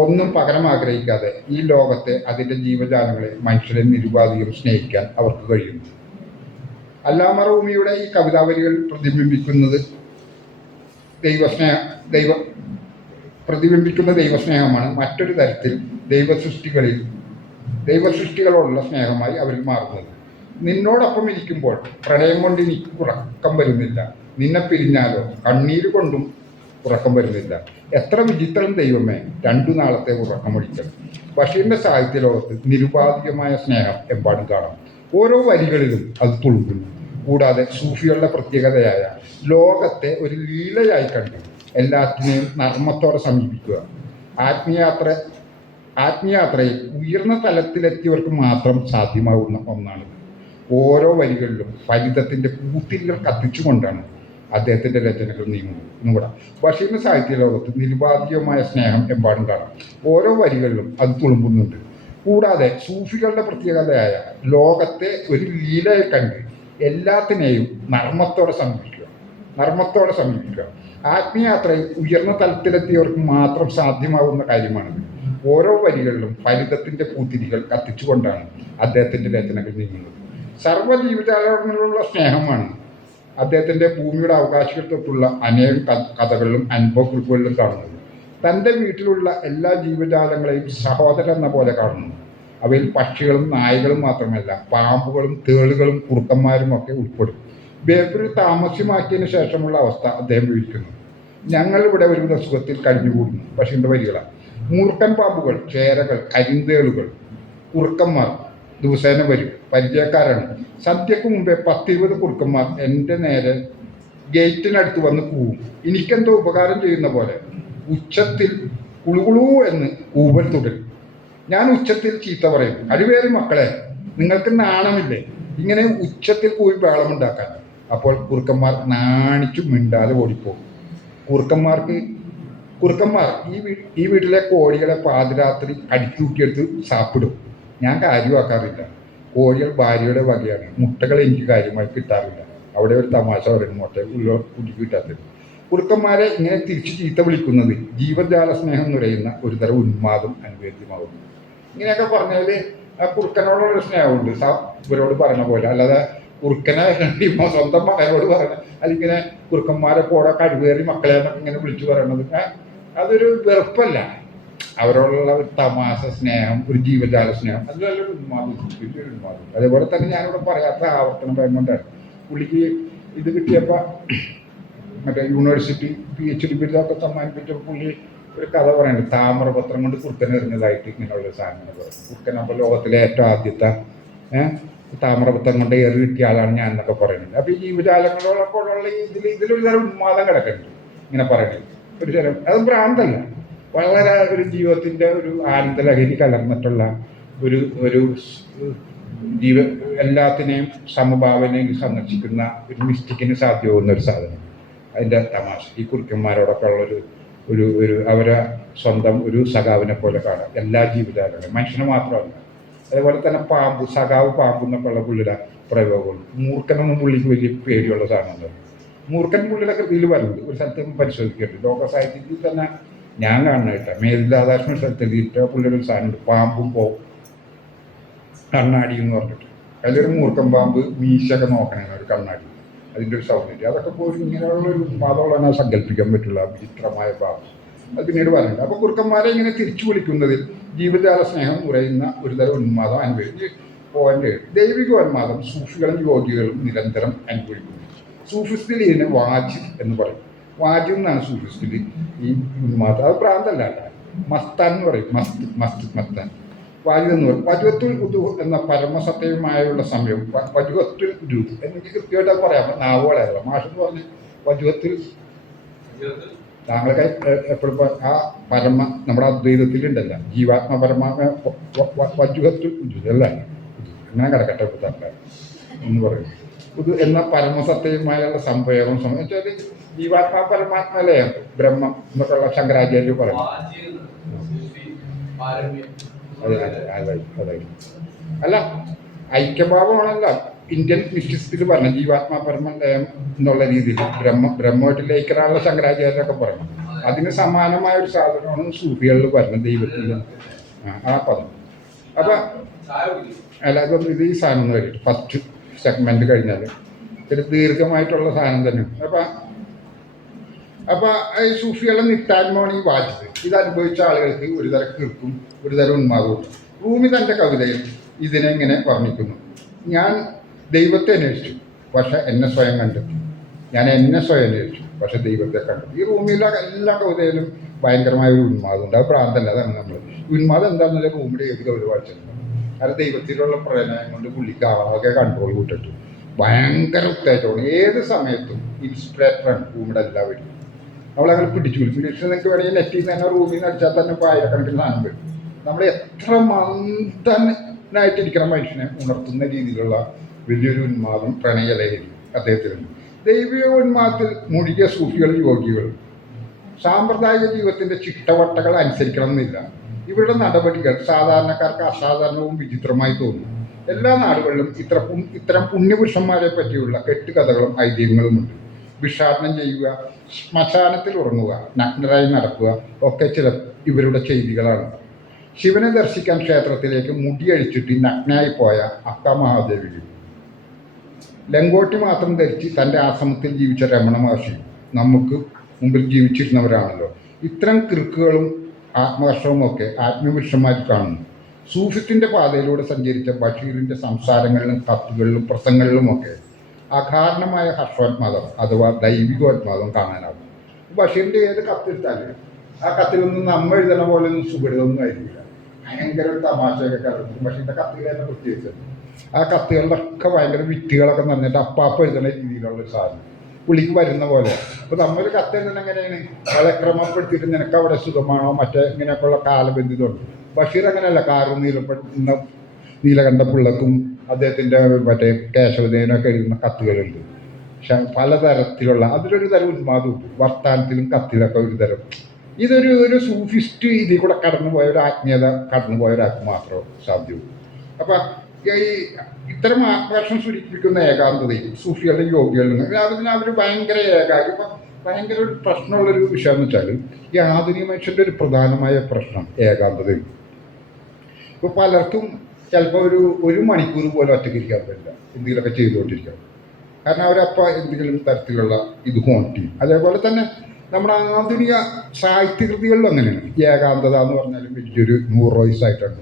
ഒന്നും പകരം ആഗ്രഹിക്കാതെ ഈ ലോകത്തെ അതിൻ്റെ ജീവജാലങ്ങളെ മനുഷ്യരെ നിരുപാധികം സ്നേഹിക്കാൻ അവർക്ക് കഴിയുന്നു. അല്ലാമ റൂമിയുടെ ഈ കവിതാവലികൾ പ്രതിബിംബിക്കുന്ന ദൈവസ്നേഹമാണ് മറ്റൊരു തരത്തിൽ ദൈവസൃഷ്ടികളോടുള്ള സ്നേഹമായി അവരിൽ മാറുന്നത്. നിന്നോടൊപ്പം ഇരിക്കുമ്പോൾ പ്രണയം കൊണ്ട് എനിക്ക് ഉറക്കം വരുന്നില്ല, നിന്നെ പിരിഞ്ഞാലോ കണ്ണീര് കൊണ്ടും ഉറക്കം വരുന്നില്ല. എത്ര വിചിത്രം ദൈവമേ 2 നാളത്തെ ഉറക്കമൊഴിക്കൽ. ബഷീറിന്റെ സാഹിത്യ ലോകത്ത് നിരുപാധികമായ സ്നേഹം എമ്പാടും കാണാം. ഓരോ വരികളിലും അത് തുളുമ്പുന്നു. കൂടാതെ സൂഫികളുടെ പ്രത്യേകതയായ ലോകത്തെ ഒരു ലീലയായി കണ്ട് എല്ലാത്തിനെയും നർമ്മത്തോടെ സമീപിക്കുക. ആത്മീയാത്രയിൽ ഉയർന്ന തലത്തിലെത്തിയവർക്ക് മാത്രം സാധ്യമാകുന്ന ഒന്നാണ്. ഓരോ വരികളിലും ഫലിതത്തിൻ്റെ പൂത്തിരികൾ കത്തിച്ചുകൊണ്ടാണ് അദ്ദേഹത്തിൻ്റെ രചനകൾ നീങ്ങുന്നത്. ബഷീറിന്റെ സാഹിത്യ ലോകത്ത് നിരുപാധികമായ സ്നേഹം എമ്പാടും കാണാം. ഓരോ വരികളിലും അത് തുളുമ്പുന്നുണ്ട്. കൂടാതെ സൂഫികളുടെ പ്രത്യേകതയായ ലോകത്തെ ഒരു ലീലയെ കണ്ട് എല്ലാത്തിനെയും നർമ്മത്തോടെ സമീപിക്കുക. ആത്മീയാത്രയിൽ ഉയർന്ന തലത്തിലെത്തിയവർക്ക് മാത്രം സാധ്യമാകുന്ന കാര്യമാണിത്. ഓരോ വരികളിലും ഫലിതത്തിൻ്റെ പൂത്തിരികൾ കത്തിച്ചുകൊണ്ടാണ് അദ്ദേഹത്തിൻ്റെ രചനകൾ നീങ്ങുന്നത്. സർവ്വജീവിതാലോചനകളുള്ള സ്നേഹമാണ് അദ്ദേഹത്തിൻ്റെ ഭൂമിയുടെ അവകാശികൾ തൊട്ടുള്ള അനേകം കഥകളിലും അനുഭവക്കുറിപ്പുകളിലും കാണുന്നത്. തൻ്റെ വീട്ടിലുള്ള എല്ലാ ജീവജാലങ്ങളെയും സഹോദരൻ എന്ന പോലെ കാണുന്നു. അവയിൽ പക്ഷികളും നായകളും മാത്രമല്ല, പാമ്പുകളും തേളുകളും കുറുക്കന്മാരും ഒക്കെ ഉൾപ്പെടും. ബേപ്പൂരിൽ താമസ്യമാക്കിയതിന് ശേഷമുള്ള അവസ്ഥ അദ്ദേഹം വിവരിക്കുന്നു. ഞങ്ങൾ ഇവിടെ ഒരുവിധ സുഖത്തിൽ കഴിഞ്ഞുകൂടുന്നു. ബഷീറിന്റെ വരികളാണ്. മൂർഖൻ പാമ്പുകൾ, ചേരകൾ, കരിന്തേളുകൾ, കുറുക്കന്മാർ ദിവസേന വരും. പരിചയക്കാരാണ്. സന്ധ്യക്ക് മുമ്പേ 10-20 കുറുക്കന്മാർ എൻ്റെ നേരെ ഗേറ്റിനടുത്ത് വന്ന് കൂവും. എനിക്കെന്തോ ഉപകാരം ചെയ്യുന്ന പോലെ ഉച്ചത്തിൽ കുളുകുളൂ എന്ന് കൂവൽ തുടരും. ഞാൻ ഉച്ചത്തിൽ ചീത്ത പറയും, കഴിവേറി മക്കളെ, നിങ്ങൾക്ക് നാണമില്ലേ ഇങ്ങനെ ഉച്ചത്തിൽ പോയി ബഹളമുണ്ടാക്കാൻ? അപ്പോൾ കുറുക്കന്മാർ നാണിച്ചു മിണ്ടാതെ ഓടിപ്പോകും. കുറുക്കന്മാർ ഈ വീട്ടിലെ കോഴികളെ പാതിരാത്രി അടിത്തൂക്കിയെടുത്ത് സാപ്പിടും. ഞാൻ കാര്യമാക്കാറില്ല. കോഴികൾ ഭാര്യയുടെ വകയാണ്. മുട്ടകൾ എനിക്ക് കാര്യമായി കിട്ടാറില്ല. അവിടെ ഒരു തമാശ പറയുന്നു, മുട്ട കുടിക്ക് കിട്ടാത്തത്. കുറുക്കന്മാരെ ഇങ്ങനെ തിരിച്ച് ചീത്ത വിളിക്കുന്നത് ജീവജാല സ്നേഹം നിറയുന്ന ഒരു തരം ഉന്മാദം അനുവേദ്യമാകുന്നു. ഇങ്ങനെയൊക്കെ പറഞ്ഞാൽ ആ കുറുക്കനോടുള്ള സ്നേഹമുണ്ട് ഇവരോട് പറഞ്ഞ പോലെ. അല്ലാതെ കുറുക്കനെ സ്വന്തം മകനോട് പറയണ അതിങ്ങനെ കുറുക്കന്മാരെ കൂടെ കഴിവേറി മക്കളെ എന്നൊക്കെ ഇങ്ങനെ വിളിച്ചു പറയണത് അതൊരു വെറുപ്പല്ല. അവരോടുള്ള ഒരു തമാശ സ്നേഹം, ഒരു ജീവജാല സ്നേഹം, അത് നല്ലൊരു ഉന്മാദം, വലിയൊരു ഉന്മാദം. അതേപോലെ തന്നെ ഞാനിവിടെ പറയാത്ത ആവർത്തനം പറയുന്നുണ്ടാണ്. പുള്ളിക്ക് ഇത് കിട്ടിയപ്പോൾ മറ്റേ യൂണിവേഴ്സിറ്റി PhD ബിരുദമൊക്കെ സമ്മാനിപ്പിച്ചപ്പോൾ പുള്ളി ഒരു കഥ പറയുന്നുണ്ട്. താമരപത്രം കൊണ്ട് കുറുക്കൻ എറിഞ്ഞതായിട്ട് ഇങ്ങനെയുള്ള സാധനങ്ങൾ പറയും. കുറുക്കനപ്പോൾ ലോകത്തിലെ ഏറ്റവും ആദ്യത്തെ താമരപത്രം കൊണ്ട് ഏറി കിട്ടിയ ആളാണ് ഞാൻ എന്നൊക്കെ പറയുന്നുണ്ട്. അപ്പോൾ ഈ ജീവജാലങ്ങളോടൊക്കെ ഉള്ള ഇതിലൊരു തരം ഉന്മാദം കിടക്കുന്നുണ്ട് ഇങ്ങനെ പറയുന്നത്. ഒരു തരം അത് ഭ്രാന്തല്ല, വളരെ ഒരു ജീവിതത്തിൻ്റെ ഒരു ആനന്ദലഹരി കലർന്നിട്ടുള്ള ഒരു എല്ലാത്തിനെയും സമഭാവനയും സന്ദർശിക്കുന്ന ഒരു മിസ്റ്റിക്കിന് സാധ്യമാകുന്ന ഒരു സാധനം. അതിൻ്റെ തമാശ ഈ കുറുക്കന്മാരോടൊക്കെ ഉള്ളൊരു അവരെ സ്വന്തം ഒരു സഖാവിനെ പോലെ കാണാം എല്ലാ ജീവജാലങ്ങളും, മനുഷ്യനെ മാത്രമല്ല. അതേപോലെ തന്നെ സഖാവ് പാമ്പ് എന്നൊക്കെ ഉള്ള പുള്ളിയുടെ പ്രയോഗമുണ്ട്. മൂർഖനൊന്നും പുള്ളിക്ക് വലിയ പേടിയുള്ള സാധനമുണ്ട്. മൂർഖൻ പുള്ളിയുടെ കൃതിയിൽ വരുന്നത് ഒരു സ്ഥലത്ത് പരിശോധിക്കുന്നുണ്ട്. ലോക സാഹിത്യത്തിൽ തന്നെ ഞാൻ കാണുന്ന കേട്ടോ, മേധാദാഷ്ണ സ്ഥലത്തെത്തിയിട്ട് പുള്ളിയുടെ ഒരു സാധനമുണ്ട്, പാമ്പും കണ്ണാടി എന്ന് പറഞ്ഞിട്ട്. അതിലൊരു മൂർഖൻ പാമ്പ് മീശയൊക്കെ നോക്കണേ ഒരു കണ്ണാടി, അതിൻ്റെ ഒരു സൗന്ദര്യം. അതൊക്കെ പോലും ഇങ്ങനെയുള്ളൊരു ഉന്മാദമുള്ള സങ്കല്പിക്കാൻ പറ്റുള്ള വിചിത്രമായ ഭാവം. അത് പിന്നീട് പറയുന്നുണ്ട്. അപ്പോൾ കുറുക്കന്മാരെ ഇങ്ങനെ തിരിച്ചു വിളിക്കുന്നതിൽ ജീവജാല സ്നേഹം കുറയുന്ന ഒരു തരം ഉന്മാദം അനുഭവിച്ച് പോയിന്റ്. ദൈവികോന്മാദം സൂഫികളും യോഗികളും നിരന്തരം അനുഭവിക്കുന്നു. സൂഫിസ്റ്റിൽ ഇതിനെ വാജിദ് എന്ന് പറയും. വാജിദ് എന്നാണ് സൂഫിസ്റ്റിൽ ഈ ഉന്മാദം. അത് പ്രാന്തല്ല, മസ്താൻ എന്ന് പറയും. മസ്താൻ വാജിദ് എന്ന് പറയും. വജുഹത്തുൽ ഉദു എന്ന പരമസത്യമായുള്ള സമയം വജുഹത്തുൽ ഉദു എനിക്ക് കൃത്യമായിട്ട് പറയാം, നാവുകളായല്ലോ. മാഷെന്ന് പറഞ്ഞ് വജുഹത്തുൽ താങ്കളൊക്കെ എപ്പോഴും ആ പരമ നമ്മുടെ അദ്വൈതത്തിലുണ്ടല്ല, ജീവാത്മ പരമാത്മ വജുഹത്തുൽ ഉദു അല്ലേ, അങ്ങനെ കിടക്കട്ടെ താങ്കളെ എന്ന് പറയും. ഇത് എന്ന പരമസത്യമായുള്ള സംഭവം വെച്ചാൽ ജീവാത്മാ പരമാത്മല്ലേ ബ്രഹ്മം എന്നൊക്കെയുള്ള ശങ്കരാചാര്യ പറയും. അതായി അല്ല, ഐക്യഭാവമാണല്ലോ ഇന്ത്യൻ മിസ്റ്റിക്സിൽ പറഞ്ഞ ജീവാത്മാ പരമലയം എന്നുള്ള രീതിയിൽ ബ്രഹ്മമായിട്ട് ലയിക്കാനുള്ള ശങ്കരാചാര്യരൊക്കെ പറഞ്ഞു. അതിന് സമാനമായ ഒരു സാധനമാണ് സൂഫികളിൽ പറഞ്ഞത്, ദൈവത്തിൽ ആ പദം. അപ്പൊ അല്ല, ഇതൊന്നും ഇത് ഈ സാധനം ഒന്ന് വരും. ഫസ്റ്റ് സെഗ്മെന്റ് കഴിഞ്ഞാൽ ഒരു ദീർഘമായിട്ടുള്ള സാധനം തന്നെ. അപ്പൊ ഈ സൂഫികളുടെ നിട്ടാത്മമാണ് ഈ വാജിദ്. ഇത് അനുഭവിച്ച ആളുകൾക്ക് ഒരു തരം കീർക്കും ഒരു തരം ഉന്മാദവും. റൂമി തൻ്റെ കവിതയിൽ ഇതിനെ ഇങ്ങനെ വർണ്ണിക്കുന്നു. ഞാൻ ദൈവത്തെ അന്വേഷിച്ചു, പക്ഷെ എന്നെ സ്വയം കണ്ടെത്തി. ഞാൻ എന്നെ സ്വയം അന്വേഷിച്ചു, പക്ഷെ ദൈവത്തെ കണ്ടെത്തി. ഈ റൂമിലെ എല്ലാ കവിതയിലും ഭയങ്കരമായ ഒരു ഉന്മാദം ഉണ്ട്. അത് പ്രാന്തല്ല, അതാണ് നമ്മൾ ഉന്മാദം എന്താണെന്നല്ലേ റൂമിയുടെ ഏത് കവിത വായിച്ചിട്ടുണ്ട്. അത് ദൈവത്തിലുള്ള പ്രണയം കൊണ്ട് പുള്ളിക്ക് ആകെ കൺട്രോൾ കൂട്ടിട്ടു. ഭയങ്കര ഉത്തേജമാണ്. ഏത് സമയത്തും ഇൻസ്പിറേറ്ററാണ് റൂമിയുടെ എല്ലാവരും. അവളങ്ങനെ പിടിച്ചു നിങ്ങൾക്ക് വേണമെങ്കിൽ നെറ്റിൽ നിന്ന് തന്നെ റൂമിൽ നിന്ന് അടിച്ചാൽ തന്നെ ഇപ്പോൾ ആയിരക്കണക്കിന് സാധനം വരും. നമ്മൾ എത്ര മന്ദനായിട്ടിരിക്കണം മനുഷ്യനെ ഉണർത്തുന്ന രീതിയിലുള്ള വലിയൊരു ഉന്മാദം പ്രണയലഹരി അദ്ദേഹത്തിനുണ്ട്. ദൈവിക ഉന്മാദത്തിൽ മുഴുകിയ സൂഫികളും യോഗികളും സാമ്പ്രദായിക ജീവിതത്തിൻ്റെ ചിട്ടവട്ടകൾ അനുസരിക്കണം എന്നില്ല. ഇവരുടെ നടപടികൾ സാധാരണക്കാർക്ക് അസാധാരണവും വിചിത്രമായി തോന്നും. എല്ലാ നാടുകളിലും ഇത്തരം പുണ്യപുരുഷന്മാരെ പറ്റിയുള്ള കെട്ടുകഥകളും ഐതിഹ്യങ്ങളുമുണ്ട്. ഭിക്ഷാടനം ചെയ്യുക, ശ്മശാനത്തിൽ ഉറങ്ങുക, നഗ്നരായി നടക്കുക ഒക്കെ ചില ഇവരുടെ ചെയ്തികളാണ്. ശിവനെ ദർശിക്കാൻ ക്ഷേത്രത്തിലേക്ക് മുടിയഴിച്ചിട്ട് നഗ്നായി പോയ അക്ക മഹാദേവിയും ലങ്കോട്ടി മാത്രം ധരിച്ച് തൻ്റെ ആശ്രമത്തിൽ ജീവിച്ച രമണ മഹർഷി നമുക്ക് മുമ്പിൽ ജീവിച്ചിരുന്നവരാണല്ലോ. ഇത്തരം കിറുക്കുകളും ആത്മകർഷവും ഒക്കെ ആത്മപുരുഷന്മാരിൽ കാണുന്നു. സൂഫിത്തിൻ്റെ പാതയിലൂടെ സഞ്ചരിച്ച ബഷീറിൻ്റെ സംസാരങ്ങളിലും കത്തുകളിലും പ്രസംഗങ്ങളിലുമൊക്കെ അകാരണമായ ഹർഷോന്മാദം അഥവാ ദൈവികോന്മാദം കാണാനാകും. ബഷീറിൻ്റെ ഏത് കത്തെടുത്താലും ആ കത്തിലൊന്നും നമ്മൾ എഴുതണ പോലെ ഒന്നും സുഖിതമൊന്നും ആയിരിക്കില്ല. ഭയങ്കര ഒരു തമാശയൊക്കെ കലർത്തും. ബഷീറിൻ്റെ കത്തുകൾ തന്നെ പ്രത്യേകിച്ചത്. ആ കത്തുകളിലൊക്കെ ഭയങ്കര വിറ്റുകളൊക്കെ നിറഞ്ഞിട്ട് അപ്പാപ്പം എഴുതുന്ന രീതിയിലുള്ളൊരു സാധനം. പുള്ളിക്ക് വരുന്ന പോലെ. അപ്പോൾ നമ്മളൊരു കത്തെഴുതുന്നത് എങ്ങനെയാണ്? വളരെ ക്രമപ്പെടുത്തിയിട്ട് നിനക്ക് അവിടെ സുഖമാണോ മറ്റേ ഇങ്ങനെയൊക്കെയുള്ള കാലബന്ധിതമുണ്ട്. ബഷീർ അങ്ങനെയല്ല. കാറും നീലകണ്ഠ പിള്ളക്കും അദ്ദേഹത്തിൻ്റെ മറ്റേ കേശവദേവനൊക്കെ എഴുതുന്ന കത്തുകളുണ്ട്. പക്ഷെ പലതരത്തിലുള്ള അതിലൊരു തരം ഉന്മാദമുണ്ട്. വർത്താനത്തിലും കത്തിലൊക്കെ ഒരു തരം ഒരു സൂഫിസ്റ്റ് ഇതിൽ കൂടെ കടന്നുപോയ ഒരു ആത്മീയത കടന്നുപോയ ഒരാൾക്ക് മാത്രമേ സാധ്യവും. അപ്പം ഈ ഇത്തരം ആകർഷണം സൂചിപ്പിക്കുന്ന ഏകാന്തതയും സൂഫികളുടെയും യോഗികളുടെയും അവർ ഭയങ്കര ഏകാഗ്രം. ഇപ്പം ഭയങ്കര ഒരു പ്രശ്നമുള്ളൊരു വിഷയം എന്ന് വെച്ചാൽ ഈ ആധുനിക മനുഷ്യൻ്റെ ഒരു പ്രധാനമായ പ്രശ്നം ഏകാന്തതയും. ഇപ്പോൾ പലർക്കും ചിലപ്പോൾ ഒരു മണിക്കൂർ പോലും ഒറ്റയ്ക്കിരിക്കാൻ പറ്റില്ല, എന്തെങ്കിലുമൊക്കെ ചെയ്തുകൊണ്ടിരിക്കണം. കാരണം അവരപ്പോൾ എന്തെങ്കിലും തരത്തിലുള്ള ഇത് ഹോണ്ട് ചെയ്യും. അതേപോലെ തന്നെ നമ്മുടെ ആധുനിക സാഹിത്യകൃതികളിലും അങ്ങനെയാണ്. ഈ ഏകാന്തത എന്ന് പറഞ്ഞാലും വലിയൊരു ന്യൂറോയിസായിട്ടാണ്.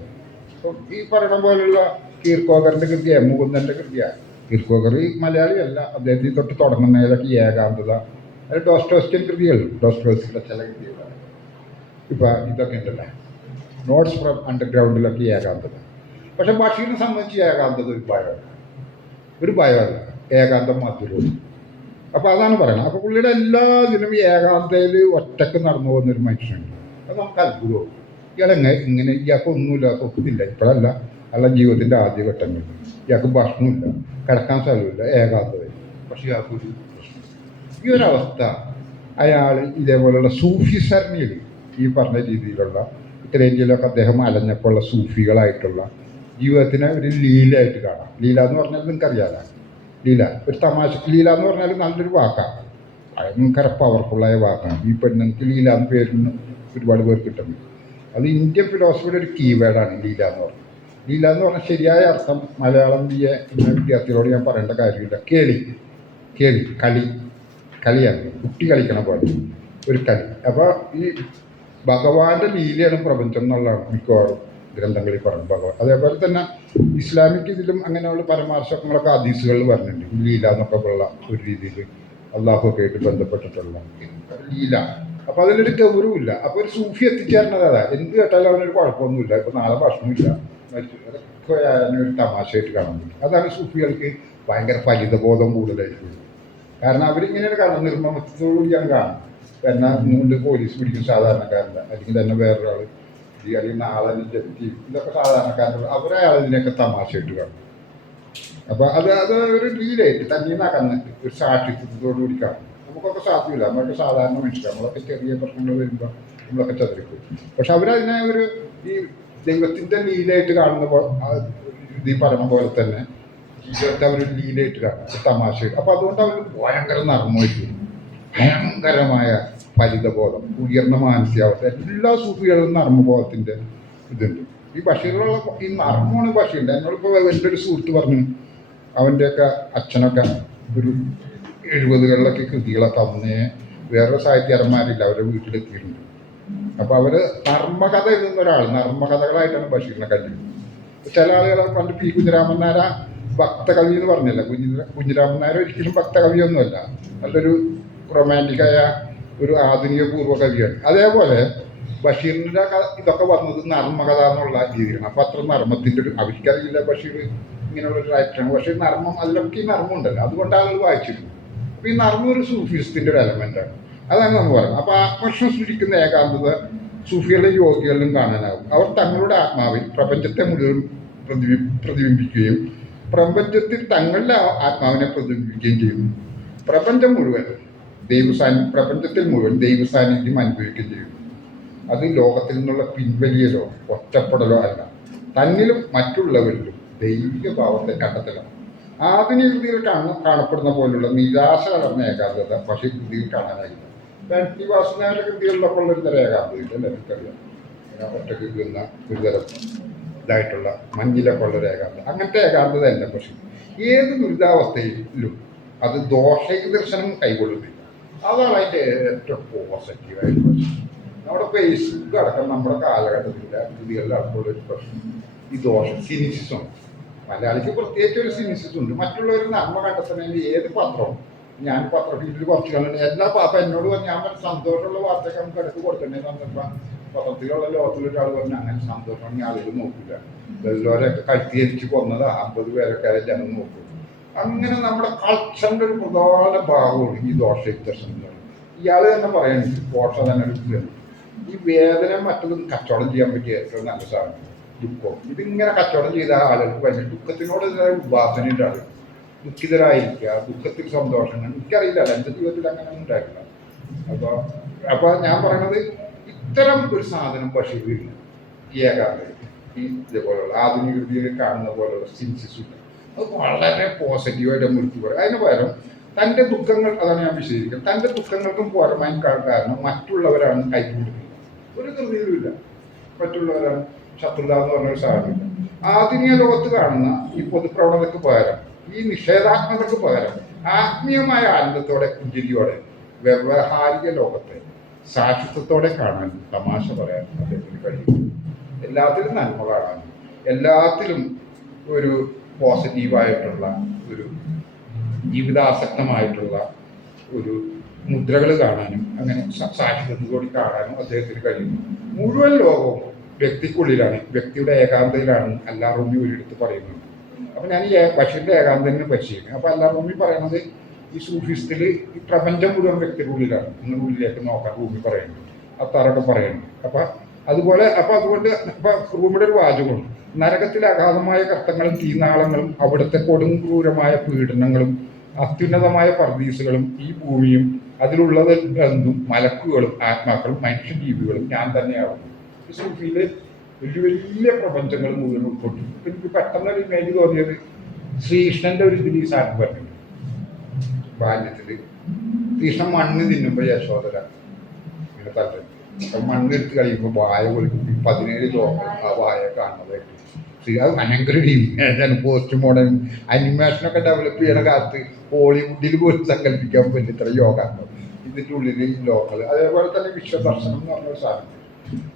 അപ്പോൾ ഈ പറയുന്ന പോലുള്ള കീർക്കോഗറിൻ്റെ കൃതിയാണ്, മുകുന്ദൻ്റെ കൃതിയാണ്. കീർക്കോഗർ മലയാളിയല്ല, അദ്ദേഹത്തിന് തൊട്ട് തുടങ്ങുന്നതിലൊക്കെ ഈ ഏകാന്തത. അത് ഡോസ്റ്റോവ്സ്കിയൻ കൃതികളുണ്ട്, ഡോസ്റ്റോവ്സ്കിയുടെ ചില കൃതികളാണ്. ഇപ്പം ഇതൊക്കെ ഉണ്ടല്ലോ, നോട്ട്സ് ഫ്രം അണ്ടർഗ്രൗണ്ടിലൊക്കെ ഈ ഏകാന്തത. പക്ഷെ ബഷീറിനെ സംബന്ധിച്ച് ഏകാന്തത ഒരു ഭയമല്ല, ഏകാന്തം മാത്രമേ. അപ്പോൾ അതാണ് പറയുന്നത്. അപ്പോൾ പുള്ളിയുടെ എല്ലാ ഇതിനും ഈ ഏകാന്തയിൽ ഒറ്റക്ക് നടന്നു പോകുന്നൊരു മനുഷ്യനുണ്ട്. അത് നമുക്ക് അത്ഭുതവും. ഇങ്ങനെ ഇയാൾക്കൊന്നുമില്ല, സ്വത്തില്ല, ഇപ്പോഴല്ല, അല്ല ജീവിതത്തിൻ്റെ ആദ്യഘട്ടങ്ങളിൽ ഇയാൾക്ക് ഭക്ഷണമില്ല, കിടക്കാൻ സ്ഥലമില്ല, ഏകാന്തത. പക്ഷെ ഇയാൾക്കൊരു പ്രശ്നം. ഈ ഒരവസ്ഥ അയാൾ ഇതേപോലെയുള്ള സൂഫി സരണിയിൽ ഈ പറഞ്ഞ രീതിയിലുള്ള ഉത്തരേന്ത്യയിലൊക്കെ അദ്ദേഹം അലഞ്ഞപ്പോൾ ഉള്ള സൂഫികളായിട്ടുള്ള ജീവിതത്തിനെ ഒരു ലീലയായിട്ട് കാണാം. ലീല എന്ന് പറഞ്ഞാൽ നിങ്ങൾക്കറിയാലോ, ലീല ഒരു തമാശ. ലീല എന്ന് പറഞ്ഞാൽ നല്ലൊരു വാക്കാണ്, ഭയങ്കര പവർഫുള്ളായ വാക്കാണ്. ഈ പെണ്ണുങ്ങൾക്ക് ലീല എന്ന് പേരിന് ഒരുപാട് പേർ കിട്ടുന്നു. അത് ഇന്ത്യൻ ഫിലോസഫിയുടെ ഒരു കീവേഡാണ് ലീല എന്ന് പറഞ്ഞാൽ. ലീല എന്ന് പറഞ്ഞാൽ ശരിയായ അർത്ഥം മലയാളം വിദ്യാർത്ഥികളോട് ഞാൻ പറയേണ്ട കാര്യമില്ല. കളിയാണ്, കുട്ടി കളിക്കണ പോലെ ഒരു കളി. അപ്പോൾ ഈ ഭഗവാന്റെ ലീലയാണ് പ്രപഞ്ചം എന്നുള്ളതാണ് മിക്കവാറും ഗ്രന്ഥങ്ങളിൽ പറഞ്ഞു ഭഗവാൻ. അതേപോലെ തന്നെ ഇസ്ലാമിക് ഇതിലും അങ്ങനെയുള്ള പരാമർശങ്ങളൊക്കെ ഹദീസുകളിൽ പറഞ്ഞിട്ടുണ്ട്. ലീല എന്നൊക്കെ ഉള്ള ഒരു രീതിയിൽ അള്ളാഹുവൊക്കെ ആയിട്ട് ബന്ധപ്പെട്ടിട്ടുള്ള ലീല. അപ്പോൾ അതിലൊരു ഗൗരവമില്ല. അപ്പോൾ ഒരു സൂഫി എത്തിച്ചേർന്നത് അതാ, എന്ത് കേട്ടാലും അവനൊരു കുഴപ്പമൊന്നുമില്ല. ഇപ്പോൾ നാളെ ഭക്ഷണമില്ല, അതൊക്കെ ഒരു തമാശയായിട്ട് കാണാൻ പറ്റും. അതാണ് സൂഫികൾക്ക് ഭയങ്കര ഫലിതബോധം കൂടുതലായിട്ട്. കാരണം അവരിങ്ങനെയാണ് കാണുന്നത്, നിർമ്മമത്തോടുകൂടിയാണ് കാണുന്നത്. എന്നാൽ ഇന്നുകൊണ്ട് പോലീസ് പിടിക്കും സാധാരണക്കാരല്ല, അല്ലെങ്കിൽ തന്നെ വേറൊരാൾ അല്ലെങ്കിൽ നാളെ ജപ്തി, ഇതൊക്കെ സാധാരണക്കാരുടെ അവരയാളിതിനെയൊക്കെ തമാശയായിട്ട് കാണും. അപ്പോൾ അത് ഒരു ലീലായിട്ട് തന്നീന്നാക്കുന്നത് ഒരു സാക്ഷിത്വത്തോടുകൂടി കാണും. നമുക്കൊക്കെ സാധ്യമില്ല, നമ്മളൊക്കെ സാധാരണ മനുഷ്യർ, നമ്മളൊക്കെ ചെറിയ പ്രശ്നങ്ങൾ വരുമ്പോൾ നമ്മളൊക്കെ ചതിരിക്കും. പക്ഷെ അവരതിനെ ഈ ദൈവത്തിൻ്റെ ലീലയായിട്ട് കാണുന്ന ഈ പറയുന്ന പോലെ തന്നെ ജീവിതത്തെ അവരൊരു ലീലയായിട്ട് കാണും, തമാശയായിട്ട്. അപ്പോൾ അതുകൊണ്ട് അവർ ഭയങ്കര നർമ്മമായിട്ട്, ഭയങ്കരമായ ഫലിതബോധം, ഉയർന്ന മാനസികാവസ്ഥ. എല്ലാ സൂഫികളും നർമ്മബോധത്തിൻ്റെ ഇതുണ്ട്. ഈ ബഷീറുള്ള ഈ നർമ്മമാണ് ബഷീറിൻ്റെ. എന്നോടിപ്പോൾ എൻ്റെ ഒരു സുഹൃത്ത് പറഞ്ഞു, അവൻ്റെയൊക്കെ അച്ഛനൊക്കെ ഒരു 70കളിലൊക്കെ കൃതികളൊക്കെ അന്നേ വേറെ സാഹിത്യകാരന്മാരില്ല അവരുടെ വീട്ടിലെത്തിയിട്ടുണ്ട്. അപ്പോൾ അവർ നർമ്മകഥ എഴുതുന്ന ഒരാൾ, നർമ്മകഥകളായിട്ടാണ് ബഷീറിനെ കണ്ടിരുന്നത്. ചില ആളുകളെ പണ്ട് പി കുഞ്ഞിരാമൻ നായർ ഭക്തകവി എന്ന് പറഞ്ഞില്ല. കുഞ്ഞിരാമൻ നായർ ഒരിക്കലും ഭക്തകവിയൊന്നുമല്ല, നല്ലൊരു റൊമാൻറ്റിക്കായ ഒരു ആധുനിക പൂർവ്വ കവിയാണ്. അതേപോലെ ബഷീറിൻ്റെ ഇതൊക്കെ വന്നത് നർമ്മകഥ എന്നുള്ള രീതിയാണ്. അപ്പോൾ അത്ര നർമ്മത്തിൻ്റെ അവർക്കറിയില്ല ബഷീർ ഇങ്ങനെയുള്ളൊരു റൈറ്ററാണ്. പക്ഷേ നർമ്മം, അതിലൊക്കെ ഈ നർമ്മം ഉണ്ടല്ലോ, അതുകൊണ്ട് ആളുകൾ വായിച്ചിരുന്നു. അപ്പോൾ ഈ നർമ്മം ഒരു സൂഫിസത്തിൻ്റെ ഒരു എലമെൻ്റാണ്. അതാണ് നമ്മൾ പറയുന്നത്. അപ്പോൾ ആകർഷണം സൃഷ്ടിക്കുന്ന ഏകാന്തത സൂഫികളുടെ യോഗികളിലും കാണാനാകും. അവർ തങ്ങളുടെ ആത്മാവിൽ പ്രപഞ്ചത്തെ മുഴുവൻ പ്രതിബിംബിക്കുകയും പ്രപഞ്ചത്തിൽ തങ്ങളുടെ ആത്മാവിനെ പ്രതിബിംബിക്കുകയും ചെയ്യുന്നു. പ്രപഞ്ചത്തിൽ മുഴുവൻ ദൈവസാന്നിധ്യം അനുഭവിക്കുകയും ചെയ്യുന്നു. അത് ലോകത്തിൽ നിന്നുള്ള പിൻവലിയലോ ഒറ്റപ്പെടലോ അല്ല, തന്നിലും മറ്റുള്ളവരിലും ദൈവിക ഭാവത്തെ കണ്ടെത്തലാണ്. ആധുനിക കൃതിയിൽ കാണപ്പെടുന്ന പോലുള്ള നിരാശ കലർന്ന ഏകാന്തത പക്ഷേ കൃതിയിൽ കാണാനായില്ല. ടി വാസുദേവന്റെ കൃതികളിലൊക്കെ ഉള്ളൊരു തരം ഏകാന്തതയില്ല, എനിക്കറിയാം. ഒറ്റക്ക് കിട്ടുന്ന ഒരു തരം ഇതായിട്ടുള്ള മഞ്ഞിലൊക്കെ ഉള്ളൊരു ഏകാന്തത, അങ്ങനത്തെ ഏകാന്തത അല്ല. പക്ഷേ ഏത് ദുരിതാവസ്ഥയിലും അത് ദോഷൈക ദർശനം കൈകൊള്ളുന്നില്ല. അതാണ് അതിൻ്റെ ഏറ്റവും പോസിറ്റീവായിട്ട് പ്രശ്നം. നമ്മുടെ ഫേസ്ബുക്ക് അടക്കം നമ്മുടെ കാലഘട്ടത്തിൻ്റെ കൃതികളിൽ അടക്കമുള്ളൊരു പ്രശ്നം ഈ സിനിസിസം. മലയാളിക്ക് പ്രത്യേകിച്ച് ഒരു സിനിസിസം ഉണ്ട്. മറ്റുള്ളവർ നന്മ കണ്ടെത്തണമെങ്കിൽ ഏത് പത്രവും, ഞാൻ പത്രഫീൽഡിൽ കുറച്ച് കണ്ടുണ്ട്, എല്ലാ അപ്പം എന്നോട് പറഞ്ഞു, ഞാൻ സന്തോഷമുള്ള വാർത്തയൊക്കെ നമുക്ക് എടുത്ത് കൊടുത്തിട്ടുണ്ടെങ്കിൽ വന്നപ്പോൾ പത്രത്തിലുള്ള ലോകത്തിലൊരാൾ പറഞ്ഞു, അങ്ങനെ സന്തോഷമാണെങ്കിൽ ആളുകൾ നോക്കില്ല, എല്ലാവരെയൊക്കെ കഴുത്തിയരിച്ച് കൊന്നത് 50 പേരൊക്കെ ജനം നോക്കും. അങ്ങനെ നമ്മുടെ കൾച്ചറിൻ്റെ ഒരു പ്രധാന ഭാഗമാണ് ഈ ദോഷയുക്ത സംഘം. ഇയാൾ തന്നെ പറയുന്നത് ദോഷ തന്നെ ഒരു ഈ വേദന മറ്റതും കച്ചവടം ചെയ്യാൻ പറ്റിയ ഏറ്റവും നല്ല സാധനം ദുഃഖം. ഇതിങ്ങനെ കച്ചവടം ചെയ്ത ആളുകൾക്ക് ഭയങ്കര ദുഃഖത്തിനോട് ഉപാസനയുടെ ആളുകൾ ദുഃഖിതരായിരിക്കുക, ദുഃഖത്തിൽ സന്തോഷങ്ങൾ. എനിക്കറിയില്ല, എൻ്റെ ജീവിതത്തിൽ അങ്ങനെ ഒന്നും ഉണ്ടായിട്ടില്ല. അപ്പോൾ ഞാൻ പറയണത് ഇത്തരം ഒരു സാധനം ബഷീറില്ല. ഈ ഏകാഗ്രത ഈ ഇതേപോലുള്ള ആധുനിക കൃതിയിൽ കാണുന്ന പോലുള്ള സിൻസിസുണ്ട്. അത് വളരെ പോസിറ്റീവായിട്ട് മുറുക്കി പറയും. അതിന് പകരം തൻ്റെ ദുഃഖങ്ങൾ, അതാണ് ഞാൻ വിശദീകരിക്കുന്നത്, തൻ്റെ ദുഃഖങ്ങൾക്കും പോരമായി കാരണം മറ്റുള്ളവരാണ് കൈകൊടുക്കുന്നത്. ഒരു കൃതിയിലുമില്ല മറ്റുള്ളവരാണ് ശത്രുത എന്ന് പറഞ്ഞൊരു സാധനമില്ല. ആധുനിക ലോകത്ത് കാണുന്ന ഈ പൊതുപ്രവണതയ്ക്ക് പകരം, ഈ നിഷേധാത്മകതയ്ക്ക് പകരം ആത്മീയമായ ആനന്ദത്തോടെ പുഞ്ചിരിയോടെ വ്യവഹാരിക ലോകത്തെ സാക്ഷിത്വത്തോടെ കാണാൻ, തമാശ പറയാൻ അദ്ദേഹത്തിന് കഴിയും. എല്ലാത്തിലും നന്മ കാണാനും എല്ലാത്തിലും ഒരു പോസിറ്റീവായിട്ടുള്ള ഒരു ജീവിതാസക്തമായിട്ടുള്ള ഒരു മുദ്രകൾ കാണാനും അങ്ങനെ സാക്ഷിത്വത്തോടെ കാണാനും അദ്ദേഹത്തിന് കഴിയുന്നു. മുഴുവൻ ലോകവും വ്യക്തിക്കുള്ളിലാണ്, വ്യക്തിയുടെ ഏകാന്തതയിലാണ് അല്ലാ റൂമി ഒരിടത്ത് പറയുന്നത്. അപ്പം ഞാൻ ഈ ബഷീറിൻ്റെ ഏകാന്തനെ പറ്റിയാണ്. അപ്പോൾ അല്ലാ റൂമി പറയണത് ഈ സൂഫിസ്റ്റിൽ ഈ പ്രപഞ്ചം മുഴുവൻ വ്യക്തിയുടെ ഉള്ളിലാണ്, നിങ്ങളുടെ ഉള്ളിലേക്ക് നോക്കാൻ റൂമി പറയുന്നത്, അത്താറൊക്കെ പറയുന്നത്. അതുകൊണ്ട് റൂമിയുടെ ഒരു വാചകമുണ്ട്: നരകത്തിലെ അഗാധമായ കർത്തങ്ങളും തീനാളങ്ങളും അവിടുത്തെ കൊടും ക്രൂരമായ പീഡനങ്ങളും അത്യുന്നതമായ പർദീസുകളും ഈ ഭൂമിയും അതിലുള്ളതെന്തും മലക്കുകളും ആത്മാക്കളും മനുഷ്യജീവികളും ഞാൻ തന്നെയാവുന്നു. ഈ സൂഫിയിലെ വലിയ വലിയ പ്രപഞ്ചങ്ങൾ മുഴുവൻ ഉൾക്കൊണ്ടു. എനിക്ക് പെട്ടെന്നൊരു ഇമേജ് തോന്നിയത് ശ്രീകൃഷ്ണന്റെ ഒരു ഇതിൽ ഈ സാധനം പറഞ്ഞിട്ടുണ്ട്. ബാല്യത്തിൽ കൃഷ്ണൻ മണ്ണ് തിന്നുമ്പോൾ യശോദര ഇങ്ങനെ തലത്തിൽ മണ്ണെടുത്ത് കഴിയുമ്പോൾ വായ കൊടുക്കും. 17 ലോകങ്ങൾ ആ വായ കാണുന്നതായിട്ട് അത് ഭയങ്കര ഡിമാൻഡാണ്. പോസ്റ്റ് മോഡേൺ അനിമേഷനൊക്കെ ഡെവലപ്പ് ചെയ്യണ കാലത്ത് ഹോളിവുഡിൽ പോലും സങ്കല്പിക്കാൻ പറ്റും ഇത്ര യോഗാണ്ടോ ഇതിൻ്റെ ഉള്ളിൽ ഈ ലോകങ്ങൾ. അതേപോലെ തന്നെ വിശ്വദർശനം എന്ന് പറഞ്ഞൊരു സാധനം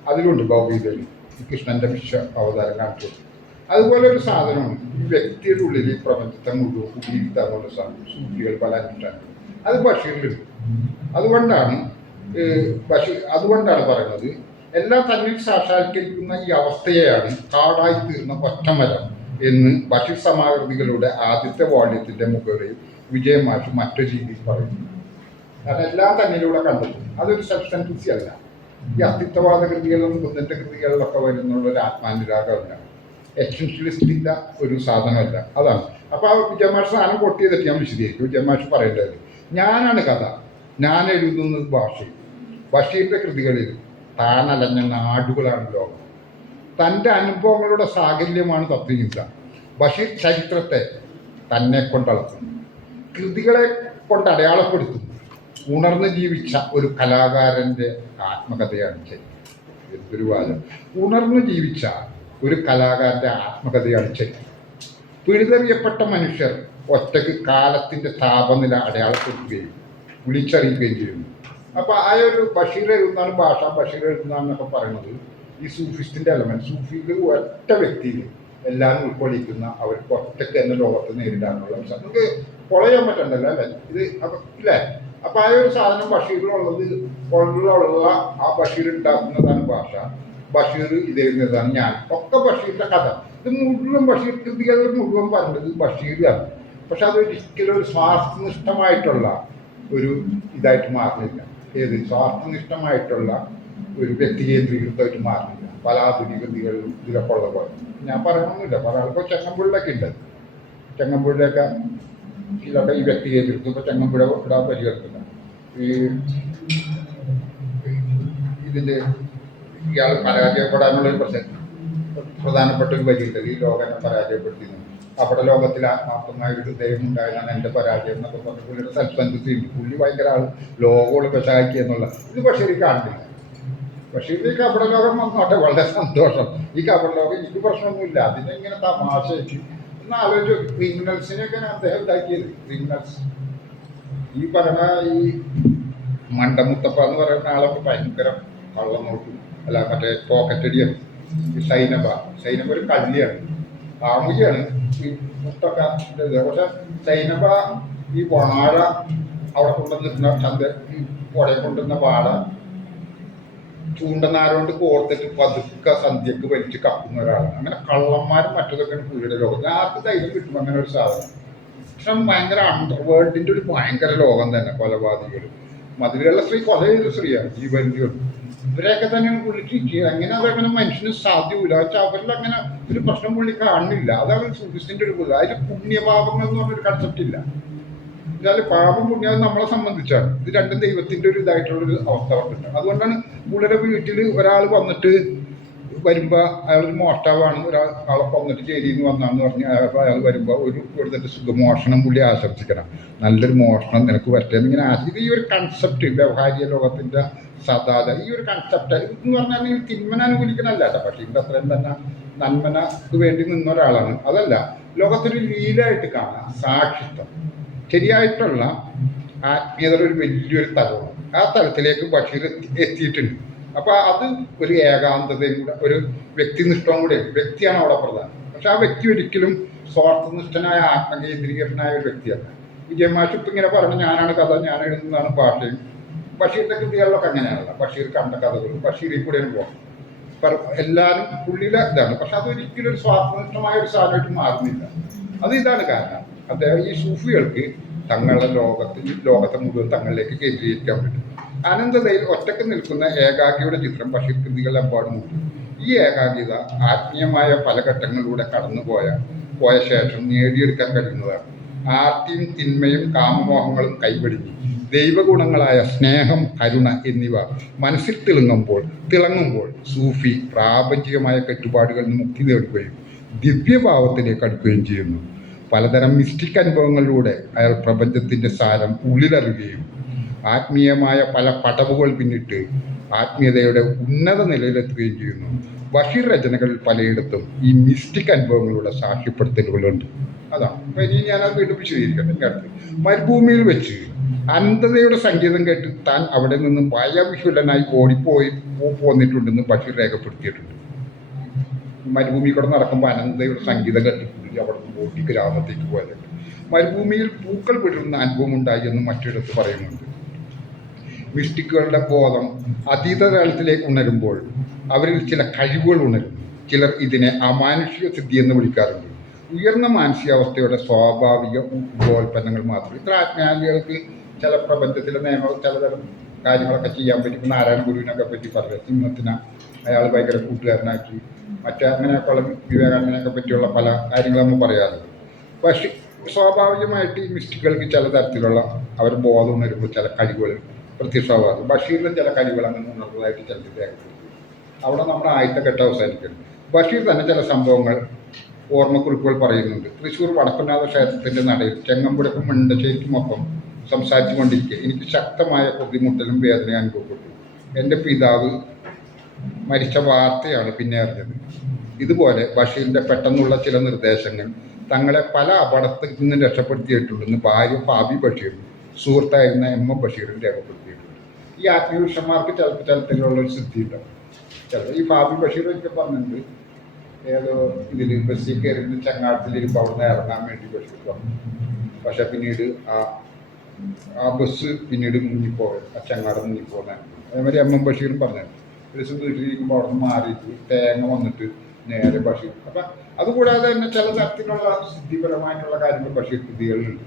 അതിലുണ്ട് ഭൗതികതയിൽ കൃഷ്ണൻ്റെ വിശ്വ അവതാരം കാണിച്ചു. അതുപോലെ ഒരു സാധനമാണ് ഈ വ്യക്തിയുടെ ഉള്ളിൽ ഈ പ്രപഞ്ചത്തെ മുഴുവൻ കുടിയിരുത്താനുള്ള സാധനം. സൂഫികൾ പല അനുഷ്ഠാനങ്ങൾ അത് ബഷീറിലുണ്ട്. അതുകൊണ്ടാണ് പറയുന്നത് എല്ലാം തന്നിൽ സാക്ഷാത്കരിക്കുന്ന ഈ അവസ്ഥയെയാണ് കാടായി തീർന്ന ഒറ്റമരം എന്ന് ബഷീർ സമാകൃതികളുടെ ആദ്യത്തെ വാള്യത്തിൻ്റെ മുകളിൽ വിജയമാഷ് മറ്റൊരു രീതിയിൽ പറയുന്നു. കാരണം എല്ലാം തന്നിലൂടെ കണ്ടെത്തും. അതൊരു സബ്സ്റ്റൻസി അല്ല. ഈ അസ്തിത്വവാദ കൃതികളും ബുദ്ധൻ്റെ കൃതികളിലൊക്കെ വരുന്നുള്ള ഒരു ആത്മാനുരാഗമല്ല, എക്സ്റ്റൻഷ്യലിസ്റ്റില്ല ഒരു സാധനമല്ല. അതാണ്. അപ്പോൾ ആ വിജയമാഷ് സാധനം പൊട്ടിയതൊക്കെ ഞാൻ വിശദീകരിക്കും. വിജയമാഷ് പറയേണ്ടത് ഞാനാണ് കഥ, ഞാൻ എഴുതുന്നത് ഭാഷയും. ബഷീറിൻ്റെ കൃതികളിൽ താനലഞ്ഞ നാടുകളാണ് ലോകം. തൻ്റെ അനുഭവങ്ങളുടെ സാകല്യമാണ് തത്വചിന്ത. ബഷീർ ചരിത്രത്തെ തന്നെ കൊണ്ടളക്കുന്നു, കൃതികളെ കൊണ്ട് അടയാളപ്പെടുത്തുന്നു. ഉണർന്ന് ജീവിച്ച ഒരു കലാകാരൻ്റെ ആത്മകഥയാണ് ചരിത്രം. എന്തൊരു വാദം! ഉണർന്ന് ജീവിച്ച ഒരു കലാകാരൻ്റെ ആത്മകഥയാണ് ചരിത്രം. പിഴുതെറിയപ്പെട്ട മനുഷ്യർ ഒറ്റയ്ക്ക് കാലത്തിൻ്റെ താപനില അടയാളപ്പെടുത്തുകയും വിളിച്ചറിയുകയും ചെയ്യുന്നു. അപ്പോൾ ആ ഒരു ബഷീർ എഴുതുന്നതാണ് ഭാഷ, ബഷീർ എഴുതുന്നതെന്നൊക്കെ പറയുന്നത് ഈ സൂഫിസ്റ്റിൻ്റെ എലമെൻറ്റ്. സൂഫികൾ ഒറ്റ വ്യക്തിയിൽ എല്ലാം ഉൾക്കൊള്ളിക്കുന്ന, അവർക്ക് ഒറ്റയ്ക്ക് തന്നെ ലോകത്തെ നേരിടാനുള്ള നമുക്ക് ഫോളോ ചെയ്യാൻ പറ്റണ്ടല്ലോ അല്ലേ ഇത്? അപ്പം ഇല്ലേ? അപ്പം ആ ഒരു സാധനം ബഷീറിലുള്ളത് ആ ബഷീർ ഉണ്ടാക്കുന്നതാണ് ഭാഷ. ബഷീർ ഇതെഴുതുന്നതാണ് ഞാൻ. ഒക്കെ ബഷീറിൻ്റെ കഥ. ഇത് മുഴുവൻ ബഷീർ കൃതികളിൽ മുഴുവൻ പറഞ്ഞത് ബഷീറാണ്. പക്ഷെ അതൊരിക്കലും ഒരു സ്വാർത്ഥനിഷ്ഠമായിട്ടുള്ള ഒരു ഇതായിട്ട് മാറുന്നില്ല. ഏത് സ്വാർത്ഥനിഷ്ഠമായിട്ടുള്ള ഒരു വ്യക്തി കേന്ദ്രീകൃതമായിട്ട് മാറുന്നില്ല. പല ആധുനിക കൃതികളിലും ഇതിലൊക്കെ ഉള്ള പോലെ ഞാൻ പറയണമെന്നില്ല. പല ആൾക്കും ചെങ്ങമ്പുഴയിലൊക്കെ ഉണ്ട്. ചെങ്ങമ്പുഴയൊക്കെ ഇതിലൊക്കെ ഈ വ്യക്തി കേന്ദ്രീകൃതം. ഇപ്പോൾ ചെങ്ങമ്പുഴ ഇടാൻ പരിഗണിക്കില്ല. ഈ ഇതിൻ്റെ ഇയാൾ പരാജയപ്പെടാനുള്ളൊരു പ്രധാനപ്പെട്ട ഒരു വരിയുണ്ട്. ഈ ലോകനെ പരാജയപ്പെടുത്തിയിരുന്നു. അവിടെ ലോകത്തിൽ ആത്മാർത്ഥമായ ഒരു ദൈവം ഉണ്ടായതാണ് എൻ്റെ പരാജയം എന്നൊക്കെ പറഞ്ഞ് പുള്ളിയുടെ സെൽഫ് പുള്ളി ഭയങ്കര ആൾ ലോകോട് സഹായിക്കുക എന്നുള്ള ഇത് പക്ഷേ എനിക്ക് കാണില്ല. പക്ഷേ ഈ കപട ലോകം വന്നോട്ടെ, വളരെ സന്തോഷം. ഈ കപട ലോകം എനിക്ക് പ്രശ്നമൊന്നുമില്ല. അതിനെങ്ങനെ തമാശയ്ക്ക് ഒന്ന് ആലോചിച്ചു. ക്രിമിനൽസിനെയൊക്കെ അദ്ദേഹം ഉണ്ടാക്കിയത്. ക്രിമിനൽസ് ഈ പറഞ്ഞ ഈ മണ്ടമുത്തപ്പ എന്ന് പറയുന്ന ആളൊക്കെ ഭയങ്കര കള്ളം നോക്കും. അല്ല മറ്റേ പോക്കറ്റടിയാണ്. ഈ സൈനബ ഒരു കള്ളിയാണ്, കാമുകിയാണ് ഈ മുത്തൊക്കെ. പക്ഷെ സൈനബ ഈ വാഴ അവിടെ കൊണ്ടുവന്നിരുന്ന ചന്ത ഈ പുഴയെ കൊണ്ടുവന്ന വാഴ ചൂണ്ടനാരോണ്ട് കോർത്തിട്ട് പതുക്കെ സന്ധ്യക്ക് വലിച്ച് കക്കുന്ന ഒരാളാണ്. അങ്ങനെ കള്ളന്മാരും മറ്റതൊക്കെയാണ് പുള്ളിയുടെ ലോകം. ആർക്ക് ധൈര്യം കിട്ടും അങ്ങനെ ഒരു സാധനം? പക്ഷെ ഭയങ്കര അണ്ടർവേൾഡിൻ്റെ ഒരു ഭയങ്കര ലോകം തന്നെ. കൊലപാതകൾ, മതിലുള്ള സ്ത്രീ കൊല ചെയ്ത സ്ത്രീയാണ്, ജീവന്തിയോട് ഇവരെയൊക്കെ തന്നെ വിളിച്ചിരിക്കുക. അങ്ങനെ അതങ്ങനെ മനുഷ്യന് സാധ്യമില്ല. വെച്ചാൽ അവരിൽ അങ്ങനെ ഒരു പ്രശ്നം പുള്ളി കാണുന്നില്ല. അതാണ് സൂഫിസ്റ്റിൻ്റെ ഒരു പുള്ളി. അതിൽ പുണ്യപാപങ്ങൾ എന്ന് പറഞ്ഞൊരു കൺസെപ്റ്റ് ഇല്ല. എന്നാലും പാപം പുണ്യം നമ്മളെ സംബന്ധിച്ചാണ്. ഇത് രണ്ടും ദൈവത്തിൻ്റെ ഒരു ഇതായിട്ടുള്ളൊരു അവസ്ഥ പറഞ്ഞിട്ടുണ്ട്. അതുകൊണ്ടാണ് പുള്ളിയുടെ വീട്ടിൽ ഒരാൾ വന്നിട്ട് വരുമ്പോൾ അയാളൊരു മോഷ്ടാവാണ്, ഒരാളെ കൊന്നിട്ട് ജയിലിൽ നിന്ന് വന്നാന്ന് പറഞ്ഞ് അയാൾ വരുമ്പോൾ ഒരു കൊടുത്തിട്ട് സുഖമോഷണം പുള്ളി ആശംസിക്കണം. നല്ലൊരു മോഷണം നിനക്ക് വരട്ടെ എന്നിങ്ങനെ ഇത് ഈ ഒരു കൺസെപ്റ്റ് വ്യവഹാരിക ലോകത്തിൻ്റെ സദാത ഈ ഒരു കൺസെപ്റ്റ് എന്ന് പറഞ്ഞാൽ ഈ തിന്മന അനുകൂലിക്കണമല്ല കേട്ടോ. പക്ഷേ ഇതിൻ്റെ അത്രയും തന്നെ നന്മനക്ക് വേണ്ടി നിന്ന ഒരാളാണ്. അതല്ല, ലോകത്തൊരു ലീലായിട്ട് കാണാം സാക്ഷിത്വം. ശരിയായിട്ടുള്ള ആത്മീയതയുടെ ഒരു വലിയൊരു തലമാണ്. ആ തലത്തിലേക്ക് ബഷീർ എത്തിയിട്ടുണ്ട്. അപ്പോൾ അത് ഒരു ഏകാന്തതയും കൂടെ, ഒരു വ്യക്തിനിഷ്ഠവും കൂടെ. വ്യക്തിയാണ് അവിടെ പ്രധാനം. പക്ഷെ ആ വ്യക്തി ഒരിക്കലും സ്വാർത്ഥനിഷ്ഠനായ ആത്മകേന്ദ്രീകരണനായ ഒരു വ്യക്തിയല്ല. വിജയമാഷ് ഇപ്പം ഇങ്ങനെ പറഞ്ഞു ഞാനാണ് കഥ, ഞാൻ എഴുതുന്നതാണ് ഭാഷയും. ബഷീറിൻ്റെ കൃതികളിലൊക്കെ അങ്ങനെയാണല്ലോ. ബഷീർ കണ്ട കഥകൾ ബഷീറിൽ കൂടെയാണ് പോകുന്നത്. എല്ലാവരും പുള്ളിയുടെ ഇതാണ്. പക്ഷെ അതൊരിക്കലും ഒരു സ്വാർത്ഥനിഷ്ഠമായ ഒരു സാധനമായിട്ട് മാറുന്നില്ല. അത് ഇതാണ് കാരണം. അദ്ദേഹം ഈ സൂഫികൾക്ക് തങ്ങളുടെ ലോകത്തെ മുഴുവൻ തങ്ങളിലേക്ക് കേന്ദ്രീകരിക്കാൻ പറ്റും. അനന്തതയിൽ ഒറ്റക്ക് നിൽക്കുന്ന ഏകാഗിയുടെ ചിത്രം ബഷീർ കൃതികളെമ്പാടുമുണ്ട്. ഈ ഏകാഗ്യത ആത്മീയമായ പല ഘട്ടങ്ങളിലൂടെ പോയ ശേഷം നേടിയെടുക്കാൻ കഴിയുന്നതാണ്. ആർത്തിയും തിന്മയും കാമമോഹങ്ങളും കൈവടിഞ്ഞ് ദൈവഗുണങ്ങളായ സ്നേഹം, കരുണ എന്നിവ മനസ്സിൽ തിളങ്ങുമ്പോൾ സൂഫി പ്രാപഞ്ചികമായ കെട്ടുപാടുകളിൽ നിന്ന് മുക്തി നേടുകയും ദിവ്യഭാവത്തിലേക്ക് അടുക്കുകയും ചെയ്യുന്നു. പലതരം മിസ്റ്റിക് അനുഭവങ്ങളിലൂടെ അയാൾ പ്രപഞ്ചത്തിൻ്റെ സാരം ഉള്ളിലറിയുകയും ആത്മീയമായ പല പടവുകൾ പിന്നിട്ട് ആത്മീയതയുടെ ഉന്നത നിലയിലെത്തുകയും ചെയ്യുന്നു. ബഷീർ രചനകളിൽ പലയിടത്തും ഈ മിസ്റ്റിക് അനുഭവങ്ങളുടെ സാക്ഷ്യപ്പെടുത്തലുകളുണ്ട്. അതാണ്. അപ്പം ഇനി ഞാനത് വീണ്ടും വിശദീകരിക്കട്ടെ. അടുത്ത് മരുഭൂമിയിൽ വെച്ച് അനന്തതയുടെ സംഗീതം കേട്ട് താൻ അവിടെ നിന്നും ഭയവിഹുലനായി പോന്നിട്ടുണ്ടെന്ന് ബഷീർ രേഖപ്പെടുത്തിയിട്ടുണ്ട്. മരുഭൂമി കൂടെ നടക്കുമ്പോൾ അനന്തതയുടെ സംഗീതം കേട്ടിട്ടുണ്ട്. അവിടെ നിന്ന് ഓടി ഗ്രാമത്തേക്ക് പോയതുണ്ട്. മരുഭൂമിയിൽ പൂക്കൾ വിടുന്ന അനുഭവം ഉണ്ടായി എന്ന് മറ്റിടത്ത് പറയുന്നുണ്ട്. മിസ്റ്റിക്കുകളുടെ ബോധം അതീത തലത്തിലേക്ക് ഉണരുമ്പോൾ അവരിൽ ചില കഴിവുകൾ ഉണരും. ചിലർ ഇതിനെ അമാനുഷിക സിദ്ധി എന്ന് വിളിക്കാറുണ്ട്. ഉയർന്ന മാനസികാവസ്ഥയുടെ സ്വാഭാവിക ഉപോൽപ്പന്നങ്ങൾ മാത്രം. ഇത്ര ആത്മീയാലികൾക്ക് ചില പ്രപഞ്ചത്തിലെ നിയമങ്ങൾ, ചിലതരം കാര്യങ്ങളൊക്കെ ചെയ്യാൻ പറ്റും. നാരായണ ഗുരുവിനൊക്കെ പറ്റി പറയാം. സിംഹത്തിനെ അയാൾ ഭയങ്കര കൂട്ടുകാരനാക്കി, അങ്ങനെയൊക്കെയുള്ള വിവേകാനന്ദനെയൊക്കെ പറ്റിയുള്ള പല കാര്യങ്ങൾ നമ്മൾ പറയാറുണ്ട്. പക്ഷേ സ്വാഭാവികമായിട്ട് ഈ മിസ്റ്റിക്കുകൾക്ക് ചില തരത്തിലുള്ള അവർ ബോധം ഉണരുമ്പോൾ ചില കഴിവുകൾ പ്രത്യക്ഷമാകാറ്. ബഷീറിലും ചില കഴിവുകൾ അങ്ങനെ ഉണർന്നതായിട്ട് ചിലത് രേഖപ്പെടുത്തി. അവിടെ നമ്മുടെ ആദ്യത്തെ ഘട്ടം അവസാനിക്കുന്നു. ബഷീർ തന്നെ ചില സംഭവങ്ങൾ ഓർമ്മക്കുറിപ്പുകൾ പറയുന്നുണ്ട്. തൃശ്ശൂർ വടക്കുംനാഥ ക്ഷേത്രത്തിൻ്റെ നടയിൽ ചെങ്ങമ്പുഴക്കും മുണ്ടശ്ശേരിക്കുമൊപ്പം സംസാരിച്ചു കൊണ്ടിരിക്കെ എനിക്ക് ശക്തമായ ബുദ്ധിമുട്ടലും വേദനയും അനുഭവപ്പെട്ടു. എൻ്റെ പിതാവ് മരിച്ച വാർത്തയാണ് പിന്നെ അറിഞ്ഞത്. ഇതുപോലെ ബഷീറിൻ്റെ പെട്ടെന്നുള്ള ചില നിർദ്ദേശങ്ങൾ തങ്ങളെ പല അപകടത്തിൽ നിന്ന് രക്ഷപ്പെടുത്തിയിട്ടുണ്ടെന്ന് ഭാര്യ ഫാബി ബഷീറും സുഹൃത്തായിരുന്ന എം എം ബഷീറും രേഖപ്പെടുത്തിയിട്ടുണ്ട്. ഈ ആത്മീയപുരുഷന്മാർക്ക് ചിലപ്പോൾ ചിലത്തിലുള്ളൊരു സിദ്ധി ഉണ്ടാവും. ചിലപ്പോൾ ഈ ഫാബി ബഷീർ ഒക്കെ പറഞ്ഞിട്ടുണ്ട്, ഏതോ ഇതിൽ ബസ്സിൽ കയറി ചങ്ങാടത്തിലിരിപ്പോൾ അവിടെ നിന്ന് ഇറങ്ങാൻ വേണ്ടി ബഷീർ പറഞ്ഞു. പക്ഷെ പിന്നീട് ആ ബസ് പിന്നീട് മുങ്ങിപ്പോയത്, ആ ചങ്ങാടം മുങ്ങിപ്പോകുന്നതാണ്. അതേമാതിരി എം എം ബഷീറും പറഞ്ഞിട്ടുണ്ട്, ഒരു ദിവസം വീട്ടിലിരിക്കുമ്പോൾ അവിടെ നിന്ന് മാറിയിട്ട് തേങ്ങ വന്നിട്ട് നേരെ ബഷീർ. അപ്പം അതുകൂടാതെ തന്നെ ചില തരത്തിലുള്ള സിദ്ധിപരമായിട്ടുള്ള കാര്യങ്ങൾ ബഷീർ കൃതികളിലുണ്ട്.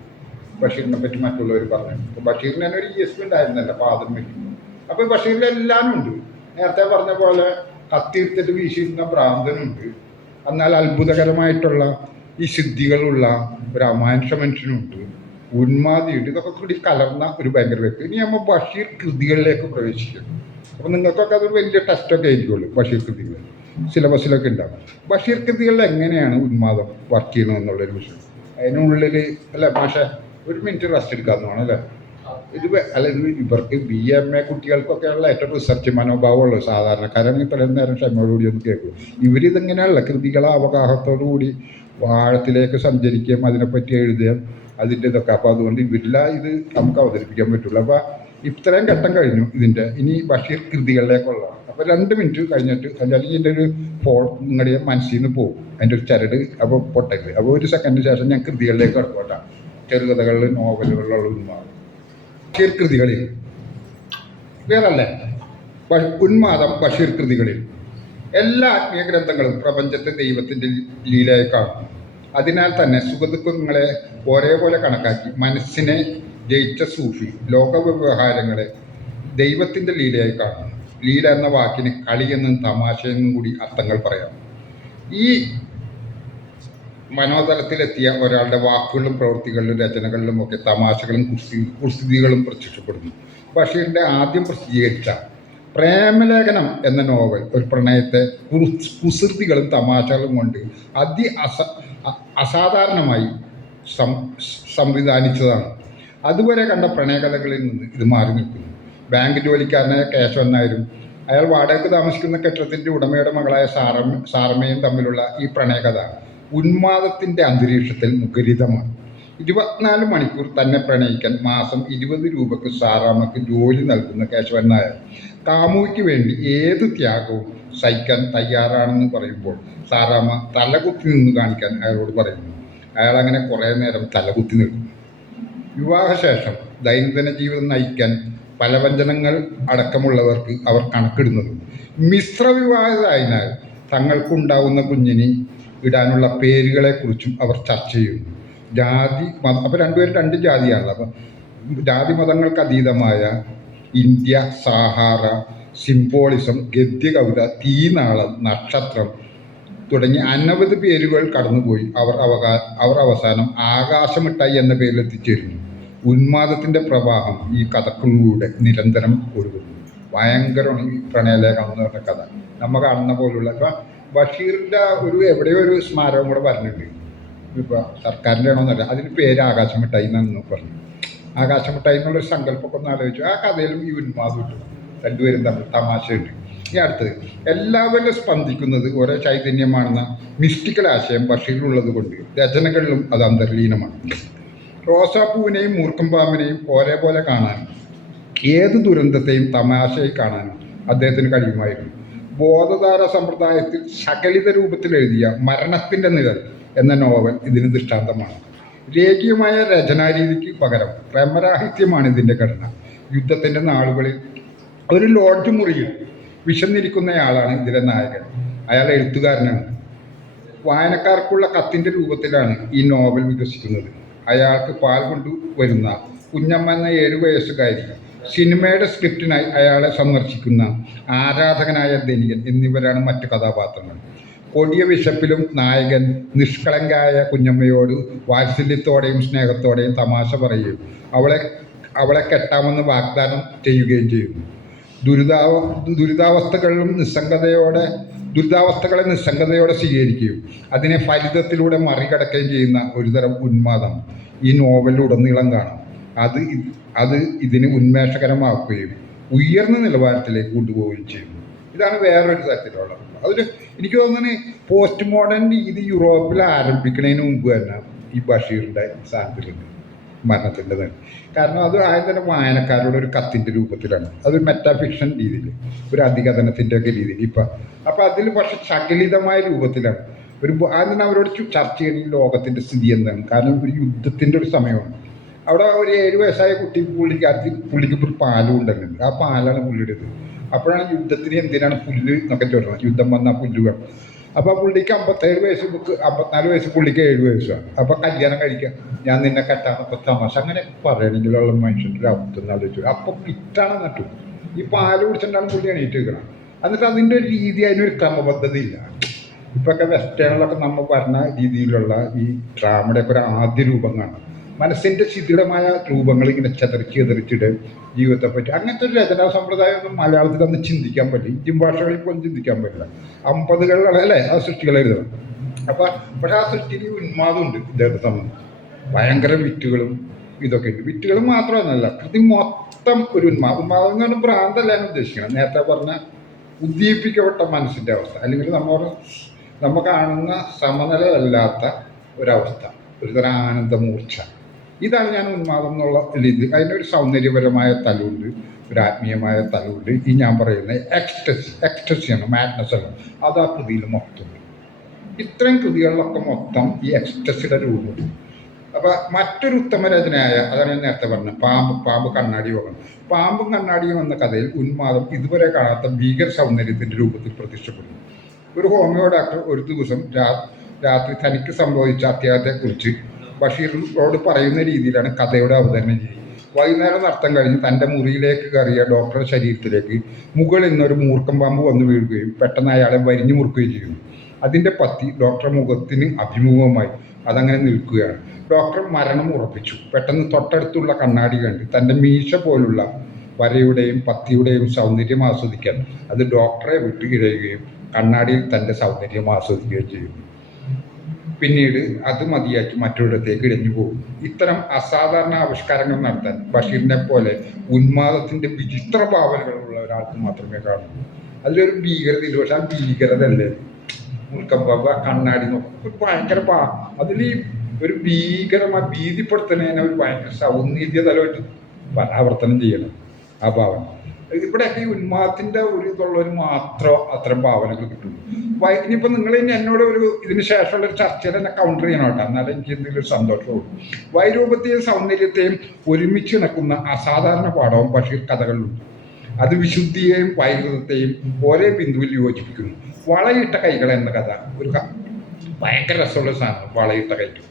ബഷീറിനെ പറ്റി മറ്റുള്ളവർ പറഞ്ഞിട്ടുണ്ട്. അപ്പോൾ ബഷീറിന് തന്നെ ഒരു ESP ഉണ്ടായിരുന്നല്ല പാദം വയ്ക്കുമ്പോൾ. അപ്പോൾ ബഷീറിലെല്ലാം ഉണ്ട്. നേരത്തെ പറഞ്ഞ പോലെ കത്തിയെടുത്തിട്ട് വീശിയിരുന്ന ഭ്രാന്തനുണ്ട്. എന്നാൽ അത്ഭുതകരമായിട്ടുള്ള ഈ സിദ്ധികളുള്ള ഒരു അമാനുഷ മനുഷ്യനുണ്ട്, ഉന്മാദിയുണ്ട്. ഇതൊക്കെ കൂടി കലർന്ന ഒരു ഭയങ്കര വ്യക്തി. ഇനി നമ്മൾ ബഷീർ കൃതികളിലേക്ക് പ്രവേശിക്കുന്നു. അപ്പോൾ നിങ്ങൾക്കൊക്കെ അതൊരു വലിയ ടെസ്റ്റൊക്കെ ആയിരിക്കുള്ളൂ. ബഷീർ കൃതികൾ സിലബസിലൊക്കെ ഉണ്ടാകും. ബഷീർ കൃതികളിൽ എങ്ങനെയാണ് ഉന്മാദം വർക്ക് ചെയ്യണമെന്നുള്ളൊരു വിഷയം അതിനുള്ളിൽ അല്ല. പക്ഷേ ഒരു മിനിറ്റ് റെസ്റ്റ് എടുക്കാമെന്നാണ് അല്ലേ ഇത്. ഇവർക്ക് BA കുട്ടികൾക്കൊക്കെയുള്ള ഏറ്റവും റിസർച്ച് മനോഭാവമുള്ളൂ. സാധാരണക്കാരാണെങ്കിൽ പല നേരം ക്ഷമയോടുകൂടി ഒന്ന് കേൾക്കും. ഇവരിതെങ്ങനെയുള്ള കൃതികളെ അവഗാഹത്തോടു കൂടി ആഴത്തിലേക്ക് സഞ്ചരിക്കുകയും അതിനെപ്പറ്റി എഴുതുകയും അതിൻ്റെ ഇതൊക്കെ. അപ്പോൾ അതുകൊണ്ട് ഇവരില്ല ഇത് നമുക്ക് അവതരിപ്പിക്കാൻ പറ്റുള്ളൂ. അപ്പോൾ ഇത്രയും ഘട്ടം കഴിഞ്ഞു ഇതിൻ്റെ. ഇനി ബഷീർ കൃതികളിലേക്കുള്ള. അപ്പോൾ 2 മിനിറ്റ് കഴിഞ്ഞിട്ട് അല്ലെങ്കിൽ ഇതിൻ്റെ ഒരു നിങ്ങളുടെ മനസ്സിൽ നിന്ന് പോകും, അതിൻ്റെ ഒരു ചരട്. അപ്പോൾ പൊട്ടരുത്. അപ്പോൾ 1 സെക്കൻഡിന് ശേഷം ഞാൻ കൃതികളിലേക്ക് കിടക്കോട്ടെ. ചെറുകഥകളിൽ, നോവലുകളിലുള്ള ഉന്മാദം. ബഷീർ കൃതികളിൽ വേറല്ലേ ഉന്മാദം. ബഷീർ കൃതികളിൽ എല്ലാ ആത്മീയ ഗ്രന്ഥങ്ങളും പ്രപഞ്ചത്തെ ദൈവത്തിൻ്റെ ലീലയെ കാണുന്നു. അതിനാൽ തന്നെ സുഖദുഃഖങ്ങളെ ഒരേപോലെ കണക്കാക്കി മനസ്സിനെ ജയിച്ച സൂഫി ലോകവ്യവഹാരങ്ങളെ ദൈവത്തിൻ്റെ ലീലയായി കാണുന്നു. ലീല എന്ന വാക്കിന് കളിയെന്നും തമാശയെന്നും കൂടി അർത്ഥങ്ങൾ പറയാം. ഈ മനോതലത്തിലെത്തിയ ഒരാളുടെ വാക്കുകളിലും പ്രവൃത്തികളിലും രചനകളിലും ഒക്കെ തമാശകളും കുസൃതികളും പ്രത്യക്ഷപ്പെടുന്നു. ബഷീറിൻ്റെ ആദ്യം പ്രസിദ്ധീകരിച്ച പ്രേമലേഖനം എന്ന നോവൽ ഒരു പ്രണയത്തെ കുസൃതികളും തമാശകളും കൊണ്ട് അസാധാരണമായി സംവിധാനിച്ചതാണ്. അതുവരെ കണ്ട പ്രണയകഥകളിൽ നിന്ന് ഇത് മാറി നിൽക്കുന്നു. ബാങ്ക് ജോലിക്കാരനായ കേശവൻ നായരും അയാൾ വാടകയ്ക്ക് താമസിക്കുന്ന കെട്ടിടത്തിൻ്റെ ഉടമയുടെ മകളായ സാറമ്മയും തമ്മിലുള്ള ഈ പ്രണയകഥ ഉന്മാദത്തിൻ്റെ അന്തരീക്ഷത്തിൽ മുഖരിതമാണ്. 24 മണിക്കൂർ തന്നെ പ്രണയിക്കാൻ മാസം 20 രൂപയ്ക്ക് സാറാമ്മക്ക് ജോലി നൽകുന്ന കേശവൻ നായർ കാമുകിക്ക് വേണ്ടി ഏത് ത്യാഗവും സഹിക്കാൻ തയ്യാറാണെന്ന് പറയുമ്പോൾ സാറാമ്മ തലകുത്തി നിന്ന് കാണിക്കാൻ അയാളോട് പറയുന്നു. അയാൾ അങ്ങനെ കുറേ നേരം തലകുത്തി നിൽക്കുന്നു. വിവാഹശേഷം ദൈനംദിന ജീവിതം നയിക്കാൻ പലവ്യഞ്ജനങ്ങൾ അടക്കമുള്ളവർക്ക് അവർ കണക്കിടുന്നത് മിശ്രവിവാഹിതരായതിനാൽ തങ്ങൾക്കുണ്ടാവുന്ന കുഞ്ഞിന് ഇടാനുള്ള പേരുകളെക്കുറിച്ചും അവർ ചർച്ച ചെയ്യുന്നു. ജാതി മതം, അപ്പോൾ രണ്ടുപേരും രണ്ട് ജാതിയാണല്ലോ. അപ്പം ജാതി മതങ്ങൾക്ക് അതീതമായ ഇന്ത്യ, സാഹാറ, സിംബോളിസം, ഗദ്യകവിത, തീനാളം, നക്ഷത്രം തുടങ്ങി അനവധി പേരുകൾ കടന്നുപോയി അവർ അവസാനം ആകാശമിട്ടായി എന്ന പേരിൽ എത്തിച്ചേരുന്നു. ഉന്മാദത്തിൻ്റെ പ്രവാഹം ഈ കഥകളിലൂടെ നിരന്തരം ഒഴുകുന്നു. ഭയങ്കരമാണ് ഈ പ്രണയലേഖനം എന്ന് പറഞ്ഞ കഥ. നമ്മൾ കാണുന്ന പോലുള്ള ഇപ്പം ബഷീറിൻ്റെ എവിടെയോ ഒരു സ്മാരകം കൂടെ പറഞ്ഞിട്ടുണ്ട്. ഇപ്പോൾ സർക്കാരിൻ്റെ ആണോന്നല്ല, അതിന് പേര് ആകാശമിട്ടായി എന്നാണ് പറഞ്ഞു. ആകാശമിട്ടായി എന്നുള്ളൊരു സങ്കല്പമൊക്കെ ഒന്ന് ആലോചിച്ചു. ആ കഥയിലും ഈ ഉന്മാദം കിട്ടും. രണ്ടുപേരും തമ്മിൽ തമാശയുണ്ട്. ഈ അടുത്തത് എല്ലാവരും സ്പന്ദിക്കുന്നത് ഒരേ ചൈതന്യമാണെന്ന മിസ്റ്റിക്കൽ ആശയം ബഷീറിലുള്ളത് കൊണ്ട് രചനകളിലും അത് അന്തർലീനമാണ്. റോസാപ്പൂവിനെയും മൂർഖൻ പാമ്പിനെയും ഒരേപോലെ കാണാനും ഏത് ദുരന്തത്തെയും തമാശയായി കാണാനും അദ്ദേഹത്തിന് കഴിയുമായിരുന്നു. ബോധധാര സമ്പ്രദായത്തിൽ സകലിത രൂപത്തിൽ എഴുതിയ മരണത്തിൻ്റെ നിഴൽ എന്ന നോവൽ ഇതിന് ദൃഷ്ടാന്തമാണ്. രേഖീയമായ രചനാരീതിക്ക് പകരം ക്രമരാഹിത്യമാണ് ഇതിൻ്റെ ഘടന. യുദ്ധത്തിൻ്റെ നാളുകളിൽ ഒരു ലോഡ്ജ് മുറിയിൽ വിശന്നിരിക്കുന്നയാളാണ് ഇതിലെ നായകൻ. അയാൾ എഴുത്തുകാരനാണ്. വായനക്കാർക്കുള്ള കത്തിൻ്റെ രൂപത്തിലാണ് ഈ നോവൽ വികസിക്കുന്നത്. അയാൾക്ക് പാൽ കൊണ്ടുവരുന്ന കുഞ്ഞമ്മ എന്ന 7 വയസ്സുകാരി, സിനിമയുടെ സ്ക്രിപ്റ്റിനായി അയാളെ സന്ദർശിക്കുന്ന ആരാധകനായ ധനികൻ എന്നിവരാണ് മറ്റു കഥാപാത്രങ്ങൾ. കൊടിയ വിശപ്പിലും നായകൻ നിഷ്കളങ്കായ കുഞ്ഞമ്മയോട് വാത്സല്യത്തോടെയും സ്നേഹത്തോടെയും തമാശ പറയുകയും അവളെ കെട്ടാമെന്ന് വാഗ്ദാനം ചെയ്യുകയും ചെയ്യുന്നു. ദുരിതാവസ്ഥകളെ നിസ്സംഗതയോടെ സ്വീകരിക്കുകയും അതിനെ ഫലിതത്തിലൂടെ മറികടക്കുകയും ചെയ്യുന്ന ഒരുതരം ഉന്മാദം ഈ നോവലിലുടനീളം കാണാം. അത് ഇതിനെ ഉന്മേഷകരമാക്കുകയും ഉയർന്ന നിലവാരത്തിലേക്ക് കൊണ്ടുപോവുകയും ചെയ്യുന്നു. ഇതാണ് വേറൊരു തരത്തിലുള്ളത്. എനിക്ക് തോന്നുന്നത് പോസ്റ്റ് മോഡേൺ രീതി യൂറോപ്പിൽ ആരംഭിക്കുന്നതിന് മുമ്പ് തന്നെ ഈ ബഷീറിൻ്റെ സ്ഥാനത്തിലുണ്ട്, മരണത്തിൻ്റെ തന്നെ. കാരണം അത് ആദ്യം തന്നെ വായനക്കാരുടെ ഒരു കത്തിൻ്റെ രൂപത്തിലാണ്. അതൊരു മെറ്റാഫിക്ഷൻ രീതിയിൽ, ഒരു അതികഥനത്തിൻ്റെ ഒക്കെ രീതിയിൽ. അപ്പോൾ അതിൽ പക്ഷെ സകലിതമായ രൂപത്തിലാണ്. ആദ്യം അവരോട് ചർച്ച ചെയ്യുന്ന ഈ ലോകത്തിൻ്റെ സ്ഥിതി എന്താണ്. കാരണം ഒരു യുദ്ധത്തിൻ്റെ ഒരു സമയമാണ്. അവിടെ ഒരു 7 വയസ്സായ പുള്ളിക്ക് ഒരു പാലും ഉണ്ടല്ലോ. ആ പാലാണ് പുള്ളിയുടേത്. അപ്പോഴാണ് യുദ്ധത്തിന് എന്തിനാണ് പുല്ല് എന്നൊക്കെ ചോദിക്കുന്നത്. യുദ്ധം വന്നാൽ പുല്ല് വേണം. അപ്പോൾ പുള്ളിക്ക് 57 വയസ്സ് 54 വയസ്സ്, പുള്ളിക്ക് 7 വയസ്സാണ്. അപ്പോൾ കല്യാണം കഴിക്കാം, ഞാൻ നിന്നെ കെട്ടാനപ്പോൾ തമാശ അങ്ങനെ പറയണമെങ്കിലുള്ള മനുഷ്യൻ്റെ ഒരു അവസ്ഥ ആലോചിച്ചു. അപ്പോൾ പിറ്റാണ് നട്ടു ഈ പാല് കുടിച്ചിട്ടാണ് പുള്ളി എണീറ്റ് വെക്കണം. എന്നിട്ട് അതിൻ്റെ ഒരു രീതി, അതിനൊരു ക്രമബദ്ധത ഇല്ല. ഇപ്പൊക്കെ വെസ്റ്റേണിലൊക്കെ നമ്മൾ പറഞ്ഞ രീതിയിലുള്ള ഈ ഡ്രാമയുടെയൊക്കെ ഒരു ആദ്യ രൂപം കാണാം. മനസ്സിൻ്റെ ശിഥിലമായ രൂപങ്ങൾ ഇങ്ങനെ ചെതറിച്ചിട്ട് ജീവിതത്തെപ്പറ്റി അങ്ങനത്തെ ഒരു രചനാ സമ്പ്രദായം ഒന്നും മലയാളത്തിൽ അന്ന് ചിന്തിക്കാൻ പറ്റില്ല. ഇന്ത്യൻ ഭാഷകളിൽ പോലും ചിന്തിക്കാൻ പറ്റില്ല. 50കളിലാണ് അല്ലേ ആ സൃഷ്ടികൾ എഴുതണം. പക്ഷെ ആ സൃഷ്ടിയിൽ ഉന്മാദമുണ്ട് ഇദ്ദേഹത്തെ സംബന്ധിച്ച്. ഭയങ്കര വിറ്റുകളും ഇതൊക്കെ ഉണ്ട്. വിറ്റുകളും മാത്രമല്ല, കൃതി മൊത്തം ഒരു ഉന്മാദം എന്ന് പറഞ്ഞാൽ ഭ്രാന്തല്ല ഞാൻ ഉദ്ദേശിക്കണം. നേരത്തെ പറഞ്ഞ ഉദ്ദീപിക്കപ്പെട്ട മനസ്സിൻ്റെ അവസ്ഥ, അല്ലെങ്കിൽ നമ്മൾ കാണുന്ന സമനിലയല്ലാത്ത ഒരവസ്ഥ, ഒരുതരം ആനന്ദമൂർച്ച. ഇതാണ് ഞാൻ ഉന്മാദം എന്നുള്ള രീതി. അതിനൊരു സൗന്ദര്യപരമായ തലമുണ്ട്, ഒരു ആത്മീയമായ തലമുണ്ട്. ഈ ഞാൻ പറയുന്ന എക്സ്റ്റസിയാണ്, മാഡ്നസ് അല്ല. അത് ആ കൃതിയിൽ മൊത്തമുണ്ട്. ഇത്രയും കൃതികളിലൊക്കെ മൊത്തം ഈ എക്സ്റ്റസിയുടെ രൂപമുണ്ട്. അപ്പോൾ മറ്റൊരു ഉത്തമ രചനയായ, അതാണ് ഞാൻ നേരത്തെ പറഞ്ഞത്, പാമ്പ് കണ്ണാടി പോകണം. പാമ്പും കണ്ണാടിയും എന്ന കഥയിൽ ഉന്മാദം ഇതുവരെ കാണാത്ത ഭീകര സൗന്ദര്യത്തിൻ്റെ രൂപത്തിൽ പ്രത്യക്ഷപ്പെടുന്നു. ഒരു ഹോമിയോ ഡോക്ടർ ഒരു ദിവസം രാത്രി തനിക്ക് സംഭവിച്ച അത്യാഹത്തെക്കുറിച്ച് ബഷീറിനോട് പറയുന്ന രീതിയിലാണ് കഥയുടെ അവതരണം ചെയ്യുന്നത്. വൈകുന്നേരം നടത്തം കഴിഞ്ഞ് തൻ്റെ മുറിയിലേക്ക് കയറിയ ഡോക്ടറുടെ ശരീരത്തിലേക്ക് മുകളിൽ നിന്നൊരു മൂർക്കം പാമ്പ് വന്ന് വീഴുകയും പെട്ടെന്ന് അയാളെ വരിഞ്ഞു മുറുക്കുകയും ചെയ്യുന്നു. അതിൻ്റെ പത്തി ഡോക്ടറുടെ മുഖത്തിന് അഭിമുഖമായി അതങ്ങനെ നിൽക്കുകയാണ്. ഡോക്ടർ മരണം ഉറപ്പിച്ചു. പെട്ടെന്ന് തൊട്ടടുത്തുള്ള കണ്ണാടി കണ്ട് തൻ്റെ മീശ പോലുള്ള വരയുടെയും പത്തിയുടെയും സൗന്ദര്യം ആസ്വദിക്കാൻ അത് ഡോക്ടറെ വിട്ട് ഇഴയുകയും കണ്ണാടിയിൽ തൻ്റെ സൗന്ദര്യം ആസ്വദിക്കുകയും ചെയ്യുന്നു. പിന്നീട് അത് മതിയാക്കി മറ്റൊരിടത്തേക്ക് ഇഴഞ്ഞു പോകും. ഇത്തരം അസാധാരണ ആവിഷ്കാരങ്ങൾ നടത്താൻ ബഷീറിനെ പോലെ ഉന്മാദത്തിൻ്റെ വിചിത്ര ഭാവനകളുള്ള ഒരാൾക്ക് മാത്രമേ കാണൂ. അതിലൊരു ഭീകരതയില്ല. പക്ഷെ ആ ഭീകരതല്ലേ മുൾക്കമ്പാമ്പ്, ആ കണ്ണാടി നോക്കും ഭയങ്കര അതിൽ ഒരു ഭീകരമായി ഭീതിപ്പെടുത്തുന്നതിനെ ഒരു ഭയങ്കര സൗന്ദര്യതലമായിട്ട് പരാവർത്തനം ചെയ്യണം ആ ഭാവന. ഇവിടെയൊക്കെ ഈ ഉന്മാദത്തിൻ്റെ ഒരു ഇതുള്ളവർ മാത്രം അത്തരം ഭാവനകൾ കിട്ടുള്ളൂ. ഇനിയിപ്പോൾ നിങ്ങൾ ഇനി എന്നോട് ഇതിന് ശേഷമുള്ള ഒരു ചർച്ചയിൽ എന്നെ കൗണ്ടർ ചെയ്യണം കേട്ടോ, എന്നാലും എനിക്ക് എന്തെങ്കിലും ഒരു സന്തോഷമുള്ളൂ. വൈരൂപത്തെയും സൗന്ദര്യത്തെയും ഒരുമിച്ച് നിൽക്കുന്ന അസാധാരണ പാഠവും ബഷീർ കഥകളിലുണ്ട്. അത് വിശുദ്ധിയെയും വൈകൃതത്തെയും ഒരേ ബിന്ദുവിൽ യോജിപ്പിക്കുന്നു. വളയിട്ട കൈകൾ എന്ന കഥ ഒരു ഭയങ്കര രസമുള്ള സാധനം. വളയിട്ട കൈകൾ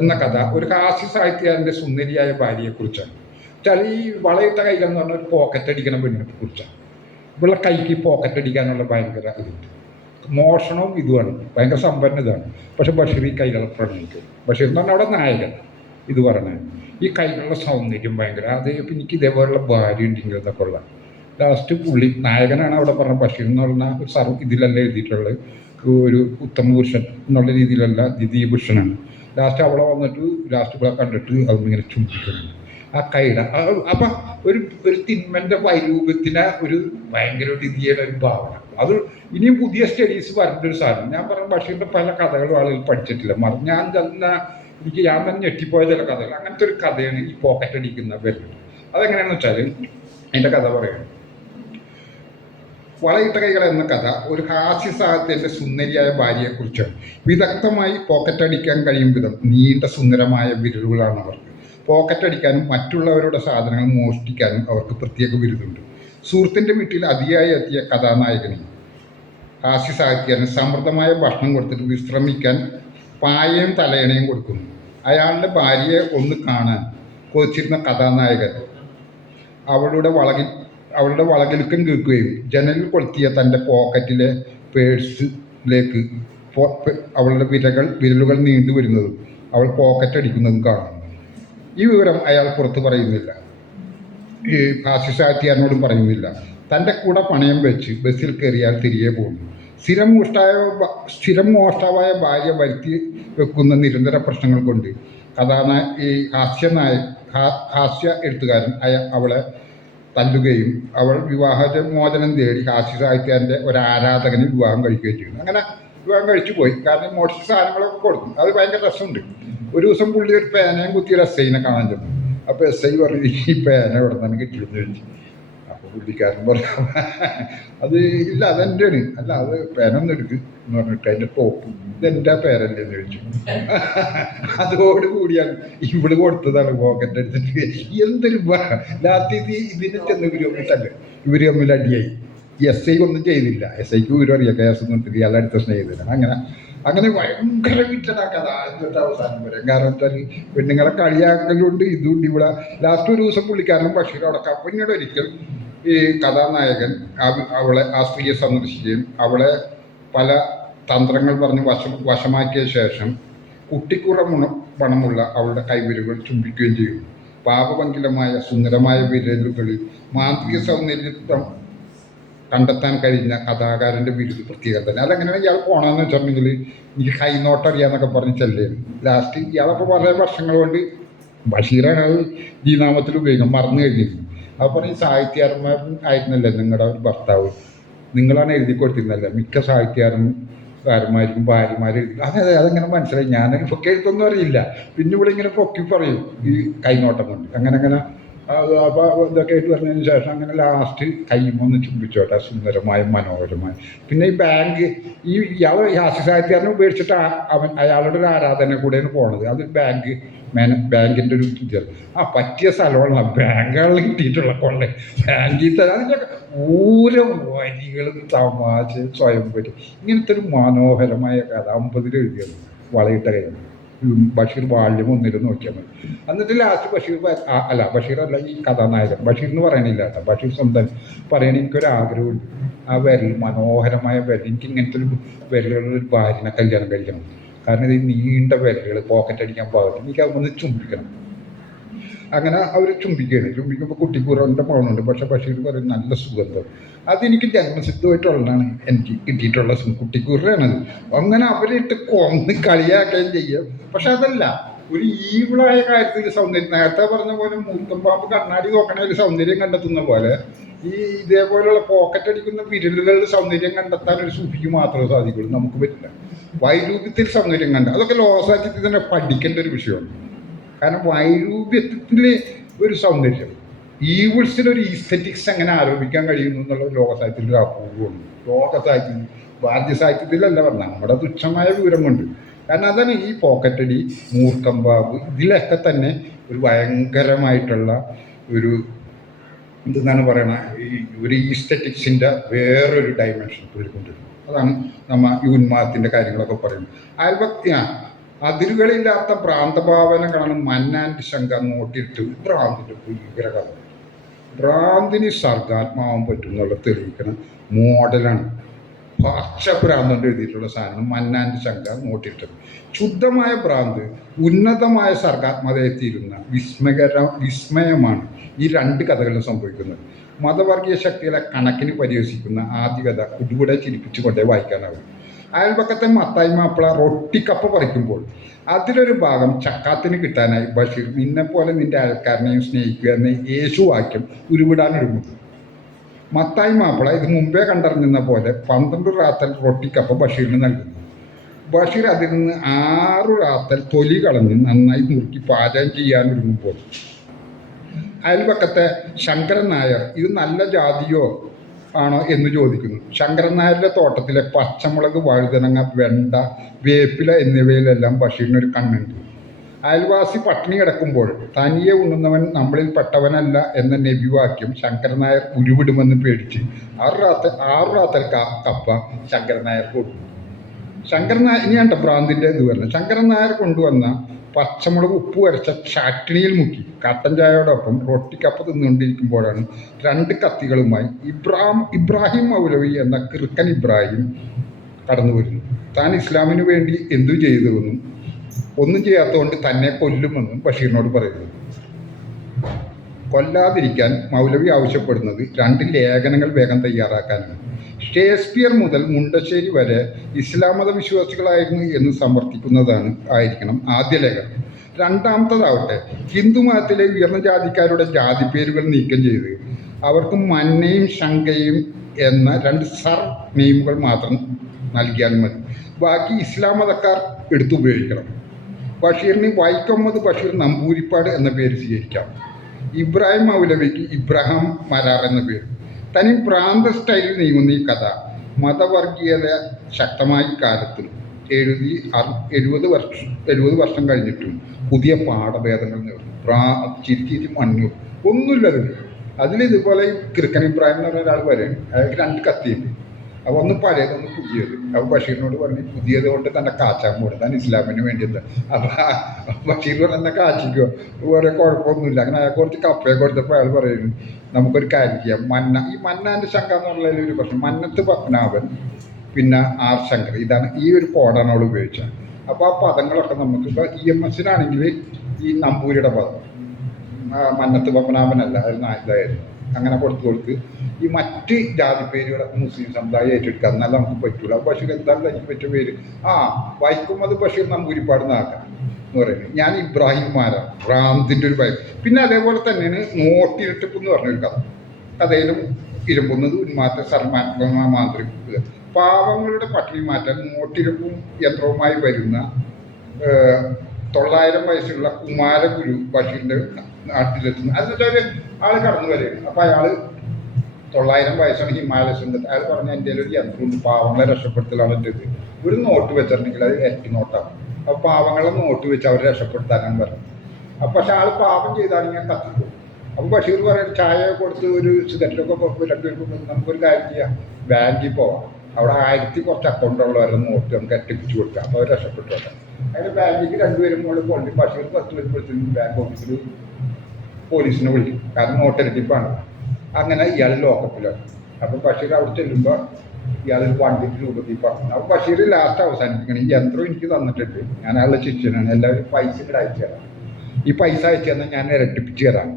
എന്ന കഥ ഒരു ഹാസ്യ സാഹിത്യകാരൻ്റെ സുന്ദരിയായ ഭാര്യയെക്കുറിച്ചാണ്. ഈ വളയിട്ട കൈകൾ എന്ന് പറഞ്ഞാൽ ഒരു പോക്കറ്റ് അടിക്കണ പെണ്ണിനെ കുറിച്ചാണ്. ഇവിടെ കൈക്ക് പോക്കറ്റ് അടിക്കാനുള്ള ഭയങ്കര ഇതുണ്ട്. മോഷണവും ഇതുമാണ്, ഭയങ്കര സമ്പന്ന ഇതാണ്. പക്ഷെ ബഷീർ ഈ കൈകളെ പ്രണയിക്കും. ബഷീർ എന്ന് പറഞ്ഞാൽ അവിടെ നായകൻ ഇത് പറഞ്ഞത്. ഈ കൈകളുടെ സൗന്ദര്യം ഭയങ്കര. അത് എനിക്ക് ഇതേപോലുള്ള ഭാര്യ ഉണ്ടെങ്കിൽ എന്നൊക്കെ ഉള്ള ലാസ്റ്റ് പുള്ളി നായകനാണ് അവിടെ പറഞ്ഞ ബഷീർ എന്ന് പറഞ്ഞാൽ ഒരു ഇതിലല്ല എഴുതിയിട്ടുള്ളത്. ഒരു ഉത്തമ പുരുഷൻ എന്നുള്ള രീതിയിലല്ല, ദ്വിതീയപുരുഷനാണ്. ലാസ്റ്റ് അവളെ വന്നിട്ട് ലാസ്റ്റ് ഇവിടെ കണ്ടിട്ട് അതിങ്ങനെ ചുംബിക്കുന്നുണ്ട് ആ കൈയുടെ. അപ്പം ഒരു തിന്മൻ്റെ വൈരൂപ്യത്തിന് ഒരു ഭയങ്കര രീതിയുടെ ഒരു ഭാവന. അത് ഇനിയും പുതിയ സ്റ്റഡീസ് പറഞ്ഞൊരു സാധനം. ഞാൻ പറഞ്ഞ ബഷീറിൻ്റെ പല കഥകളും ആളുകൾ പഠിച്ചിട്ടില്ല. ഞാൻ തന്നെ ഞെട്ടിപ്പോയ ചില കഥകൾ. അങ്ങനത്തെ ഒരു കഥയാണ് ഈ പോക്കറ്റ് അടിക്കുന്ന വരുന്നത്. അതെങ്ങനെയാണെന്ന് വെച്ചാൽ അതിൻ്റെ കഥ പറയുന്നത്, വളയിട്ട കൈകൾ എന്ന കഥ ഒരു ഹാസ്യ സാഹിത്യത്തിൻ്റെ സുന്ദരിയായ ഭാര്യയെക്കുറിച്ചാണ്. വിദഗ്ധമായി പോക്കറ്റ് അടിക്കാൻ കഴിയും വിധം നീണ്ട സുന്ദരമായ വിരലുകളാണ് അവർക്ക്. പോക്കറ്റ് അടിക്കാനും മറ്റുള്ളവരുടെ സാധനങ്ങൾ മോഷ്ടിക്കാനും അവർക്ക് പ്രത്യേക വിരുദുണ്ട്. സുഹൃത്തിൻ്റെ വീട്ടിൽ അതിയായി എത്തിയ കഥാനായകനെ ഹാസ്യ സാഹിത്യന് സമൃദ്ധമായ ഭക്ഷണം കൊടുത്തിട്ട് വിശ്രമിക്കാൻ പായയും തലയണയും കൊടുക്കുന്നു. അയാളുടെ ഭാര്യയെ ഒന്ന് കാണാൻ കൊതിച്ചിരുന്ന കഥാനായകൻ അവളുടെ വളകിലുക്കം കേൾക്കുകയും ജനലിൽ കൊളുത്തിയ തൻ്റെ പോക്കറ്റിലെ പേഴ്സിലേക്ക് അവളുടെ വിരലുകൾ നീണ്ടു വരുന്നതും അവൾ പോക്കറ്റ് അടിക്കുന്നതും കാണുന്നു. ഈ വിവരം അയാൾ പുറത്ത് പറയുന്നില്ല, ഈ ഹാസ്യസാഹിത്യകാരനോടും പറയുന്നില്ല. തൻ്റെ കൂടെ പണയം വെച്ച് ബസ്സിൽ കയറിയാൽ തിരികെ പോകുന്നു. സ്ഥിരം മോഷ്ടാവായ ഭാര്യ വരുത്തി വെക്കുന്ന നിരന്തര പ്രശ്നങ്ങൾ കൊണ്ട് ഈ ഹാസ്യ എഴുത്തുകാരൻ അവളെ തല്ലുകയും അവൾ വിവാഹമോചനം തേടി ഹാസ്യ സാഹിത്യകാരൻ്റെ ഒരു ആരാധകന് വിവാഹം കഴിക്കുകയും ചെയ്യുന്നു. അങ്ങനെ വിവാഹം കഴിച്ചു പോയി. കാരണം മോഷ്ടിച്ച സാധനങ്ങളൊക്കെ കൊടുക്കും. അത് ഭയങ്കര രസമുണ്ട്. ഒരു ദിവസം പുള്ളി ഒരു പേനയും കുത്തിയൊരു എസ്ഐനെ കാണാൻ ചെന്നു. അപ്പോൾ എസ്ഐ പറഞ്ഞു, ഈ പേന എവിടെ നിന്നാണ് കിട്ടിയെന്ന് ചോദിച്ചു. അപ്പോൾ പുള്ളിക്കാരൻ പറഞ്ഞു, അത് ഇല്ല അതെൻ്റെയാണ്. അല്ല അത് പേനൊന്നും എടുക്ക് എന്ന് പറഞ്ഞിട്ട് അതിൻ്റെ ടോപ്പ് ഇതെൻ്റെ പേരല്ലേ എന്ന് ചോദിച്ചു. അതോടുകൂടിയാണ് ഇവിടെ കൊടുത്തതാണ് പോക്കറ്റ് അടിച്ചിട്ട്. എന്തൊരു ലാസ്റ്റ് ഇതിനെ ചെന്ന് ഇവർ തമ്മിൽ അടിയായി. എസ് ഐ ഒന്നും ചെയ്തില്ല. എസ് ഐക്ക് ഇവരും അറിയാം കേസൊന്നും എടുത്തിട്ട് ഇയാളെ അടുത്ത സ്നേഹിതല്ല. അങ്ങനെ ഭയങ്കര വിറ്റനാക്കഥ എന്നിട്ട് അവസാനം വരെ. കാരണം വെച്ചാൽ പെണ്ണുങ്ങളെ കളിയാക്കലുണ്ട്, ഇതുണ്ട്. ഇവിടെ ലാസ്റ്റ് ഒരു ദിവസം പുള്ളിക്കാരനും ബഷീർ അടക്കാം. പിന്നീട് ഒരിക്കൽ ഈ കഥാനായകൻ ആ സ്ത്രീയെ സന്ദർശിക്കുകയും അവളെ പല തന്ത്രങ്ങൾ പറഞ്ഞ് വശമാക്കിയ ശേഷം കുട്ടിക്കുറ പണമുള്ള അവളുടെ കൈവിരലുകൾ ചുംബിക്കുകയും ചെയ്യുന്നു. പാപഭംഗിലമായ സുന്ദരമായ വിരലുകളിൽ മാന്ത്രിക സൗന്ദര്യത്വം കണ്ടെത്താൻ കഴിഞ്ഞ കഥാകാരൻ്റെ വിരുദ് പ്രത്യേകത തന്നെ. അതെങ്ങനെയാണ് ഇയാൾ പോകണമെന്ന് വെച്ചിട്ടുണ്ടെങ്കിൽ എനിക്ക് കൈനോട്ടറിയാന്നൊക്കെ പറഞ്ഞ് ചെല്ലുന്നു. ലാസ്റ്റ് ഇയാളപ്പോൾ കുറേ വർഷങ്ങൾ കൊണ്ട് ബഷീറാണ് അത് ജീനാമത്തിൽ ഉപയോഗിക്കും, മറന്നു കഴിഞ്ഞിരുന്നു. അപ്പോൾ ഈ സാഹിത്യകാരന്മാരായിരുന്നല്ലേ നിങ്ങളുടെ ഒരു ഭർത്താവ്, നിങ്ങളാണ് എഴുതി കൊടുത്തിരുന്നല്ലേ മിക്ക സാഹിത്യകാരന്മാർക്കും ഭാര്യമാർ എഴുതി. അതെങ്ങനെ മനസ്സിലായി? ഞാനൊക്കെ എഴുത്തൊന്നും അറിയില്ല. പിന്നെ ഇവിടെ ഇങ്ങനെ പൊക്കി പറയും ഈ കൈനോട്ടം കൊണ്ട്. അങ്ങനെ അപ്പോൾ ഇതൊക്കെ ആയിട്ട് പറഞ്ഞതിന് ശേഷം അങ്ങനെ ലാസ്റ്റ് കൈമൊന്ന് ചുംബിച്ചോട്ടെ, സുന്ദരമായ മനോഹരമായ. പിന്നെ ഈ ബാങ്ക് ഇയാൾ ഹാസ്യസാഹിത്യകാരനെ ഉപേക്ഷിച്ചിട്ട് അയാളുടെ ഒരു ആരാധന കൂടെയാണ് പോണത്. അത് ബാങ്കിൻ്റെ ഒരു ഇതാണ്. പറ്റിയ സ്ഥലമുള്ള ബാങ്കുകളിൽ കിട്ടിയിട്ടുള്ള കൊള്ളേ ബാങ്കിൽ തന്നെ അതിൻ്റെ ഓരോ വരികളും തമാശ സ്വയം പറ്റി. ഇങ്ങനത്തെ ഒരു മനോഹരമായ കഥ 50 എഴുതിയത്. വളയിട്ട കൈയാണ്. ബഷീർ വാള്യം ഒന്നിലും നോക്കിയാൽ മതി. എന്നിട്ട് ലാസ്റ്റ് ബഷീർ അല്ല ബഷീറല്ല, ഈ കഥാനായകൻ ബഷീർ എന്ന് പറയണില്ല കേട്ടോ, ബഷീർ സ്വന്തം പറയണ എനിക്കൊരാഗ്രഹമുണ്ട്, ആ വിരൽ മനോഹരമായ വിരൽ, എനിക്ക് ഇങ്ങനത്തെ ഒരു വിരലുകളുള്ള ഒരു ഭാര്യനെ കല്യാണം കഴിക്കണം. കാരണം ഇത് നീണ്ട വിരലുകൾ പോക്കറ്റ് അടിക്കാൻ പാകത്തിൽ എനിക്ക് അതൊന്ന് ചുംബിക്കണം. അങ്ങനെ അവർ ചുംബിക്കുമ്പോൾ കുട്ടിക്കൂറൻ്റെ മണമുണ്ട്. പക്ഷെ ബഷീർ പറയും നല്ല സുഗന്ധം. അതെനിക്ക് ജന്മസിദ്ധമായിട്ടുള്ളതാണ് എനിക്ക് കിട്ടിയിട്ടുള്ള കുട്ടിക്കൂറാണത്. അങ്ങനെ അവരിട്ട് കൊന്ന് കളിയാക്കുകയും ചെയ്യും. പക്ഷെ അതല്ല, ഒരു ഈവിളായ കാര്യത്തിൽ സൗന്ദര്യം, നേരത്തെ പറഞ്ഞ പോലെ മൂർക്കം പാമ്പ് കണ്ണാടി നോക്കണ ഒരു സൗന്ദര്യം കണ്ടെത്തുന്ന പോലെ ഈ ഇതേപോലെയുള്ള പോക്കറ്റ് അടിക്കുന്ന വിരലുകളിൽ സൗന്ദര്യം കണ്ടെത്താൻ ഒരു സൂഫിക്ക് മാത്രമേ സാധിക്കുള്ളൂ, നമുക്ക് പറ്റില്ല. വൈരൂപ്യത്തിൽ സൗന്ദര്യം കണ്ട അതൊക്കെ ലോകസാഹിത്യത്തിൽ തന്നെ പഠിക്കേണ്ട ഒരു വിഷയമാണ്. കാരണം വൈരൂപ്യത്തിലെ ഒരു സൗന്ദര്യം, ഈവിൾസിലൊരു ഈസ്തെറ്റിക്സ് എങ്ങനെ ആരോപിക്കാൻ കഴിയുന്നു എന്നുള്ള ലോകസാഹിത്യത്തിൽ ഒരു അപൂർവമാണ്. ലോകസാഹിത്യത്തിൽ, ഭാരതീയ സാഹിത്യത്തിലല്ല പറഞ്ഞാൽ നമ്മുടെ തുച്ഛമായ വിവരം കൊണ്ട്. കാരണം അതാണ് ഈ പോക്കറ്റടി, മൂർക്കം പാമ്പ്, ഇതിലൊക്കെ തന്നെ ഒരു ഭയങ്കരമായിട്ടുള്ള ഒരു എന്താണ് പറയണ, ഈ ഒരു ഈസ്തെറ്റിക്സിൻ്റെ വേറൊരു ഡയമെൻഷൻ പോയിക്കൊണ്ടിരുന്നു. അതാണ് നമ്മൾ ഈ ഉന്മാദത്തിൻ്റെ കാര്യങ്ങളൊക്കെ പറയുന്നത്. അതിരുകളില്ലാത്ത ഭ്രാന്തഭാവനകളാണ് മന്നാൻ്റെ ശങ്ക നോട്ടിട്ട് ഭ്രാന്തിൻ്റെ ഭീകര കഥ. ഭ്രാന്തിന് സർഗാത്മാവാൻ പറ്റും എന്നുള്ള തെളിയിക്കുന്ന മോഡലാണ് ഭ്രാന്തൻ്റെ എഴുതിയിട്ടുള്ള സാധനം മന്നാൻ്റെ ശങ്ക നോട്ടിട്ടത്. ശുദ്ധമായ ഭ്രാന്ത് ഉന്നതമായ സർഗാത്മകതയെത്തിയിരുന്ന വിസ്മയമാണ് ഈ രണ്ട് കഥകളിലും സംഭവിക്കുന്നത്. മതവർഗീയ ശക്തികളെ കണക്കിന് പരിഹസിക്കുന്ന ആദ്യ കഥ കുടുകൂടെ ചിരിപ്പിച്ചുകൊണ്ടേ വായിക്കാനാവും. അയൽപക്കത്തെ മത്തായി മാപ്പിള റൊട്ടിക്കപ്പ പറിക്കുമ്പോൾ അതിലൊരു ഭാഗം ചക്കാത്തിന് കിട്ടാനായി ബഷീർ നിന്നെപ്പോലെ നിന്റെ അയൽക്കാരനെയും സ്നേഹിക്കുക എന്ന യേശുവാക്യം ഉരുവിടാനൊരുങ്ങുന്നു. മത്തായി മാപ്പിള ഇത് മുമ്പേ കണ്ടറിഞ്ഞെന്ന പോലെ 12 റാത്തൽ റൊട്ടിക്കപ്പ ബഷീറിന് നൽകുന്നു. ബഷീർ അതിൽ നിന്ന് 6 റാത്തൽ തൊലി കളഞ്ഞ് നന്നായി നുറുക്കി പാചകം ചെയ്യാനൊരുങ്ങുമ്പോൾ അയൽപക്കത്തെ ശങ്കരൻ നായർ ഇത് നല്ല ജാതിയോ ആണോ എന്ന് ചോദിക്കുന്നു. ശങ്കരൻ നായരുടെ തോട്ടത്തിലെ പച്ചമുളക്, വഴുതനങ്ങ, വെണ്ട, വേപ്പില എന്നിവയിലെല്ലാം ബഷീറിനൊരു കണ്ണുണ്ട്. അയൽവാസി പട്ടിണി കിടക്കുമ്പോൾ തനിയെ ഉണ്ണുന്നവൻ നമ്മളിൽ പെട്ടവനല്ല എന്ന നബിവാക്യം ശങ്കരൻ നായർ ഉരുവിടുമെന്ന് പേടിച്ച് 6 റാത്തൽ കപ്പ ശങ്കരൻ നായർ കൊടുത്തു. ശങ്കരൻ നായർ ഇനിയാണ്ട ഭ്രാന്തിൻ്റെ ഇത് പറഞ്ഞത്. ശങ്കരൻ നായർ കൊണ്ടുവന്ന പച്ചമുളക് ഉപ്പ് വരച്ച ചാട്ടിണിയിൽ മുക്കി കട്ടൻ ചായയോടൊപ്പം റൊട്ടിക്കപ്പ തിന്നുകൊണ്ടിരിക്കുമ്പോഴാണ് 2 കത്തികളുമായി ഇബ്രാഹിം മൗലവി എന്ന കിറുക്കൻ ഇബ്രാഹിം കടന്നു വരുന്നു. താൻ ഇസ്ലാമിന് വേണ്ടി എന്തു ചെയ്തുവെന്നും ഒന്നും ചെയ്യാത്തതുകൊണ്ട് തന്നെ കൊല്ലുമെന്നും ബഷീറിനോട് പറയുന്നു. കൊല്ലാതിരിക്കാൻ മൗലവി ആവശ്യപ്പെടുന്നത് 2 ലേഖനങ്ങൾ വേഗം തയ്യാറാക്കാനാണ്. ഷേക്സ്പിയർ മുതൽ മുണ്ടശ്ശേരി വരെ ഇസ്ലാം മത വിശ്വാസികളായിരുന്നു എന്ന് സമർത്ഥിക്കുന്നതാണ് ആയിരിക്കണം ആദ്യ ലേഖനം. രണ്ടാമത്തതാവട്ടെ ഹിന്ദു മതത്തിലെ ഉയർന്ന ജാതിക്കാരുടെ ജാതിപ്പേരുകൾ നീക്കം ചെയ്ത് അവർക്ക് മന്നയും ശങ്കയും എന്ന 2 സർ നെയിമുകൾ മാത്രം നൽകിയാൽ മതി. ബാക്കി ഇസ്ലാം മതക്കാർ എടുത്തുപയോഗിക്കണം. ബഷീറിന് വൈക്കമ്മദ് ബഷീർ നമ്പൂരിപ്പാട് എന്ന പേര് സ്വീകരിക്കാം. ഇബ്രാഹിം മൗലവിക്ക് ഇബ്രാഹിം മരാർ എന്ന പേര്. തനി ഭ്രാന്ത സ്റ്റൈലിൽ നീങ്ങുന്ന ഈ കഥ മതവർഗീയത ശക്തമായ കാലത്തും 70 വർഷം കഴിഞ്ഞിട്ടും പുതിയ പാഠഭേദങ്ങൾ നേടും. ചിരിച്ചിരി മണ്ണു ഒന്നുമില്ലത്. അതിലിതുപോലെ കിറുക്കൻ ഇബ്രാഹിം എന്ന് പറഞ്ഞ ഒരാൾ വരും, അയാൾക്ക് 2 കത്തിയുണ്ട്. അപ്പോൾ ഒന്ന് പഴയത്, ഒന്ന് പുതിയത്. അപ്പോൾ ബഷീറിനോട് പറഞ്ഞ് പുതിയത് കൊണ്ട് തന്നെ കാച്ചാൻ പോകണം, താൻ ഇസ്ലാമിന് വേണ്ടിയിട്ട്. അപ്പോൾ ബഷീർ തന്നെ കാച്ചിക്കോ, വേറെ കുഴപ്പമൊന്നുമില്ല. അങ്ങനെ അയാൾക്ക് കുറച്ച് കപ്പയെ കൊടുത്തപ്പോൾ അയാൾ പറയുന്നു നമുക്കൊരു കാര്യം ചെയ്യാം. ഈ മന്നാൻ്റെ ശങ്ക എന്ന് പറഞ്ഞതിൽ ഒരു പ്രശ്നം, മന്നത്ത് പത്മനാഭൻ പിന്നെ ആർ ശങ്കർ, ഇതാണ് ഈ ഒരു കോഡാണ് അവൾ ഉപയോഗിച്ചത്. അപ്പോൾ ആ പദങ്ങളൊക്കെ നമുക്ക് ഇപ്പോൾ EMSനാണെങ്കിൽ ഈ നമ്പൂരിയുടെ പദം, മന്നത്ത് പത്മനാഭനല്ല, അത് ഇതായിരുന്നു. അങ്ങനെ കൊടുത്ത് ഈ മറ്റ് ജാതി പേരുകളൊക്കെ മുസ്ലിം സമുദായം ഏറ്റെടുക്കുക, എന്നാലും നമുക്ക് പറ്റൂല. ബഷീർ എന്തായാലും എനിക്ക് പറ്റിയ പേര് വൈക്കമ്മദ് ബഷീർ നമ്പൂരിപ്പാട് നാക്കാം എന്ന് പറയുന്നത്. ഞാൻ ഇബ്രാഹിം മാരാർ, ഭ്രാന്തിൻ്റെ ഒരു ഭയം. പിന്നെ അതേപോലെ തന്നെയാണ് നോട്ടിരട്ടിപ്പ് എന്ന് പറഞ്ഞൊരു കഥയിലും ഇരുമ്പുന്നത് ഉന്മാത്ത മാന്ത്രിക പാവങ്ങളുടെ പട്ടിണി മാറ്റാൻ നോട്ടിരപ്പും യന്ത്രവുമായി വരുന്ന 900 വയസ്സുള്ള കുമാരഗുരു ബഷീറിൻ്റെ നാട്ടിലെത്തുന്നു. അതിൻ്റെ ഒരു ആൾ കടന്നു വരികയാണ്. അപ്പോൾ അയാൾ 900 വയസ്സാണ്, ഹിമാലയസിൻ്റെ. അയാൾ പറഞ്ഞ എൻ്റെ ഒരു യന്ത്രമുണ്ട്, പാവങ്ങളെ രക്ഷപ്പെടുത്തലാണ് എൻ്റെ ഇത്. ഒരു നോട്ട് വെച്ചിട്ടുണ്ടെങ്കിൽ അത് ഇരട്ടി നോട്ടാണ്. അപ്പോൾ പാവങ്ങളെ നോട്ട് വെച്ച് അവരെ രക്ഷപ്പെടുത്താനാണ് പറഞ്ഞത്. അപ്പോൾ പക്ഷെ ആൾ പാവം ചെയ്താണെങ്കിൽ കത്തിക്കും. അപ്പോൾ ബഷീർ പറയും ചായ കൊടുത്ത് ഒരു സിഗരറ്റൊക്കെ 2 പേർക്ക് നമുക്കൊരു കാര്യം ചെയ്യാം, ബാങ്കിൽ പോവാം, അവിടെ 1000 കുറച്ച് അക്കൗണ്ടുള്ളവരുടെ നോട്ട് നമുക്ക് അട്ടിപ്പിച്ച് കൊടുക്കുക. അപ്പോൾ അവർ രക്ഷപ്പെട്ടു വരാം. അതിന് ബാങ്കിലേക്ക് 2 പേരും കൂടെ കൊണ്ട് ബഷീർ 10 വരുമ്പോഴത്തേക്കും ബാങ്ക് ഓഫീസിൽ പോലീസിനെ വിളിക്കും. കാരണം നോട്ട് എടുത്തിപ്പാണ്. അങ്ങനെ ഇയാൾ ലോക്കപ്പിലാണ്. അപ്പോൾ ബഷീർ അവിടെ ചെല്ലുമ്പോൾ ഇയാളൊരു 1 രൂപത്തിൽ പറഞ്ഞു. അപ്പോൾ ബഷീർ ലാസ്റ്റ് അവസാനിപ്പിക്കണം, ഈ യന്ത്രം എനിക്ക് തന്നിട്ടുണ്ട്, ഞാൻ അയാളുടെ ശിഷ്യനാണ്, എല്ലാവരും പൈസ ഇവിടെ അയച്ചു തരാം, ഈ പൈസ അയച്ചു തന്നാൽ ഞാൻ ഇരട്ടിപ്പിച്ച് തരാം.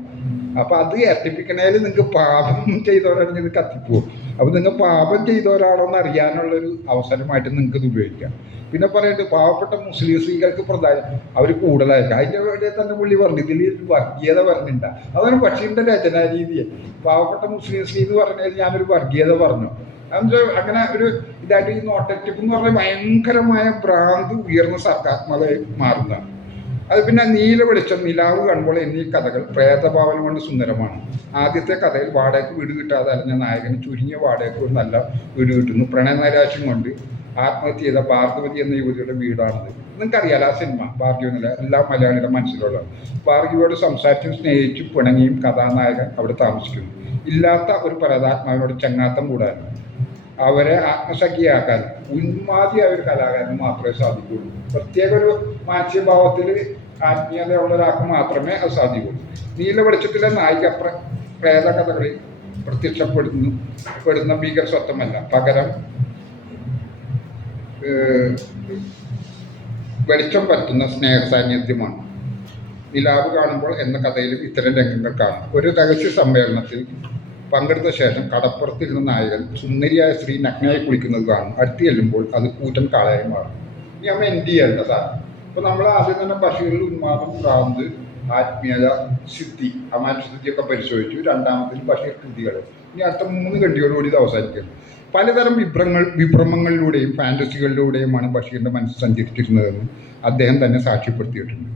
അപ്പോൾ അത് ഇരട്ടിപ്പിക്കണേൽ നിങ്ങൾക്ക് പാപം ചെയ്തവരാണെങ്കിൽ ഇത് കത്തിപ്പോവും. അപ്പോൾ നിങ്ങൾ പാപം ചെയ്തവരാണോ എന്ന് അറിയാനുള്ളൊരു അവസരമായിട്ട് നിങ്ങൾക്ക് ഇത് ഉപയോഗിക്കാം. പിന്നെ പറയുന്നത് പാവപ്പെട്ട മുസ്ലിം സ്ത്രീകൾക്ക് പ്രധാനം അവർ കൂടുതലായിരിക്കും. അതിൻ്റെ വേണ്ടിയെ തന്നെ പുള്ളി പറഞ്ഞു ഇതിൽ വർഗീയത പറഞ്ഞിട്ടുണ്ട. അതാണ് ബഷീറിൻ്റെ രചനാ രീതിയെ. പാവപ്പെട്ട മുസ്ലിം സ്ത്രീ എന്ന് പറഞ്ഞാൽ ഞാനൊരു വർഗീയത പറഞ്ഞു. അങ്ങനെ ഒരു ഇതായിട്ട് ഈ നോട്ടറ്റിപ്പ് എന്ന് പറഞ്ഞാൽ ഭയങ്കരമായ ഭ്രാന്ത് ഉയർന്ന സർഗാത്മകമായി മാറുന്നതാണ്. അത് പിന്നെ നീല വെളിച്ചം, നിലാവ് കാണുമ്പോൾ എന്നീ കഥകൾ പ്രേതഭാവന കൊണ്ട് സുന്ദരമാണ്. ആദ്യത്തെ കഥയിൽ വാടകയ്ക്ക് വീട് കിട്ടാതെ അലഞ്ഞ നായകന് ചുരുങ്ങിയ വാടകയ്ക്ക് ഒരു നല്ല വീട് കിട്ടുന്നു. പ്രണയനൈരാശ്യം കൊണ്ട് ആത്മഹത്യ ചെയ്ത ഭാർഗവതി എന്ന യുവതിയുടെ വീടാണിത്. നിങ്ങൾക്കറിയാലോ ആ സിനിമ ഭാർഗവി എന്നുള്ള എല്ലാ മലയാളിയുടെ മനസ്സിലുള്ള. ഭാർഗവിയോട് സംസാരിച്ചും സ്നേഹിച്ചും പിണങ്ങിയും കഥാനായകൻ അവിടെ താമസിക്കുന്നു. ഇല്ലാത്ത ഒരു പരതാത്മാവിനോട് ചങ്ങാത്തം കൂടാനും അവരെ ആത്മസഖിയാക്കാൻ ഉന്മാദിയായ ഒരു കലാകാരന് മാത്രമേ സാധിക്കുകയുള്ളൂ. പ്രത്യേക ഒരു മാനസികഭാവത്തിൽ ആത്മീയതയുള്ള ഒരാൾക്ക് മാത്രമേ അത് സാധിക്കുകയുള്ളൂ. നീല വെളിച്ചത്തിലെ നായിക പ്രേത കഥകളിൽ പ്രത്യക്ഷപ്പെടുന്ന ഭീകര സ്വത്വമല്ല, പകരം വെളിച്ചം പറ്റുന്ന സ്നേഹ സാന്നിധ്യമാണ്. നിലാവ് കാണുമ്പോൾ എന്ന കഥയിലും ഇത്തരം രംഗങ്ങൾ കാണും. ഒരു രഹസ്യ സമ്മേളനത്തിൽ പങ്കെടുത്ത ശേഷം കടപ്പുറത്തിരുന്ന നായകൻ സുന്ദരിയായ സ്ത്രീ നഗ്നയായി കുളിക്കുന്നത് കാണും. അടുത്ത് ചെല്ലുമ്പോൾ അത് കൂറ്റൻ കാളയായി മാറും. ഇനി നമ്മൾ എന്ത് ചെയ്യേണ്ട സാധനം? അപ്പോൾ നമ്മൾ ആദ്യം തന്നെ ബഷീറിൽ ഉന്മാദം, ഭ്രാന്ത്, ആത്മീയത, സിദ്ധി, അമാനുഷിദ്ധിയൊക്കെ പരിശോധിച്ചു. രണ്ടാമത്തിൽ ബഷീർ കൃതികൾ. ഇനി അടുത്ത 3 ഖണ്ഡികളോട് ഇത് അവസാനിക്കുന്നു. പലതരം വിഭ്രമങ്ങളിലൂടെയും ഫാൻറ്റസികളിലൂടെയുമാണ് ബഷീറിൻ്റെ മനസ്സ് സഞ്ചരിച്ചിരുന്നതെന്ന് അദ്ദേഹം തന്നെ സാക്ഷ്യപ്പെടുത്തിയിട്ടുണ്ട്.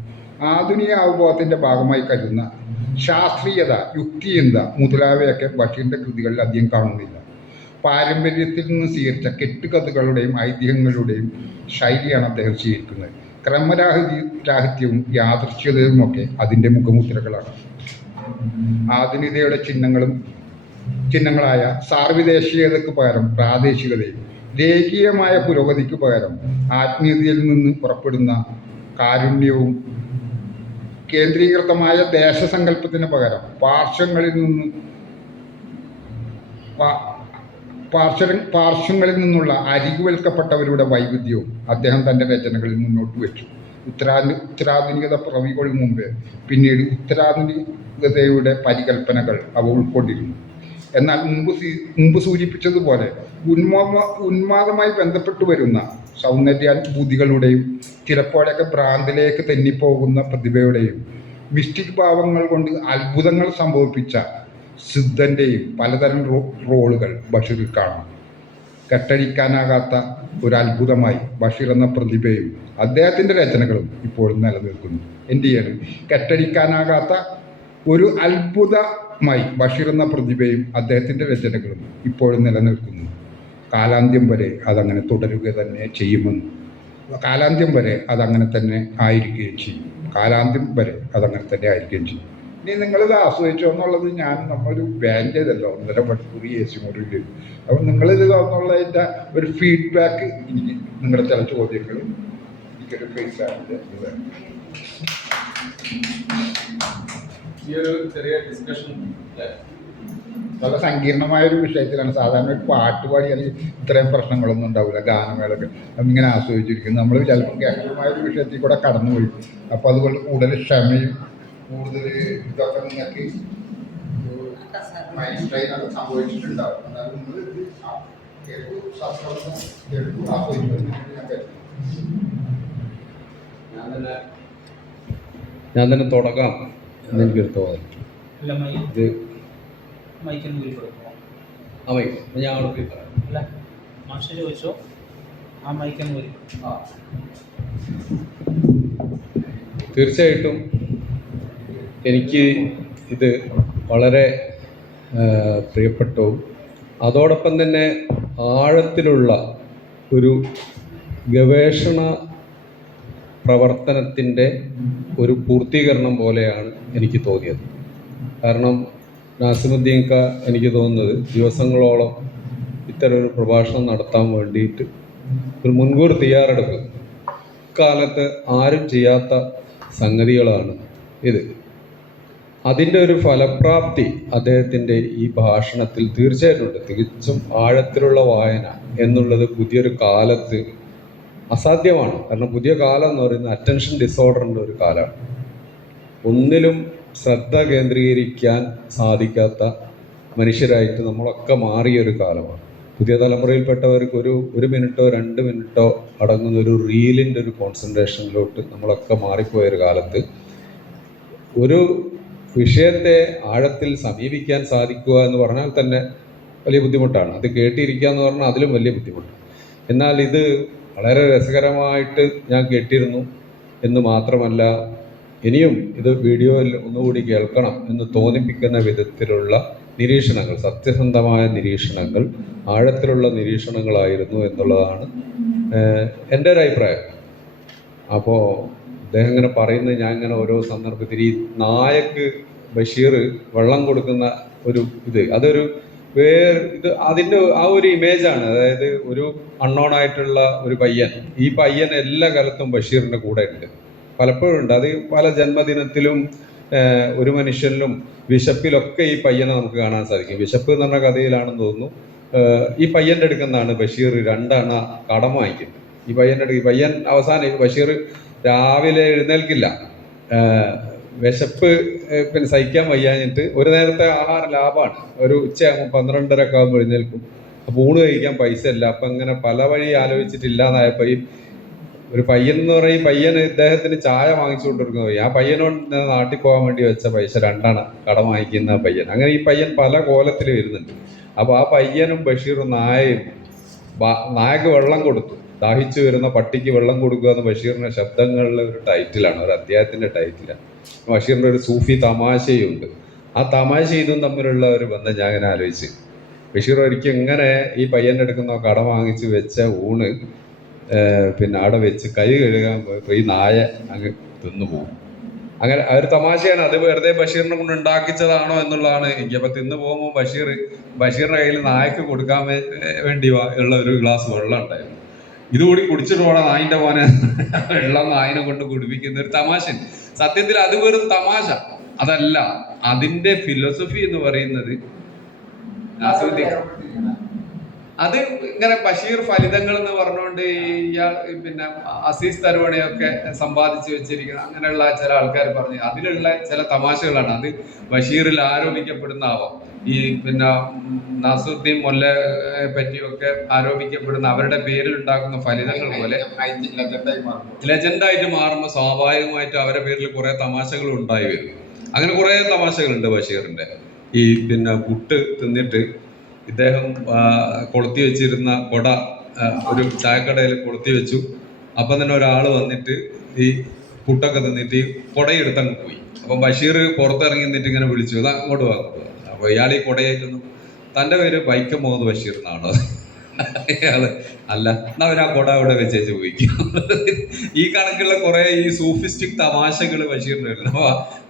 ആധുനിക അവബോധത്തിൻ്റെ ഭാഗമായി കരുതുന്ന ശാസ്ത്രീയത, യുക്തിചിന്ത മുതലായവയൊക്കെ ബഷീറിൻ്റെ കൃതികളിൽ അധികം കാണുന്നില്ല. പാരമ്പര്യത്തിൽ നിന്ന് സ്വീകരിച്ച കെട്ടുകഥകളുടെയും ഐതിഹ്യങ്ങളുടെയും ശൈലിയാണ് അദ്ദേഹം സ്വീകരിക്കുന്നത്. ക്രമരാഹിത്യവും യാദൃശ്ചികതയുമൊക്കെ അതിൻ്റെ മുഖമുദ്രകളാണ്. ആധുനികതയുടെ ചിഹ്നങ്ങളായ സാർവദേശീയതയ്ക്ക് പകരം പ്രാദേശികതയും രേഖീയമായ പുരോഗതിക്ക് പകരം ആത്മീയതയിൽ നിന്ന് പുറപ്പെടുന്ന കാരുണ്യവും കേന്ദ്രീകൃതമായ ദേശസങ്കല്പത്തിന് പകരം പാർശ്വങ്ങളിൽ നിന്നുള്ള അരികുവൽക്കപ്പെട്ടവരുടെ വൈവിധ്യവും അദ്ദേഹം തൻ്റെ രചനകളിൽ മുന്നോട്ട് വെച്ചു. ഉത്തരാധുനികത പിറവികൊള്ളും മുമ്പേ പിന്നീട് ഉത്തരാധുനികതയുടെ പരികൽപ്പനകൾ അവ ഉൾക്കൊണ്ടിരുന്നു. എന്നാൽ മുമ്പ് സൂചിപ്പിച്ചതുപോലെ ഉന്മാദമായി ബന്ധപ്പെട്ടു വരുന്ന സൗന്ദര്യാനുഭൂതികളുടെയും ചിലപ്പോഴൊക്കെ ഭ്രാന്തിലേക്ക് തെന്നിപ്പോകുന്ന പ്രതിഭയുടെയും മിസ്റ്റിക് ഭാവങ്ങൾ കൊണ്ട് അത്ഭുതങ്ങൾ സംഭവിപ്പിച്ച സിദ്ധൻ്റെയും പലതരം റോളുകൾ ബഷീറിൽ കാണാം. കെട്ടഴിക്കാനാകാത്ത ഒരു അത്ഭുതമായി ബഷീർ എന്ന പ്രതിഭയും അദ്ദേഹത്തിൻ്റെ രചനകളും ഇപ്പോഴും നിലനിൽക്കുന്നു. എന്ത് ചെയ്യണം? കെട്ടഴിക്കാനാകാത്ത ഒരു അത്ഭുതമായി ബഷീർ എന്ന പ്രതിഭയും അദ്ദേഹത്തിൻ്റെ രചനകളും ഇപ്പോഴും നിലനിൽക്കുന്നു. കാലാന്ത്യം വരെ അതങ്ങനെ തുടരുക തന്നെ ചെയ്യുമെന്ന്, കാലാന്ത്യം വരെ അതങ്ങനെ തന്നെ ആയിരിക്കുകയും ചെയ്യും. കാലാന്ത്യം വരെ അതങ്ങനെ തന്നെ ആയിരിക്കുകയും ചെയ്യും. ഇനി നിങ്ങളിത് ആസ്വദിച്ചോ എന്നുള്ളത് നമ്മളൊരു ബാൻ ചെയ്തല്ലോ 1.5 മണിക്കൂർ AC മോഡിൽ. അപ്പോൾ നിങ്ങളിത് എന്നുള്ളതിൻ്റെ ഒരു ഫീഡ്ബാക്ക് എനിക്ക് നിങ്ങളുടെ ചില ചോദ്യങ്ങളും എനിക്കൊരു ഫേസായിട്ട് ഈ ഒരു ചെറിയ ഡിസ്കഷൻ വളരെ സങ്കീർണമായൊരു വിഷയത്തിലാണ്. സാധാരണ ഒരു പാട്ട് പാടിയാൽ ഇത്രയും പ്രശ്നങ്ങളൊന്നും ഉണ്ടാവില്ല. ഗാനമേളൊക്കെ ഇങ്ങനെ ആസ്വദിച്ചിരിക്കും. നമ്മൾ ചിലപ്പോൾ കേരളമായൊരു വിഷയത്തിൽ കൂടെ കടന്നുപോയി. അപ്പോൾ അതുകൊണ്ട് കൂടുതൽ ക്ഷമയും കൂടുതൽ ഇതൊക്കെ നിങ്ങൾക്ക് മൈൻഡ് സ്ട്രെയിൻ അത് സംഭവിച്ചിട്ടുണ്ടാവും. എന്നാലും നിങ്ങൾ ഞാൻ തന്നെ തുടങ്ങാം എന്നെനിക്കൊരു തോന്നൽ. ഇത് ഞാൻ അവിടെ പോയി പറയാം. അല്ല മാഷ് ചോദിച്ചോ, ആ മൈക്കെന്ന് വരും. തീർച്ചയായിട്ടും എനിക്ക് ഇത് വളരെ പ്രിയപ്പെട്ടു. അതോടൊപ്പം തന്നെ ആഴത്തിലുള്ള ഒരു ഗവേഷണ പ്രവർത്തനത്തിൻ്റെ ഒരു പൂർത്തീകരണം പോലെയാണ് എനിക്ക് തോന്നിയത്. കാരണം നാസിമുദ്ദീൻ ക എനിക്ക് തോന്നുന്നത് ദിവസങ്ങളോളം ഇത്തരം ഒരു പ്രഭാഷണം നടത്താൻ വേണ്ടിയിട്ട് ഒരു മുൻകൂർ തയ്യാറെടുപ്പ് കാലത്ത് ആരും ചെയ്യാത്ത സംഗതികളാണ് ഇത്. അതിൻ്റെ ഒരു ഫലപ്രാപ്തി അദ്ദേഹത്തിൻ്റെ ഈ ഭാഷണത്തിൽ തീർച്ചയായിട്ടുണ്ട്. തികച്ചും ആഴത്തിലുള്ള വായന എന്നുള്ളത് പുതിയൊരു കാലത്ത് അസാധ്യമാണ്. കാരണം പുതിയ കാലം എന്ന് പറയുന്നത് അറ്റൻഷൻ ഡിസോർഡറിൻ്റെ ഒരു കാലമാണ്. ഒന്നിലും ശ്രദ്ധ കേന്ദ്രീകരിക്കാൻ സാധിക്കാത്ത മനുഷ്യരായിട്ട് നമ്മളൊക്കെ മാറിയ ഒരു കാലമാണ്. പുതിയ തലമുറയിൽപ്പെട്ടവർക്ക് ഒരു മിനിറ്റോ 2 മിനിറ്റോ അടങ്ങുന്ന ഒരു റീലിൻ്റെ ഒരു കോൺസെൻട്രേഷനിലോട്ട് നമ്മളൊക്കെ മാറിപ്പോയൊരു കാലത്ത് ഒരു വിഷയത്തെ ആഴത്തിൽ സമീപിക്കാൻ സാധിക്കുക എന്ന് പറഞ്ഞാൽ തന്നെ വലിയ ബുദ്ധിമുട്ടാണ്. അത് കേട്ടിരിക്കുക എന്ന് പറഞ്ഞാൽ അതിലും വലിയ ബുദ്ധിമുട്ട്. എന്നാൽ ഇത് വളരെ രസകരമായിട്ട് ഞാൻ കേട്ടിരുന്നു എന്ന് മാത്രമല്ല, ഇനിയും ഇത് വീഡിയോയിൽ ഒന്നുകൂടി കേൾക്കണം എന്ന് തോന്നിപ്പിക്കുന്ന വിധത്തിലുള്ള നിരീക്ഷണങ്ങൾ, സത്യസന്ധമായ നിരീക്ഷണങ്ങൾ, ആഴത്തിലുള്ള നിരീക്ഷണങ്ങളായിരുന്നു എന്നുള്ളതാണ് എൻ്റെ ഒരു അഭിപ്രായം. അപ്പോൾ അദ്ദേഹം ഇങ്ങനെ പറയുന്നത് ഞാൻ ഇങ്ങനെ ഓരോ സന്ദർഭത്തിൽ ഈ നായക്ക് ബഷീർ വെള്ളം കൊടുക്കുന്ന അതൊരു ഇത് അതിൻ്റെ ആ ഒരു ഇമേജാണ്. അതായത് ഒരു അൺനോൺ ഒരു പയ്യൻ, ഈ പയ്യൻ എല്ലാ കാലത്തും ബഷീറിൻ്റെ കൂടെ ഉണ്ട്, പലപ്പോഴും ഉണ്ട്. അത് പല ജന്മദിനത്തിലും ഒരു മനുഷ്യനിലും വിശപ്പിലൊക്കെ ഈ പയ്യനെ നമുക്ക് കാണാൻ സാധിക്കും. വിശപ്പ് എന്ന് പറഞ്ഞ കഥയിലാണെന്ന് തോന്നുന്നു. ഈ പയ്യൻ്റെ അടുക്കുന്നാണ് ബഷീർ 2 അണ കടം വാങ്ങിക്കുന്നത്. ഈ പയ്യൻ അവസാനം ബഷീർ രാവിലെ എഴുന്നേൽക്കില്ല, വിശപ്പ് പിന്നെ സഹിക്കാൻ വയ്യാഞ്ഞിട്ട് ഒരു നേരത്തെ ആഹാരം ലാഭമാണ്. ഒരു ഉച്ചയാകുമ്പോൾ 12:30 ഒക്കെ ആകുമ്പോൾ എഴുന്നേൽക്കും. അപ്പോൾ ഊണ് കഴിക്കാൻ പൈസ ഇല്ല. അപ്പം ഇങ്ങനെ പല വഴി ആലോചിച്ചിട്ടില്ലാതായപ്പോൾ ഈ ഒരു പയ്യൻ എന്ന് പറയും, പയ്യൻ ഇദ്ദേഹത്തിന് ചായ വാങ്ങിച്ചു കൊണ്ടിരിക്കുന്ന പയ്യൻ, ആ പയ്യനോട് നാട്ടിൽ പോകാൻ വേണ്ടി വെച്ച പൈസ 2 അണ കടം വാങ്ങിക്കുന്ന പയ്യൻ. അങ്ങനെ ഈ പയ്യൻ പല കോലത്തിൽ വരുന്നുണ്ട്. അപ്പോൾ ആ പയ്യനും ബഷീറും നായക്ക് വെള്ളം കൊടുത്തു, ദാഹിച്ചു വരുന്ന പട്ടിക്ക് വെള്ളം കൊടുക്കുക എന്ന് ബഷീറിൻ്റെ ശബ്ദങ്ങളിലെ ഒരു ടൈറ്റിലാണ്, ഒരു അധ്യായത്തിൻ്റെ ടൈറ്റിലാണ്. ബഷീറിൻ്റെ ഒരു സൂഫി തമാശയുണ്ട്. ആ തമാശ ഇതും തമ്മിലുള്ള ഒരു ബന്ധം ഞാൻ ഇങ്ങനെ ആലോചിച്ച്, ബഷീർ ഒരിക്കലും ഇങ്ങനെ ഈ പയ്യൻ്റെ അടുക്കുന്ന കടം വാങ്ങിച്ച് വെച്ച ഊണ് പിന്നെ അവിടെ വെച്ച് കൈ കഴുകാൻ പോയപ്പോൾ ഈ നായ അങ്ങ് തിന്നുപോകും. അങ്ങനെ ആ ഒരു തമാശയാണ്. അത് വെറുതെ ബഷീറിനെ കൊണ്ട് ഉണ്ടാക്കിച്ചതാണോ എന്നുള്ളതാണ് എനിക്ക്. അപ്പം തിന്നു പോകുമ്പോൾ ബഷീറിൻ്റെ കയ്യിൽ നായക്ക് കൊടുക്കാൻ വേണ്ടി ഉള്ള ഒരു ഗ്ലാസ് വെള്ളം ഉണ്ടായിരുന്നു. ഇതുകൂടി കുടിച്ചിട്ട് പോണ നായിൻ്റെ മോനെ വെള്ളം നായിനെ കൊണ്ട് കുടിപ്പിക്കുന്ന ഒരു തമാശ. സത്യത്തിൽ അത് വെറും തമാശ അതല്ല, അതിൻ്റെ ഫിലോസഫി എന്ന് പറയുന്നത് അത് ഇങ്ങനെ ബഷീർ ഫലിതങ്ങൾ എന്ന് പറഞ്ഞുകൊണ്ട് ഇയാൾ പിന്നെ അസീസ് തരുവണയൊക്കെ സമ്പാദിച്ചു വെച്ചിരിക്കുന്ന അങ്ങനെയുള്ള ചില ആൾക്കാർ പറഞ്ഞ് അതിലുള്ള ചില തമാശകളാണ്. അത് ബഷീറിൽ ആരോപിക്കപ്പെടുന്നതാവാം. ഈ പിന്നെ നസുദ്ദീൻ മൊല്ലയെ പറ്റിയൊക്കെ ആരോപിക്കപ്പെടുന്ന അവരുടെ പേരിൽ ഉണ്ടാക്കുന്ന ഫലിതങ്ങൾ പോലെ ലെജൻഡായിട്ട് മാറുമ്പോൾ സ്വാഭാവികമായിട്ടും അവരുടെ പേരിൽ കുറെ തമാശകൾ ഉണ്ടായി വരും. അങ്ങനെ കുറെ തമാശകളുണ്ട് ബഷീറിന്റെ. ഈ പിന്നെ പുട്ട് തിന്നിട്ട് ഇദ്ദേഹം കൊളുത്തി വെച്ചിരുന്ന കൊട ഒരു ചായക്കടയിൽ കൊളുത്തി വെച്ചു. അപ്പം തന്നെ ഒരാൾ വന്നിട്ട് ഈ പുട്ടൊക്കെ തിന്നിട്ട് ഈ കൊടയെടുത്തങ്ങ് പോയി. അപ്പം ബഷീർ പുറത്തിറങ്ങി നിന്നിട്ട് ഇങ്ങനെ വിളിച്ചു, ഇതാ അങ്ങോട്ട് വാ. അപ്പോൾ ഇയാൾ ഈ കൊടയായിട്ടൊന്നും, തൻ്റെ പേര് വൈക്കം മുഹമ്മദ് ബഷീർ എന്നാണോ? അയാള് അല്ല, എന്നാ അവർ ആ കൊട അവിടെ വെച്ചേച്ച് പോയിക്കും. ഈ കണക്കുള്ള കുറെ ഈ സൂഫിസ്റ്റിക് തമാശകൾ ബഷീറിന് വരുന്നത്. അപ്പൊ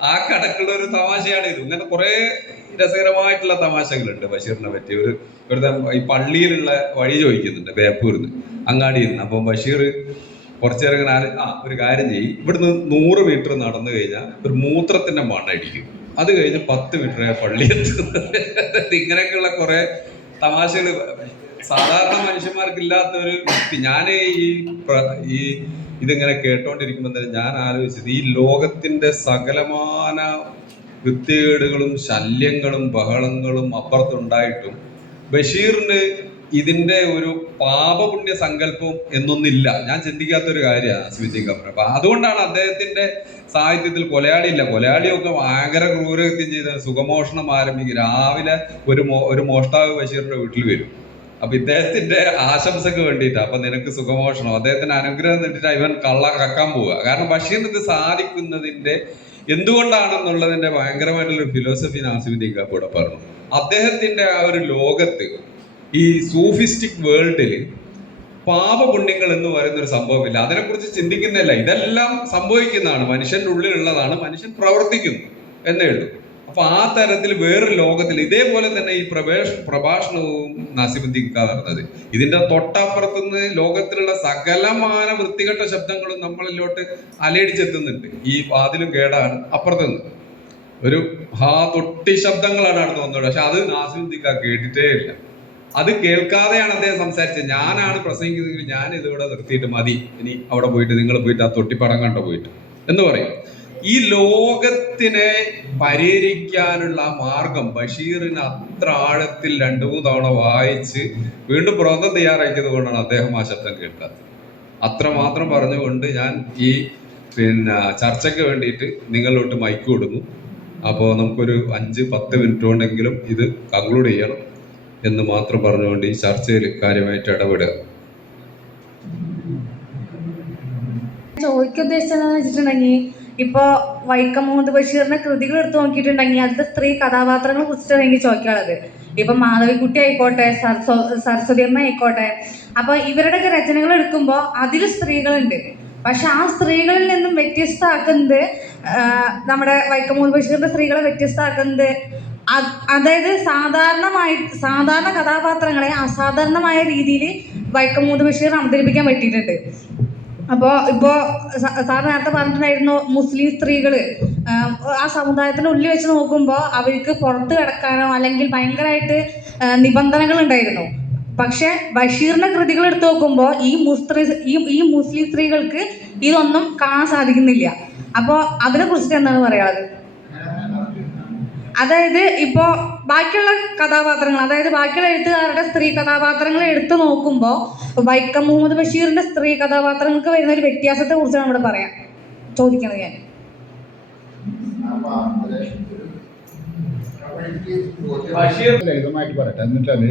ആ കണക്കുള്ള ഒരു തമാശയാണ് ഇത്. ഇങ്ങനെ കുറെ രസകരമായിട്ടുള്ള തമാശകളുണ്ട് ബഷീറിനെ പറ്റി. ഇവിടുത്തെ ഈ പള്ളിയിലുള്ള വഴി ചോദിക്കുന്നുണ്ട് ബേപ്പൂരിന്ന് അങ്ങാടിയിൽ നിന്ന്. അപ്പം ബഷീർ കുറച്ചു നേരം ഒരു കാര്യം ചെയ്യും, ഇവിടുന്ന് 100 മീറ്റർ നടന്നു കഴിഞ്ഞാൽ ഒരു മൂത്രത്തിന്റെ മണ്ണടിക്കും, അത് കഴിഞ്ഞ് 10 മീറ്റർ പള്ളി എത്തും. ഇങ്ങനെയൊക്കെയുള്ള കുറെ തമാശകൾ സാധാരണ മനുഷ്യന്മാർക്കില്ലാത്ത ഒരു വ്യക്തി. ഞാൻ ഈ ഇതിങ്ങനെ കേട്ടോണ്ടിരിക്കുമ്പോൾ തന്നെ ഞാൻ ആലോചിച്ചത്, ഈ ലോകത്തിന്റെ സകലമാന വൃത്തികേടുകളും ശല്യങ്ങളും ബഹളങ്ങളും അപ്പുറത്തുണ്ടായിട്ടും ബഷീറിന് ഇതിന്റെ ഒരു പാപപുണ്യ സങ്കല്പം എന്നൊന്നില്ല. ഞാൻ ചിന്തിക്കാത്തൊരു കാര്യമാണ് സ്മിതിങ് കപ്പർ. അപ്പൊ അതുകൊണ്ടാണ് അദ്ദേഹത്തിന്റെ സാഹിത്യത്തിൽ കൊലയാളിയില്ല. കൊലയാളിയൊക്കെ ഭയങ്കര ക്രൂരകൃത്യം ചെയ്ത സുഖമോഷണം ആരംഭിക്കും. രാവിലെ ഒരു മോഷ്ടാവ് ബഷീറിന്റെ വീട്ടിൽ വരും. അപ്പൊ ഇദ്ദേഹത്തിന്റെ ആശംസക്ക് വേണ്ടിയിട്ടാ, അപ്പൊ നിനക്ക് സുഖമോഷണം, അദ്ദേഹത്തിന്റെ അനുഗ്രഹം നേടിയിട്ട് ഇവൻ കക്കാൻ പോവുക. കാരണം ബഷീറിന് ഇത് സാധിക്കുന്നതിന്റെ എന്തുകൊണ്ടാണെന്നുള്ളതിന്റെ ഭയങ്കരമായിട്ടുള്ള ഫിലോസഫി നാസിമുദ്ദീൻ കാപ്പൂടെ പറഞ്ഞു. അദ്ദേഹത്തിന്റെ ആ ഒരു ലോകത്ത്, ഈ സൂഫിസ്റ്റിക് വേൾഡിൽ പാപപുണ്യങ്ങൾ എന്ന് പറയുന്ന ഒരു സംഭവമില്ല. അതിനെക്കുറിച്ച് ചിന്തിക്കുന്നില്ല. ഇതെല്ലാം സംഭവിക്കുന്നതാണ്, മനുഷ്യന്റെ ഉള്ളിലുള്ളതാണ്, മനുഷ്യൻ പ്രവർത്തിക്കുന്നു എന്നേ ഉള്ളൂ. അപ്പൊ ആ തരത്തിൽ വേറൊരു ലോകത്തിൽ ഇതേപോലെ തന്നെ ഈ പ്രഭാഷണവും നാസിമുദ്ദീൻ നടന്നത് ഇതിന്റെ തൊട്ടപ്പുറത്തുനിന്ന് ലോകത്തിലുള്ള സകലമാന വൃത്തികെട്ട ശബ്ദങ്ങളും നമ്മളിലോട്ട് അലയടിച്ചെത്തുന്നുണ്ട്. ഈ വാതിലും കേടാണ് അപ്പുറത്തുനിന്ന് ഒരു തൊട്ടി ശബ്ദങ്ങളാണ് അവിടെ തോന്നുന്നത്. പക്ഷെ അത് നാസിമുദ്ദീൻ കേട്ടിട്ടേ ഇല്ല. അത് കേൾക്കാതെയാണ് അദ്ദേഹം സംസാരിച്ചത്. ഞാനാണ് പ്രസംഗിക്കുന്നതെങ്കിൽ ഞാൻ ഇതിവിടെ നിർത്തിയിട്ട് മതി, ഇനി അവിടെ പോയിട്ട് നിങ്ങൾ പോയിട്ട് ആ തൊട്ടിപ്പടം കണ്ടു പോയിട്ട് എന്ന് പറയും. ഈ ലോകത്തിനെ പരിഹരിക്കാനുള്ള മാർഗം ബഷീറിന് അത്ര ആഴത്തിൽ 2-3 തവണ വായിച്ച് വീണ്ടും പ്രബന്ധം തയ്യാറാക്കിയത് കൊണ്ടാണ് അദ്ദേഹം ആ ശബ്ദം കേൾക്കാത്തത്. അത്രമാത്രം പറഞ്ഞുകൊണ്ട് ഞാൻ ഈ ചർച്ചയ്ക്ക് വേണ്ടിയിട്ട് നിങ്ങളോട്ട് മൈക്ക് കൊടുക്കുന്നു. അപ്പോൾ നമുക്കൊരു 5-10 മിനിറ്റ് കൊണ്ടെങ്കിലും ഇത് കൺക്ലൂഡ് ചെയ്യണം എന്ന് മാത്രം പറഞ്ഞുകൊണ്ട് ഈ ചർച്ചയിൽ കാര്യമായിട്ട് ഇടപെടുക. ചോദിക്കുദ്ദേശിച്ചതെന്ന് വെച്ചിട്ടുണ്ടെങ്കിൽ, ഇപ്പൊ വൈക്കം മുഹമ്മദ് ബഷീറിന്റെ കൃതികൾ എടുത്തു നോക്കിയിട്ടുണ്ടെങ്കിൽ അതിന്റെ സ്ത്രീ കഥാപാത്രങ്ങളെ കുറിച്ചിട്ടാണ് എനിക്ക് ചോദിക്കാനുള്ളത്. ഇപ്പൊ മാധവിക്കുട്ടി ആയിക്കോട്ടെ, സരസ്വതി അമ്മ ആയിക്കോട്ടെ, അപ്പൊ ഇവരുടെയൊക്കെ രചനകൾ എടുക്കുമ്പോൾ അതിൽ സ്ത്രീകളുണ്ട്. പക്ഷെ ആ സ്ത്രീകളിൽ നിന്നും വ്യത്യസ്തമാക്കുന്നത്, നമ്മുടെ വൈക്കം മുഹമ്മദ് ബഷീറിന്റെ സ്ത്രീകളെ വ്യത്യസ്തമാക്കുന്നത്, അതായത് സാധാരണ കഥാപാത്രങ്ങളെ അസാധാരണമായ രീതിയിൽ വൈക്കം മുഹമ്മദ് ബഷീർ അവതരിപ്പിക്കാൻ പറ്റിയിട്ടുണ്ട്. ഇപ്പോൾ സാർ നേരത്തെ പറഞ്ഞിട്ടുണ്ടായിരുന്നു, മുസ്ലിം സ്ത്രീകൾ ആ സമുദായത്തിൻ്റെ ഉള്ളിൽ വെച്ച് നോക്കുമ്പോൾ അവർക്ക് പുറത്ത് കിടക്കാനോ അല്ലെങ്കിൽ ഭയങ്കരമായിട്ട് നിബന്ധനകൾ ഉണ്ടായിരുന്നു. പക്ഷെ ബഷീറിന്റെ കൃതികൾ എടുത്തു നോക്കുമ്പോൾ ഈ മുസ്ലിം സ്ത്രീകൾക്ക് ഇതൊന്നും കാണാൻ സാധിക്കുന്നില്ല. അപ്പോൾ അതിനെ കുറിച്ചിട്ട് എന്താണ് പറയാനുള്ളത്? അതായത് ഇപ്പോൾ ബാക്കിയുള്ള കഥാപാത്രങ്ങൾ, അതായത് ബാക്കിയുള്ള എഴുത്തുകാരുടെ സ്ത്രീ കഥാപാത്രങ്ങൾ എടുത്തു നോക്കുമ്പോൾ വൈക്കം മുഹമ്മദ് ബഷീറിന്റെ സ്ത്രീ കഥാപാത്രങ്ങൾക്ക് വരുന്ന ഒരു വ്യത്യാസത്തെ കുറിച്ചാണ് ഇവിടെ ചോദിക്കുന്നത് ഞാൻ. ലളിതമായിട്ട് പറയട്ടെ. എന്നിട്ടാണ്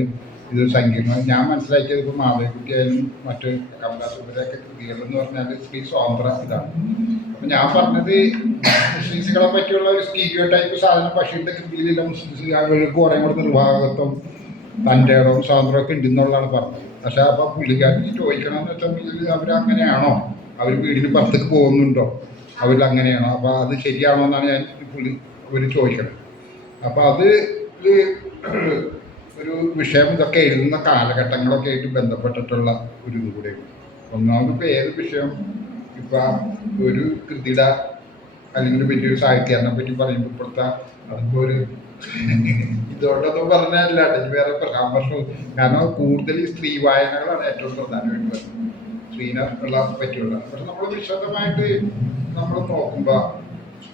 ഇത് സങ്കീർണം. ഞാൻ മനസ്സിലാക്കിയത് ഇപ്പോൾ മാധവിക്കുട്ടിയായാലും മറ്റ് കമലാസുരൊക്കെ കൃതികൾ എന്ന് പറഞ്ഞാൽ സ്ത്രീ സ്വാതന്ത്ര്യ ഇതാണ്. അപ്പം ഞാൻ പറഞ്ഞത് മുസ്ലിംസുകളെ പറ്റിയുള്ള ഒരു സ്റ്റീരിയോ ടൈപ്പ് സാധനം ബഷീറിന്റെ കൃതിയിലില്ല. മുസ്ലിംസുകാർക്ക് കുറേ കൂടെ നിർവാഹകത്വം, തൻ്റെ ഇടവും സ്വാതന്ത്ര്യമൊക്കെ ഉണ്ടെന്നുള്ളതാണ് പറഞ്ഞത്. പക്ഷെ അപ്പോൾ പുള്ളിക്കാരന് ചോദിക്കണമെന്ന് വെച്ചാൽ അവരങ്ങനെയാണോ, അവർ വീടിന് പുറത്തേക്ക് പോകുന്നുണ്ടോ, അവരങ്ങനെയാണോ, അപ്പോൾ അത് ശരിയാണോ എന്നാണ് ഞാൻ അവർ ചോദിക്കുന്നത്. അപ്പോൾ അത് ഒരു വിഷയം ഇതൊക്കെ എഴുതുന്ന കാലഘട്ടങ്ങളൊക്കെ ആയിട്ട് ബന്ധപ്പെട്ടിട്ടുള്ള ഒരു ഇത് കൂടെയാണ്. ഒന്നാമത് ഇപ്പോൾ ഏത് വിഷയം, ഇപ്പം ഒരു കൃതിയുടെ അല്ലെങ്കിൽ വലിയൊരു സാഹിത്യകാരനെ പറ്റി പറയുമ്പോൾ ഇപ്പോഴത്തെ അതിപ്പോൾ ഒരു ഇതുകൊണ്ടൊന്നും പറഞ്ഞല്ല, വേറെ പരാമർശവും. കാരണം കൂടുതൽ ഈ സ്ത്രീ വായനകളാണ് ഏറ്റവും പ്രധാനമായിട്ട് വരുന്നത്, സ്ത്രീനെ ഉള്ള പറ്റിയുള്ള. പക്ഷെ നമ്മൾ വിശദമായിട്ട് നമ്മൾ നോക്കുമ്പോൾ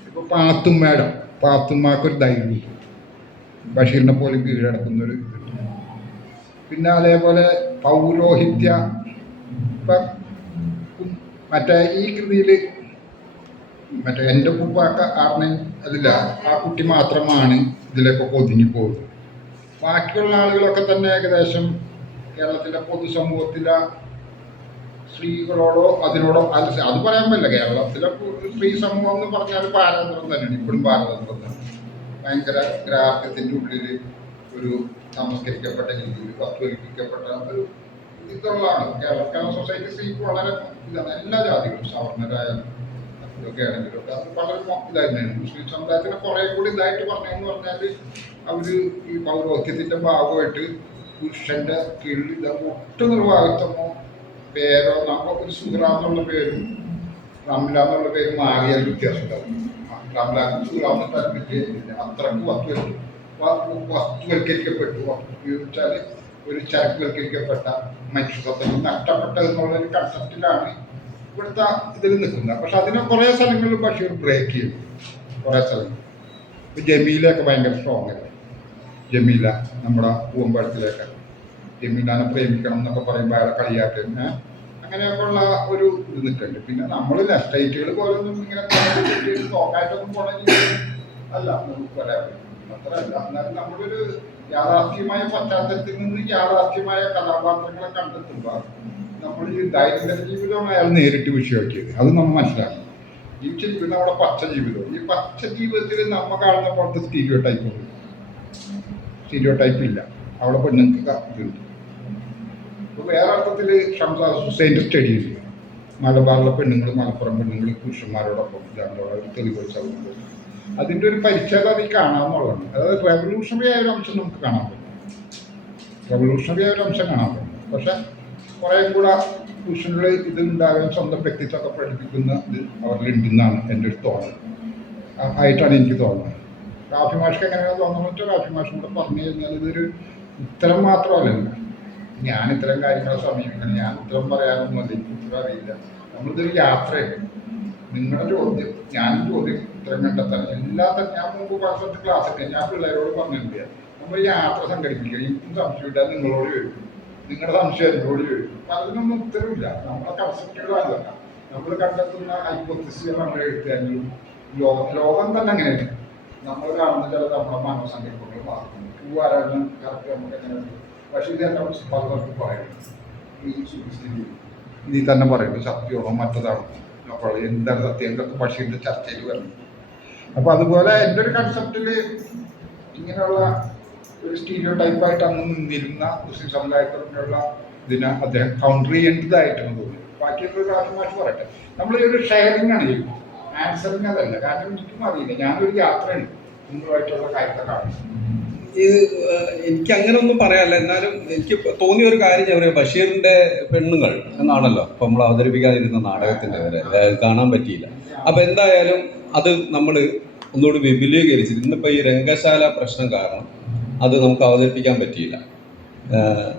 ഇപ്പോൾ പാത്തുമ്മക്കൊരു ധൈര്യം ബഷീറിനെ പോലും കീഴടക്കുന്നൊരു ഇതുണ്ട്. പിന്നെ അതേപോലെ പൗരോഹിത്യ, ഇപ്പം മറ്റേ ഈ കൃതിയിൽ മറ്റേ എൻ്റെ ഉപ്പാക്ക ആറിനെ അതില്ല, ആ കുട്ടി മാത്രമാണ് ഇതിലൊക്കെ ഒതുങ്ങി പോകുന്നത്. ബാക്കിയുള്ള ആളുകളൊക്കെ തന്നെ ഏകദേശം കേരളത്തിലെ പൊതുസമൂഹത്തിലെ സ്ത്രീകളോടോ അതിനോടോ അത് പറയാൻ പറ്റില്ല. കേരളത്തിലെ സ്ത്രീ സമൂഹം എന്ന് പറഞ്ഞാൽ പാരതന്ത്രം തന്നെയാണ്, ഇപ്പോഴും പാരതന്ത്രം തന്നെ. ഭയങ്കര ഗ്രാഹ്യത്തിൻ്റെ ഉള്ളിൽ ഒരു സംസ്കരിക്കപ്പെട്ട രീതിയിൽ വസ്തുവൽക്കരിക്കപ്പെട്ട ഒരു ഇതുള്ളതാണ് കേരള സൊസൈറ്റി. സ്ത്രീക്ക് വളരെ ഇതാണ്. എല്ലാ ജാതികളും സവർണരായാലും ഇതൊക്കെ ആണെങ്കിലും അത് വളരെ ഇതായിരുന്നു. മുസ്ലിം സമുദായത്തിന് കുറേ കൂടി ഇതായിട്ട് പറഞ്ഞതെന്ന് പറഞ്ഞാൽ അവർ ഈ പൗരോഹിത്യത്തിൻ്റെ ഭാഗമായിട്ട് പുരുഷൻ്റെ കീഴിൽ ഇത് ഒട്ടു നിർവാഹിത്വമോ പേരോ, നമ്മൾ ഒരു സുഹ്റ എന്നുള്ള പേരും റംല എന്നുള്ള പേരും മാറിയാൽ വ്യത്യാസം ഉണ്ടാവും. റംലാക്കും സുഹ്റാന്ന് തരത്തില്ല, അത്രക്ക് വസ്തുവൽക്കരിക്കപ്പെട്ടു. വെച്ചാൽ ഒരു ചരക്കുവൽക്കരിക്കപ്പെട്ട മനുഷ്യത്വം നഷ്ടപ്പെട്ടതെന്നുള്ളൊരു കൺസെപ്റ്റിലാണ് ഇവിടുത്തെ ഇതിൽ നിൽക്കുന്നത്. പക്ഷെ അതിനെ കുറേ സ്ഥലങ്ങളിൽ ബഷീർ ബ്രേക്ക് ചെയ്യും. കുറേ സ്ഥലങ്ങൾ ഇപ്പോൾ ജമീലയൊക്കെ ഭയങ്കര സ്ട്രോങ് അല്ലേ. ജമീല നമ്മുടെ പൂവമ്പഴത്തിലേക്ക് ജമീലാനെ പ്രേമിക്കണം എന്നൊക്കെ പറയുമ്പോൾ അയാളെ കളിയാക്കുന്ന അങ്ങനെയൊക്കെയുള്ള ഒരു ഇത് നിൽക്കുന്നുണ്ട്. പിന്നെ നമ്മൾ ലെഫ്റ്റൈറ്റുകൾ പോലൊന്നും ഇങ്ങനെ ടോക്കായിട്ടൊന്നും പോകണമെങ്കിൽ അല്ല, നമുക്ക് പറയാൻ അത്രയല്ല. എന്നാലും നമ്മളൊരു യാഥാർത്ഥ്യമായ പശ്ചാത്തലത്തിൽ നിന്ന് യാഥാർത്ഥ്യമായ കഥാപാത്രങ്ങളെ കണ്ടെത്തുമ്പോൾ നമ്മൾ ഈ ദൈനംദിന ജീവിതമാണ് അയാൾ നേരിട്ട് വിഷയമാക്കിയത്. അത് നമ്മൾ മനസ്സിലാക്കണം. ജീവിച്ച ജീവിതം നമ്മുടെ പച്ച ജീവിതം. ഈ പച്ച ജീവിതത്തിൽ നമ്മൾ കാണുന്ന പോലത്തെ സ്റ്റീരിയോ ടൈപ്പ് ഇല്ല. അവിടെ പെണ്ണുങ്ങൾക്ക് ഇതുണ്ട്. ഇപ്പോൾ വേറെ അർത്ഥത്തിൽ ഹുസൈൻ്റെ സ്റ്റഡി ഉണ്ട്. മലബാറിലെ പെണ്ണുങ്ങൾ, മലപ്പുറം പെണ്ണുങ്ങൾ പുരുഷന്മാരോടൊപ്പം ഇതാണ് ഒരു തെളിവ് സൗകര്യം. അതിൻ്റെ ഒരു പരിച്ഛേദം അതിൽ കാണാമെന്നുള്ളതാണ്. അതായത് റെവല്യൂഷണറി ആയ ഒരു അംശം നമുക്ക് കാണാൻ പറ്റും, റെവല്യൂഷണറി ആയ ഒരു അംശം കാണാൻ പറ്റും. പക്ഷെ കുറേ കൂടെ ട്യൂഷനിൽ ഇത് ഉണ്ടാകാൻ സ്വന്തം വ്യക്തിത്വമൊക്കെ പഠിപ്പിക്കുന്ന ഇത് അവരിലുണ്ടെന്നാണ് എൻ്റെ ഒരു തോന്നൽ ആയിട്ടാണ് എനിക്ക് തോന്നുന്നത്. റാഫി മാഷ്ക്ക് എങ്ങനെയാണ് തോന്നുന്നത് വെച്ചാൽ റാഫി മാഷും കൂടെ പറഞ്ഞു കഴിഞ്ഞാൽ ഇതൊരു ഉത്തരം മാത്രമല്ലല്ലോ, ഞാൻ ഇത്തരം കാര്യങ്ങളെ സമീപിക്കണം, ഞാൻ ഉത്തരം പറയാനൊന്നുമല്ല, എനിക്ക് ഉത്തരം അറിയില്ല. നമ്മളിതൊരു യാത്രയാണ്. നിങ്ങളുടെ ചോദ്യം, ഞാനും ചോദ്യം ഉത്തരം കണ്ടെത്താൻ എല്ലാത്തരം ഞാൻ മുമ്പ് ക്ലാസ്സിൽ ക്ലാസ്സിൽ ഞാൻ പിള്ളേരോട് പറഞ്ഞിട്ടില്ല, നമ്മൾ യാത്ര സംഘടിപ്പിക്കുക, എനിക്കും സംശയമില്ല, നിങ്ങളോട് ചോദിക്കും, നിങ്ങളുടെ സംശയം എന്നോട് ചോദിക്കും. അതിനൊന്നും ഉത്തരവില്ല. നമ്മളെ കൺസെപ്റ്റുകളല്ല, നമ്മൾ കണ്ടെത്തുന്ന ഹൈപ്പോത്തിസുകൾ നമ്മൾ എഴുത്തുകാരും ലോകം തന്നെ അങ്ങനെയാണ്. നമ്മൾ കാണുന്ന ചില നമ്മുടെ മനോസങ്കല്പങ്ങൾ മാറും. പൂവാരാണ് കറക്റ്റ് നമുക്ക് എങ്ങനെ, പക്ഷേ ഇത് എന്നെ പലർക്കും പറയുന്നത് ഈ സുഖസ്ഥിതി ഇതിൽ തന്നെ പറയുന്നത് സത്യമാണോ മറ്റതാണോ, അപ്പോൾ എന്താണ് സത്യം എന്നൊക്കെ ബഷീറിൻ്റെ ചർച്ചയിൽ വരുന്നത്. അപ്പോൾ അതുപോലെ എൻ്റെ ഒരു കൺസെപ്റ്റിൽ ഇങ്ങനെയുള്ള ഒരു സ്റ്റീരിയോ ടൈപ്പായിട്ട് അന്ന് നിന്നിരുന്ന മുസ്ലിം സമുദായത്തിലുള്ള ഇതിനെ അദ്ദേഹം കൗണ്ടർ ചെയ്യേണ്ടതായിട്ടാണ് തോന്നുന്നത്. ബാക്കിയൊക്കെ റാഫി മാഷ് പറയട്ടെ, നമ്മൾ ഒരു ഷെയറിംഗ് ആണ് ചെയ്യുന്നത്, ആൻസറിങ് അതല്ല. കാരണം എനിക്കും അറിയില്ല, ഞാനൊരു യാത്രയാണ് നിങ്ങളുമായിട്ടുള്ള കാര്യത്തെ കാണുന്നത്. ഇത് എനിക്ക് അങ്ങനെ ഒന്നും പറയാനല്ല, എന്നാലും എനിക്ക് തോന്നിയ ഒരു കാര്യം ഞാൻ പറയാം. ബഷീറിന്റെ പെണ്ണുങ്ങൾ എന്നാണല്ലോ ഇപ്പൊ നമ്മൾ അവതരിപ്പിക്കാതിരുന്ന നാടകത്തിന്റെ വരെ കാണാൻ പറ്റിയില്ല. അപ്പൊ എന്തായാലും അത് നമ്മൾ ഒന്നുകൂടി വിപുലീകരിച്ചിട്ട് ഇന്നിപ്പോ ഈ രംഗശാല പ്രശ്നം കാരണം അത് നമുക്ക് അവതരിപ്പിക്കാൻ പറ്റിയില്ല.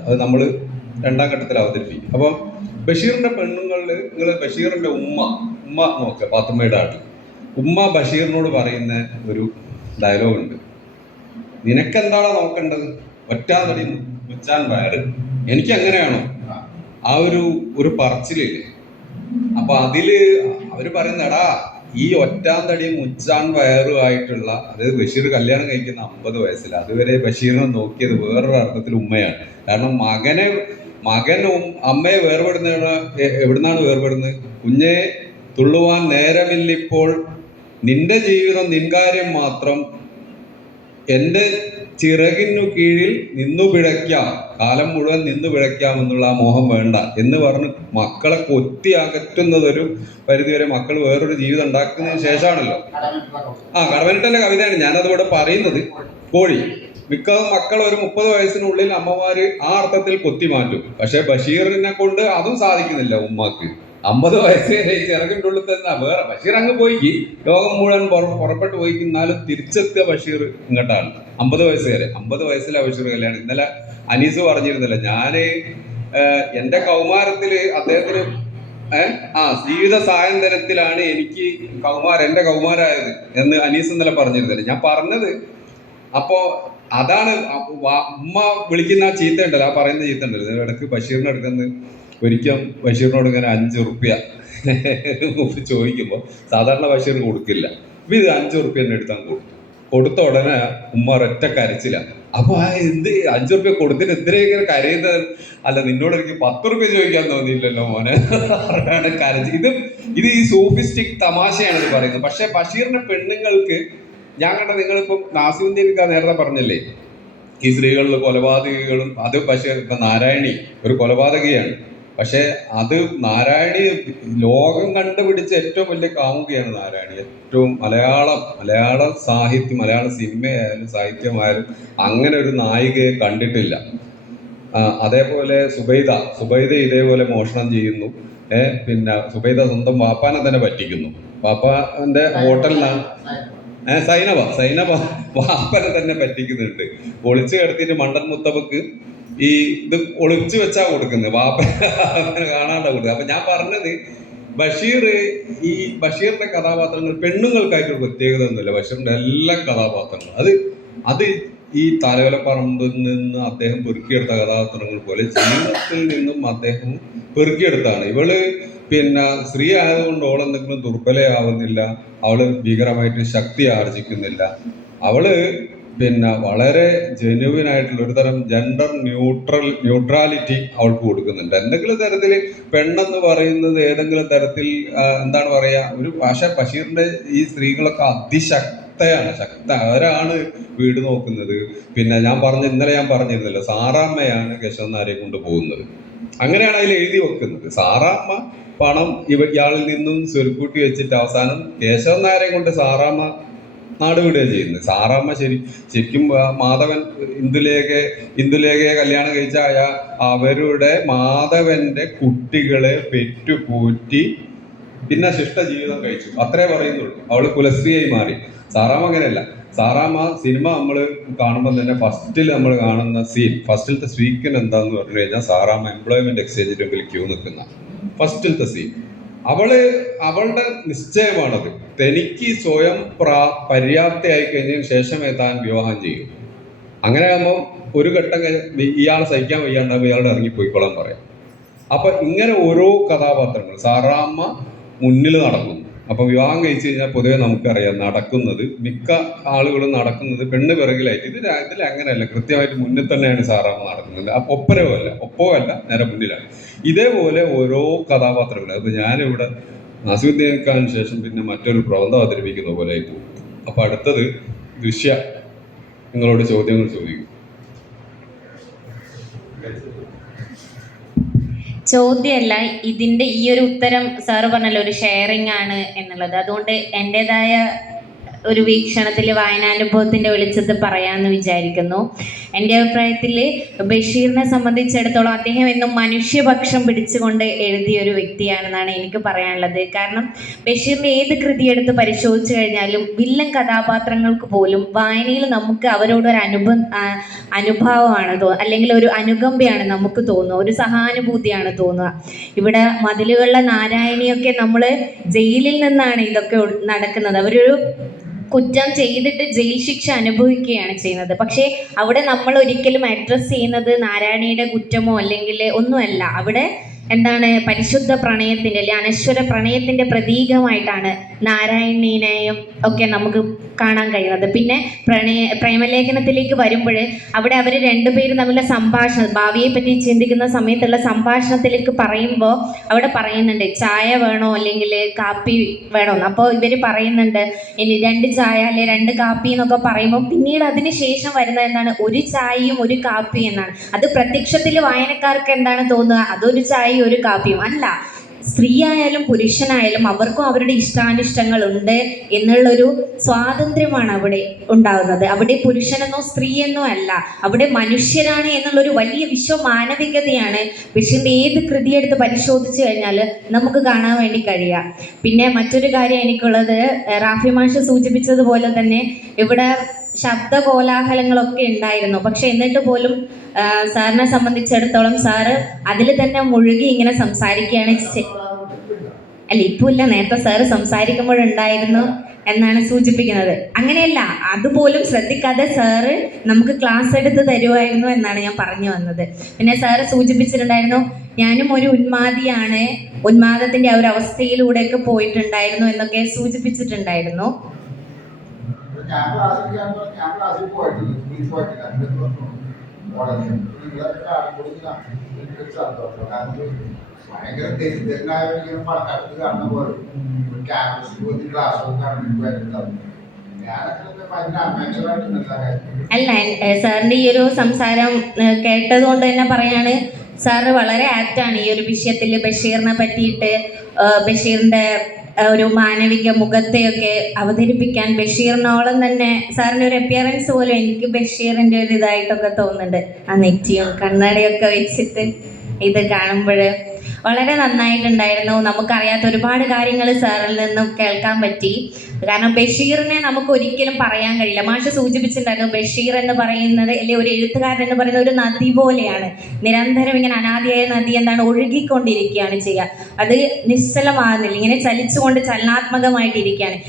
അത് നമ്മൾ രണ്ടാം ഘട്ടത്തിൽ അവതരിപ്പിക്കും. അപ്പം ബഷീറിന്റെ പെണ്ണുങ്ങളിൽ നിങ്ങൾ ബഷീറിന്റെ ഉമ്മ നോക്കുക, പാത്തുമ്മയുടെ ആട്ടിൽ ഉമ്മ ബഷീറിനോട് പറയുന്ന ഒരു ഡയലോഗുണ്ട്, നിനക്കെന്താണോ നോക്കേണ്ടത്, ഒറ്റാതടി മുച്ചാൻ വയറ്. എനിക്ക് അങ്ങനെയാണോ ആ ഒരു പറച്ചിലില്ലേ. അപ്പൊ അതില് അവര് പറയുന്ന, എടാ ഈ ഒറ്റാന്തടിയും മുച്ചാൻ വയറുമായിട്ടുള്ള, അതായത് ബഷീർ കല്യാണം കഴിക്കുന്ന 50 വയസ്സിൽ, അതുവരെ ബഷീറിനെ നോക്കിയത് വേറൊരു അർത്ഥത്തിൽ ഉമ്മയാണ്. കാരണം മകനും അമ്മയെ എവിടുന്നാണ് വേർപെടുന്നത്? കുഞ്ഞെ തുള്ളുവാൻ നേരമില്ലിപ്പോൾ, നിന്റെ ജീവിതം നിൻകാര്യം മാത്രം, എൻ്റെ ചിറകിനു കീഴിൽ നിന്നു പിഴയ്ക്കാം, കാലം മുഴുവൻ നിന്നു പിഴയ്ക്കാമെന്നുള്ള ആ മോഹം വേണ്ട എന്ന് പറഞ്ഞ് മക്കളെ കൊത്തി അകറ്റുന്നതൊരു പരിധിവരെ മക്കൾ വേറൊരു ജീവിതം ഉണ്ടാക്കുന്നതിന് ശേഷമാണല്ലോ. കടവനിട്ടൻ്റെ കവിതയാണ് ഞാനതിവിടെ പറയുന്നത്. കോഴി മിക്കതും മക്കൾ ഒരു 30 വയസ്സിനുള്ളിൽ അമ്മമാര് ആ അർത്ഥത്തിൽ കൊത്തി മാറ്റും. പക്ഷെ ബഷീറിനെ കൊണ്ട് അതും സാധിക്കുന്നില്ല. ഉമ്മാക്ക് 50 വയസ്സ് വരെ ചിറകിൻ്റെ ഉള്ളിൽ തന്നെ വേറെ ബഷീർ അങ്ങ് പോയിക്ക്, ലോകം മുഴുവൻ പുറപ്പെട്ടു പോയിക്ക്, എന്നാലും തിരിച്ചെത്തിയ ബഷീർ ഇങ്ങോട്ടാണ് 50 വയസ്സ് വരെ. 50 വയസ്സിലെ ബഷീർ കല്യാണം. ഇന്നലെ അനീസ് പറഞ്ഞിരുന്നില്ല, ഞാന് എൻ്റെ കൗമാരത്തില് അദ്ദേഹത്തിന് ജീവിത സായന്തനത്തിലാണ് എനിക്ക് എൻ്റെ കൗമാരായത് എന്ന് അനീസ് ഇന്നലെ പറഞ്ഞിരുന്നില്ല. ഞാൻ പറഞ്ഞത് അപ്പോ അതാണ് ഉമ്മ വിളിക്കുന്ന ആ ചീത്ത ഉണ്ടല്ലോ, ആ പറയുന്ന ചീത്ത ഉണ്ടല്ലോ. ഇടയ്ക്ക് ബഷീറിനെ എടുക്കുന്നത് ഒരിക്കലും ബഷീറിനോട് ഇങ്ങനെ 5 റുപ്യ ചോദിക്കുമ്പോൾ സാധാരണ ബഷീർ കൊടുക്കില്ല. അപ്പൊ ഇത് 5 റുപ്യ എന്നെ എടുത്താൽ കൊടുത്ത ഉടനെ ഉമ്മ ഒരൊറ്റ കരച്ചില്ല. അപ്പൊ എന്ത് 5 റുപ്യ കൊടുത്തിട്ട് ഇത്രയും കരയുന്നത്? അല്ല, നിന്നോട് എനിക്ക് 10 റുപ്യ ചോദിക്കാൻ തോന്നിയില്ലല്ലോ മോനെ കരച്ച്. ഇത് ഈ സോഫിസ്റ്റിക് തമാശയാണ് ഇത് പറയുന്നത്. പക്ഷെ ബഷീറിന്റെ പെണ്ണുങ്ങൾക്ക് ഞാൻ കണ്ട, നിങ്ങളിപ്പം നാസിമുദ്ദീൻ നേരത്തെ പറഞ്ഞല്ലേ ഈ സ്ത്രീകളിൽ കൊലപാതകികളും, അത് പക്ഷേ ഇപ്പൊ നാരായണി ഒരു കൊലപാതകിയാണ്. പക്ഷെ അത് നാരായണി ലോകം കണ്ടുപിടിച്ച ഏറ്റവും വലിയ കാമുകിയാണ് നാരായണി. ഏറ്റവും മലയാള സാഹിത്യം, മലയാള സിനിമയായാലും സാഹിത്യമായാലും അങ്ങനെ ഒരു നായികയെ കണ്ടിട്ടില്ല. അതേപോലെ സുബൈദ ഇതേപോലെ മോഷണം ചെയ്യുന്നു. പിന്നെ സുബൈദ സ്വന്തം വാപ്പാനെ തന്നെ പറ്റിക്കുന്നു. വാപ്പാന്റെ ഹോട്ടലിലാണ് സൈനബ വാപ്പനെ തന്നെ പറ്റിക്കുന്നുണ്ട്. ഒളിച്ചു കിടത്തിയിട്ട് മണ്ടൻ മുത്തബക്ക് ഈ ഇത് ഒളിച്ചു വെച്ചാ കൊടുക്കുന്നത്, വാപ്പ കാണാണ്ട കൊടുക്കുക. അപ്പൊ ഞാൻ പറഞ്ഞത്, ഈ ബഷീറിന്റെ കഥാപാത്രങ്ങൾ പെണ്ണുങ്ങൾക്കായിട്ടൊരു പ്രത്യേകത ഒന്നുമില്ല. ബഷീറിന്റെ എല്ലാ കഥാപാത്രങ്ങളും അത് ഈ താലവലപ്പറമ്പിൽ നിന്ന് അദ്ദേഹം പെറുക്കിയെടുത്ത കഥാപാത്രങ്ങൾ പോലെ ജീവിതത്തിൽ നിന്നും അദ്ദേഹം പെറുക്കിയെടുത്താണ്. ഇവള് പിന്നെ സ്ത്രീ ആയതുകൊണ്ട് ഓളെന്തെങ്കിലും ദുർബലയാവുന്നില്ല, അവള് ഭീകരമായിട്ട് ശക്തി ആർജിക്കുന്നില്ല. അവള് പിന്നെ വളരെ ജെന്യുവിൻ ആയിട്ടുള്ള ഒരു തരം ജെൻഡർ ന്യൂട്രാലിറ്റി അവൾക്ക് കൊടുക്കുന്നുണ്ട്. എന്തെങ്കിലും തരത്തിൽ പെണ്ണെന്ന് പറയുന്നത് ഏതെങ്കിലും തരത്തിൽ എന്താണ് പറയാ, ഒരു ബഷീറിന്റെ ഈ സ്ത്രീകളൊക്കെ അതിശക്തയാണ്. അവരാണ് വീട് നോക്കുന്നത്. പിന്നെ ഇന്നലെ ഞാൻ പറഞ്ഞിരുന്നല്ലോ, സാറാമ്മയാണ് കേശവനാരെ കൊണ്ട് പോകുന്നത്. അങ്ങനെയാണ് അതിൽ എഴുതി വെക്കുന്നത്. സാറാമ്മ പണം ഇയാളിൽ നിന്നും സ്വരുക്കൂട്ടി വെച്ചിട്ട് അവസാനം കേശവൻ നായരെ കൊണ്ട് സാറാമ്മ നാട് വിടുകയാണ് ചെയ്യുന്നത്. സാറാമ്മ ശരിക്കും മാധവൻ ഇന്ദുലേഖയെ കല്യാണം കഴിച്ച അവരുടെ മാധവന്റെ കുട്ടികളെ പെറ്റുപോറ്റി പിന്നെ ശിഷ്ട ജീവിതം കഴിച്ചു, അത്രേ പറയുന്നുള്ളൂ. അവള് കുലസ്ത്രീയായി മാറി. സാറാമ്മ അങ്ങനെയല്ല. സാറാമ്മ സിനിമ നമ്മൾ കാണുമ്പോൾ തന്നെ നമ്മൾ കാണുന്ന ഫസ്റ്റിലത്തെ സീക്വൻ എന്താന്ന് പറഞ്ഞു കഴിഞ്ഞാൽ സാറാമ്മ എംപ്ലോയ്മെന്റ് എക്സ്ചേഞ്ചിന്റെ മുമ്പിൽ ക്യൂ നിൽക്കുന്ന ഫസ്റ്റിലത്തെ സീൻ. അവളുടെ നിശ്ചയമാണത്. തനിക്ക് സ്വയം പര്യാപ്തയായി കഴിഞ്ഞതിന് ശേഷമേ താൻ വിവാഹം ചെയ്യൂ. അങ്ങനെ ആകുമ്പോൾ ഒരു ഘട്ടം ഇയാൾ സഹിക്കാൻ വയ്യാണ്ടാകുമ്പോൾ ഇയാളുടെ ഇറങ്ങിപ്പോയിക്കോളാൻ പറയാം. അപ്പൊ ഇങ്ങനെ ഓരോ കഥാപാത്രങ്ങൾ സാറാമ്മ മുന്നിൽ നടക്കുന്നു. അപ്പൊ വിവാഹം കഴിച്ചു കഴിഞ്ഞാൽ പൊതുവെ നമുക്കറിയാം നടക്കുന്നത്, മിക്ക ആളുകളും നടക്കുന്നത് പെണ്ണ് പിറകിലായിട്ട്. ഇതിൽ അങ്ങനെയല്ല, കൃത്യമായിട്ട് മുന്നിൽ തന്നെയാണ് സാറാമ്മ നടക്കുന്നത്. ഒപ്പോ അല്ല, നേരെ മുന്നിലാണ്. ഇതേപോലെ ഓരോ കഥാപാത്രങ്ങൾ. അപ്പൊ ഞാനിവിടെ നാസിമുദ്ദീൻ ഖാന് ശേഷം പിന്നെ മറ്റൊരു പ്രബന്ധം അവതരിപ്പിക്കുന്ന പോലെ ആയി പോകും. അപ്പൊ അടുത്തത് ദൃശ്യ നിങ്ങളോട് ചോദ്യങ്ങൾ ചോദിക്കും. ചോദ്യമല്ല, ഇതിന്റെ ഈ ഒരു ഉത്തരം സാറ് പറഞ്ഞല്ലോ ഒരു ഷെയറിംഗ് ആണ് എന്നുള്ളത്. അതുകൊണ്ട് എൻ്റെതായ ഒരു വീക്ഷണത്തിൽ വായനാനുഭവത്തിന്റെ വെളിച്ചത്തിൽ പറയാമെന്ന് വിചാരിക്കുന്നു. എൻ്റെ അഭിപ്രായത്തിൽ ബഷീറിനെ സംബന്ധിച്ചിടത്തോളം അദ്ദേഹം എന്നും മനുഷ്യപക്ഷം പിടിച്ചുകൊണ്ട് എഴുതിയ ഒരു വ്യക്തിയാണെന്നാണ് എനിക്ക് പറയാനുള്ളത്. കാരണം ബഷീറിൻ്റെ ഏത് കൃതി എടുത്ത് പരിശോധിച്ചു കഴിഞ്ഞാലും വില്ലൻ കഥാപാത്രങ്ങൾക്ക് പോലും വായനയിൽ നമുക്ക് അവരോടൊരു അനുഭാവമാണ് അല്ലെങ്കിൽ ഒരു അനുകമ്പയാണ് നമുക്ക് തോന്നുക, ഒരു സഹാനുഭൂതിയാണ് തോന്നുക. ഇവിടെ മതിലുകളിലെ നാരായണിയൊക്കെ നമ്മൾ ജയിലിൽ നിന്നാണ് ഇതൊക്കെ നടക്കുന്നത്. അവരൊരു കുറ്റം ചെയ്തിട്ട് ജയിൽ ശിക്ഷ അനുഭവിക്കുകയാണ് ചെയ്യുന്നത്. പക്ഷേ അവിടെ നമ്മൾ ഒരിക്കലും അഡ്രസ്സ് ചെയ്യുന്നത് നാരായണിയുടെ കുറ്റമോ അല്ലെങ്കിൽ ഒന്നുമല്ല. അവിടെ എന്താണ്, പരിശുദ്ധ പ്രണയത്തിൻ്റെ അല്ലെങ്കിൽ അനശ്വര പ്രണയത്തിൻ്റെ പ്രതീകമായിട്ടാണ് നാരായണീനെയും ഒക്കെ നമുക്ക് കാണാൻ കഴിയുന്നത്. പിന്നെ പ്രേമലേഖനത്തിലേക്ക് വരുമ്പോൾ അവിടെ അവർ രണ്ടുപേരും തമ്മിലുള്ള സംഭാഷണം, ഭാവിയെ പറ്റി ചിന്തിക്കുന്ന സമയത്തുള്ള സംഭാഷണത്തിലേക്ക് പറയുമ്പോൾ അവിടെ പറയുന്നുണ്ട് ചായ വേണോ അല്ലെങ്കിൽ കാപ്പി വേണോ. അപ്പോൾ ഇവർ പറയുന്നുണ്ട് ഇനി 2 ചായ അല്ലെ 2 കാപ്പി എന്നൊക്കെ പറയുമ്പോൾ പിന്നീട് അതിന് ശേഷം വരുന്നത് എന്താണ്, ഒരു ചായയും ഒരു കാപ്പി എന്നാണ്. അത് പ്രത്യക്ഷത്തിൽ വായനക്കാർക്ക് എന്താണ് തോന്നുക, അതൊരു ചായയും ഒരു കാപ്പിയും അല്ല. സ്ത്രീ ആയാലും പുരുഷനായാലും അവർക്കും അവരുടെ ഇഷ്ടാനിഷ്ടങ്ങളുണ്ട് എന്നുള്ളൊരു സ്വാതന്ത്ര്യമാണ് അവിടെ ഉണ്ടാകുന്നത്. അവിടെ പുരുഷനെന്നോ സ്ത്രീയെന്നോ അല്ല, അവിടെ മനുഷ്യരാണ് എന്നുള്ളൊരു വലിയ വിശ്വമാനവികതയാണ് ബഷീറിൻ്റെ ഏത് കൃതിയെടുത്ത് പരിശോധിച്ച് കഴിഞ്ഞാൽ നമുക്ക് കാണാൻ വേണ്ടി കഴിയുക. പിന്നെ മറ്റൊരു കാര്യം എനിക്കുള്ളത്, റാഫി മാഷ് സൂചിപ്പിച്ചതുപോലെ തന്നെ ഇവിടെ ശബ്ദ കോലാഹലങ്ങളൊക്കെ ഉണ്ടായിരുന്നു. പക്ഷെ എന്നിട്ട് പോലും സാറിനെ സംബന്ധിച്ചിടത്തോളം സാറ് അതിൽ തന്നെ മുഴുകി ഇങ്ങനെ സംസാരിക്കുകയാണ്. അല്ല, ഇപ്പോൾ ഇല്ല, നേരത്തെ സാറ് സംസാരിക്കുമ്പോഴുണ്ടായിരുന്നു എന്നാണ് സൂചിപ്പിക്കുന്നത്. അങ്ങനെയല്ല, അതുപോലും ശ്രദ്ധിക്കാതെ സാറ് നമുക്ക് ക്ലാസ് എടുത്ത് തരുമായിരുന്നു എന്നാണ് ഞാൻ പറഞ്ഞു വന്നത്. പിന്നെ സാറ് സൂചിപ്പിച്ചിട്ടുണ്ടായിരുന്നു ഞാനും ഒരു ഉന്മാദിയാണ്, ഉന്മാദത്തിന്റെ ആ ഒരു അവസ്ഥയിലൂടെയൊക്കെ പോയിട്ടുണ്ടായിരുന്നു എന്നൊക്കെ സൂചിപ്പിച്ചിട്ടുണ്ടായിരുന്നു. ഞാൻ ക്ലാസ്സിൽ പോയിട്ടില്ല, ഭയങ്കര ദരിദ്രനായ പണക്കാലത്ത് കാണുന്ന പോലെ ഒരു ക്യാമ്പസിൽ പോയി ക്ലാസ് കാണുന്നുണ്ടാവും. അല്ല, സാറിന്റെ ഈ ഒരു സംസാരം കേട്ടതുകൊണ്ട് തന്നെ പറയാണ്, സാറ് വളരെ ആപ്റ്റാണ് ഈ ഒരു വിഷയത്തിൽ ബഷീറിനെ പറ്റിയിട്ട്, ബഷീറിന്റെ ഒരു മാനവിക മുഖത്തെയൊക്കെ അവതരിപ്പിക്കാൻ. ബഷീറിനോളം തന്നെ സാറിൻ്റെ ഒരു അപ്പിയറൻസ് പോലും എനിക്ക് ബഷീറിൻ്റെ ഒരു ഇതായിട്ടൊക്കെ തോന്നുന്നുണ്ട്. ആ നെറ്റിയും കണ്ണടയൊക്കെ വെച്ചിട്ട് ഇത് കാണുമ്പോൾ വളരെ നന്നായിട്ടുണ്ടായിരുന്നു. നമുക്കറിയാത്ത ഒരുപാട് കാര്യങ്ങൾ സാറിൽ നിന്നും കേൾക്കാൻ പറ്റി. കാരണം ബഷീറിനെ നമുക്ക് ഒരിക്കലും പറയാൻ കഴിയില്ല. മാഷ് സൂചിപ്പിച്ചിട്ടുണ്ടായിരുന്നു ബഷീർ എന്ന് പറയുന്നത്, അല്ലെ ഒരു എഴുത്തുകാരൻ എന്ന് പറയുന്നത് ഒരു നദി പോലെയാണ്. നിരന്തരം ഇങ്ങനെ അനാദിയായ നദി എന്താണ്, ഒഴുകിക്കൊണ്ടിരിക്കുകയാണ് ചെയ്യുക. അത് നിശ്ചലമാകുന്നില്ല, ഇങ്ങനെ ചലിച്ചുകൊണ്ട് ചലനാത്മകമായിട്ടിരിക്കുകയാണ്.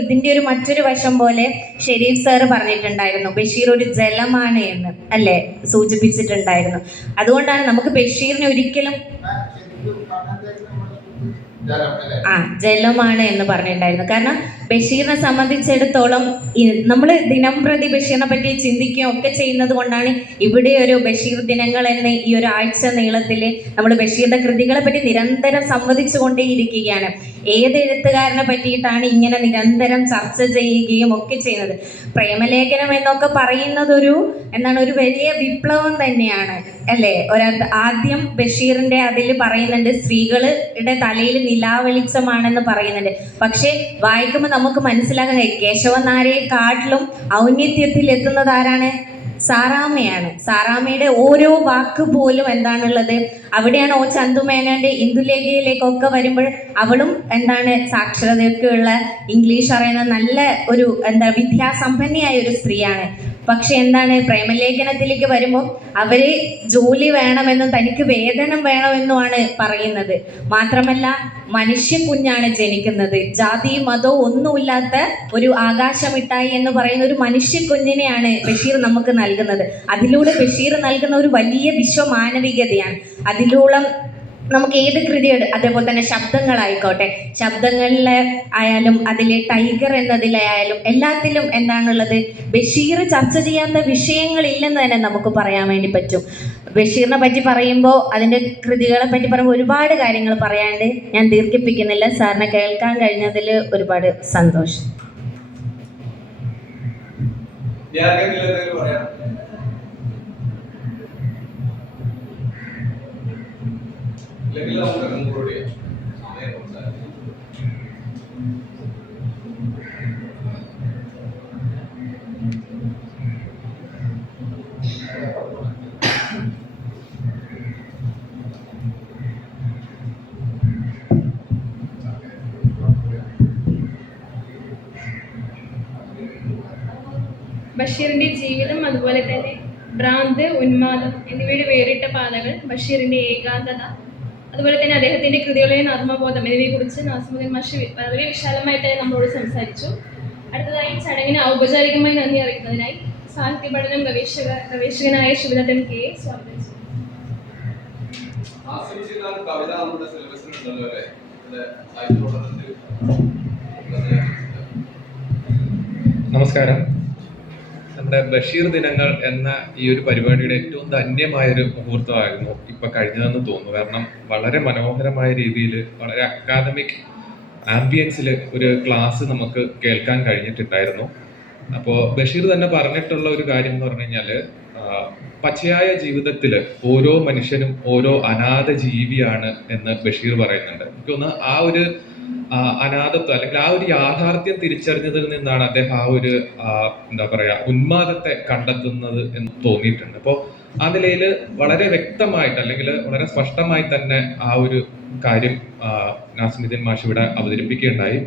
ഇതിൻ്റെ ഒരു മറ്റൊരു വശം പോലെ ഷെരീഫ് സാറ് പറഞ്ഞിട്ടുണ്ടായിരുന്നു ബഷീർ ഒരു ജലമാണ് എന്ന്, അല്ലേ, സൂചിപ്പിച്ചിട്ടുണ്ടായിരുന്നു. അതുകൊണ്ടാണ് നമുക്ക് ബഷീറിനെ ഒരിക്കലും ജലമാണ് എന്ന് പറഞ്ഞിട്ടുണ്ടായിരുന്നു. കാരണം ബഷീറിനെ സംബന്ധിച്ചിടത്തോളം നമ്മൾ ദിനം പ്രതി ബഷീറിനെ പറ്റി ചിന്തിക്കുകയും ഒക്കെ ചെയ്യുന്നത് കൊണ്ടാണ് ഇവിടെ ഒരു ബഷീർ ദിനങ്ങൾ എന്ന ഈ ഒരു ആഴ്ച നീളത്തിൽ നമ്മൾ ബഷീറിന്റെ കൃതികളെ പറ്റി നിരന്തരം സംവദിച്ചു കൊണ്ടേയിരിക്കുകയാണ്. ഏത് എഴുത്തുകാരനെ പറ്റിയിട്ടാണ് ഇങ്ങനെ നിരന്തരം ചർച്ച ചെയ്യുകയും ഒക്കെ ചെയ്യുന്നത്. പ്രേമലേഖനം എന്നൊക്കെ പറയുന്നത് ഒരു വലിയ വിപ്ലവം തന്നെയാണ്, അല്ലേ ഒരർത്ഥ ആദ്യം ബഷീറിന്റെ അതിൽ പറയുന്നുണ്ട് സ്ത്രീകളുടെ തലയിൽ നിലാവെളിച്ചമാണെന്ന് പറയുന്നുണ്ട്. പക്ഷെ വായിക്കുമ്പോൾ നമുക്ക് മനസ്സിലാക്കാൻ കഴിയും കേശവൻ നായരെക്കാട്ടിലും ഔന്നത്യത്തിൽ എത്തുന്നത് ആരാണ്? സാറാമ്മയാണ്. സാറാമ്മയുടെ ഓരോ വാക്ക് പോലും എന്താണുള്ളത്, അവിടെയാണ് ചന്തുമേനോന്റെ ഇന്ദുലേഖയിലേക്കൊക്കെ വരുമ്പോൾ അവളും എന്താണ് സാക്ഷരതയൊക്കെയുള്ള ഇംഗ്ലീഷ് അറിയുന്ന നല്ല ഒരു വിദ്യാസമ്പന്നയായ ഒരു സ്ത്രീയാണ്. പക്ഷെ എന്താണ് പ്രേമലേഖനത്തിലേക്ക് വരുമ്പോൾ അവര് ജോലി വേണമെന്നും തനിക്ക് വേതനം വേണമെന്നുമാണ് പറയുന്നത്. മാത്രമല്ല മനുഷ്യ കുഞ്ഞാണ് ജനിക്കുന്നത്, ജാതി മതവും ഒന്നുമില്ലാത്ത ഒരു ആകാശമിട്ടായി എന്ന് പറയുന്ന ഒരു മനുഷ്യ കുഞ്ഞിനെയാണ് ബഷീർ നമുക്ക് നൽകുന്നത്. അതിലൂടെ ബഷീർ നൽകുന്ന ഒരു വലിയ വിശ്വമാനവികതയാണ്. അതിലൂടെ നമുക്ക് ഏത് കൃതിയുടെ അതേപോലെ തന്നെ ശബ്ദങ്ങളായിക്കോട്ടെ, ശബ്ദങ്ങളിലെ ആയാലും അതിലെ ടൈഗർ എന്നതിലായാലും എല്ലാത്തിലും എന്താണുള്ളത്, ബഷീർ ചർച്ച ചെയ്യാത്ത വിഷയങ്ങളില്ലെന്ന് തന്നെ നമുക്ക് പറയാൻ വേണ്ടി പറ്റും. ബഷീറിനെ പറ്റി പറയുമ്പോൾ അതിൻ്റെ കൃതികളെ പറ്റി പറയുമ്പോൾ ഒരുപാട് കാര്യങ്ങൾ പറയാണ്ട് ഞാൻ ദീർഘിപ്പിക്കുന്നില്ല. സാറിനെ കേൾക്കാൻ കഴിഞ്ഞതിൽ ഒരുപാട് സന്തോഷം. ബഷീറിന്റെ ജീവിതം, അതുപോലെ തന്നെ ഭ്രാന്ത്, ഉന്മാദം എന്നിവയുടെ വേറിട്ട പാതകൾ, ബഷീറിന്റെ ഏകാന്തത, അതുപോലെ തന്നെ അദ്ദേഹത്തിന്റെ കൃതികളുടെ നർമ്മബോധം എന്നിവയെക്കുറിച്ച് നാസിമുദ്ദീൻ മാഷ് വളരെ വിശാലമായി തന്നെ നമ്മളോട് സംസാരിച്ചു. അടുത്തതായി ചടങ്ങിന് ഔപചാരികമായി നന്ദി അറിയിക്കുന്നതിനായി സാഹിത്യ പഠനം ഗവേഷകനായ ശിവദത്തൻ കെ സ്വാഗതം ചെയ്തു. നമസ്കാരം. നമ്മുടെ ബഷീർ ദിനങ്ങൾ എന്ന ഈ ഒരു പരിപാടിയുടെ ഏറ്റവും ധന്യമായൊരു മുഹൂർത്തമായിരുന്നു ഇപ്പൊ കഴിഞ്ഞതെന്ന് തോന്നുന്നു. കാരണം വളരെ മനോഹരമായ രീതിയിൽ വളരെ അക്കാദമിക് ആംബിയൻസിൽ ഒരു ക്ലാസ് നമുക്ക് കേൾക്കാൻ കഴിഞ്ഞിട്ടുണ്ടായിരുന്നു. അപ്പോൾ ബഷീർ തന്നെ പറഞ്ഞിട്ടുള്ള ഒരു കാര്യം എന്ന് പറഞ്ഞു കഴിഞ്ഞാൽ, പച്ചയായ ജീവിതത്തിൽ ഓരോ മനുഷ്യനും ഓരോ അനാഥ ജീവിയാണ് എന്ന് ബഷീർ പറയുന്നുണ്ട്. എനിക്ക് തോന്നുന്നു ആ ഒരു അനാഥത്വം അല്ലെങ്കിൽ ആ ഒരു യാഥാർത്ഥ്യം തിരിച്ചറിഞ്ഞതിൽ നിന്നാണ് അദ്ദേഹം ആ ഒരു എന്താ പറയാ ഉന്മാദത്തെ കണ്ടെത്തുന്നത് എന്ന് തോന്നിയിട്ടുണ്ട്. അപ്പോൾ ആ നിലയിൽ വളരെ വ്യക്തമായിട്ട് അല്ലെങ്കിൽ വളരെ സ്പഷ്ടമായി തന്നെ ആ ഒരു കാര്യം നാസിമുദ്ദീൻ മാഷ് ഇവിടെ അവതരിപ്പിക്കുകയുണ്ടായി.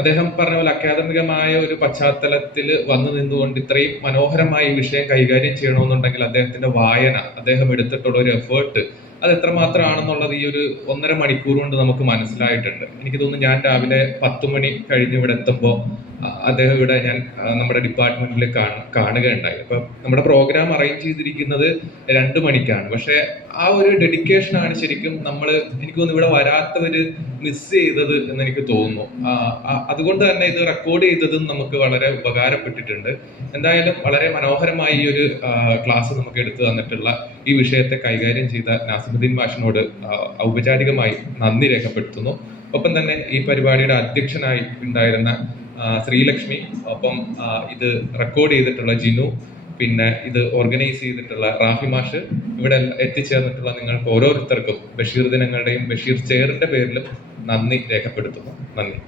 അദ്ദേഹം പറഞ്ഞ പോലെ അക്കാദമികമായ ഒരു പശ്ചാത്തലത്തിൽ വന്നു നിന്നുകൊണ്ട് ഇത്രയും മനോഹരമായി ഈ വിഷയം കൈകാര്യം ചെയ്യണമെന്നുണ്ടെങ്കിൽ അദ്ദേഹത്തിന്റെ വായന, അദ്ദേഹം എടുത്തിട്ടുള്ള ഒരു എഫേർട്ട് അത് എത്രമാത്രമാണെന്നുള്ളത് ഈ ഒരു 1.5 മണിക്കൂർ കൊണ്ട് നമുക്ക് മനസ്സിലായിട്ടുണ്ട്. എനിക്ക് തോന്നുന്നു ഞാൻ രാവിലെ 10 മണി കഴിഞ്ഞ് ഇവിടെ എത്തുമ്പോൾ അദ്ദേഹം ഇവിടെ ഞാൻ നമ്മുടെ ഡിപ്പാർട്ട്മെന്റിൽ കാണുകയുണ്ടായി. അപ്പം നമ്മുടെ പ്രോഗ്രാം അറേഞ്ച് ചെയ്തിരിക്കുന്നത് 2 മണിക്കാണ്. പക്ഷെ ആ ഒരു ഡെഡിക്കേഷനാണ് ശരിക്കും എനിക്ക് തോന്നുന്നു ഇവിടെ വരാത്തവര് മിസ് ചെയ്തത് എന്ന് എനിക്ക് തോന്നുന്നു. അതുകൊണ്ട് തന്നെ ഇത് റെക്കോർഡ് ചെയ്തതും നമുക്ക് വളരെ ഉപകാരപ്പെട്ടിട്ടുണ്ട്. എന്തായാലും വളരെ മനോഹരമായി ഈ ഒരു ക്ലാസ് നമുക്ക് എടുത്തു തന്നിട്ടുള്ള ഈ വിഷയത്തെ കൈകാര്യം ചെയ്ത നാസിമുദ്ദീൻ മാഷിനോട് ഔപചാരികമായി നന്ദി രേഖപ്പെടുത്തുന്നു. ഒപ്പം തന്നെ ഈ പരിപാടിയുടെ അധ്യക്ഷനായി ഉണ്ടായിരുന്ന ശ്രീലക്ഷ്മി, ഒപ്പം ഇത് റെക്കോർഡ് ചെയ്തിട്ടുള്ള ജിനു, പിന്നെ ഇത് ഓർഗനൈസ് ചെയ്തിട്ടുള്ള റാഫി മാഷ്, ഇവിടെ എത്തിച്ചേർന്നിട്ടുള്ള നിങ്ങൾക്ക് ഓരോരുത്തർക്കും ബഷീർ ദിനങ്ങളുടെയും ബഷീർ ചെയറിന്റെ പേരിലും നന്ദി രേഖപ്പെടുത്തുന്നു. നന്ദി.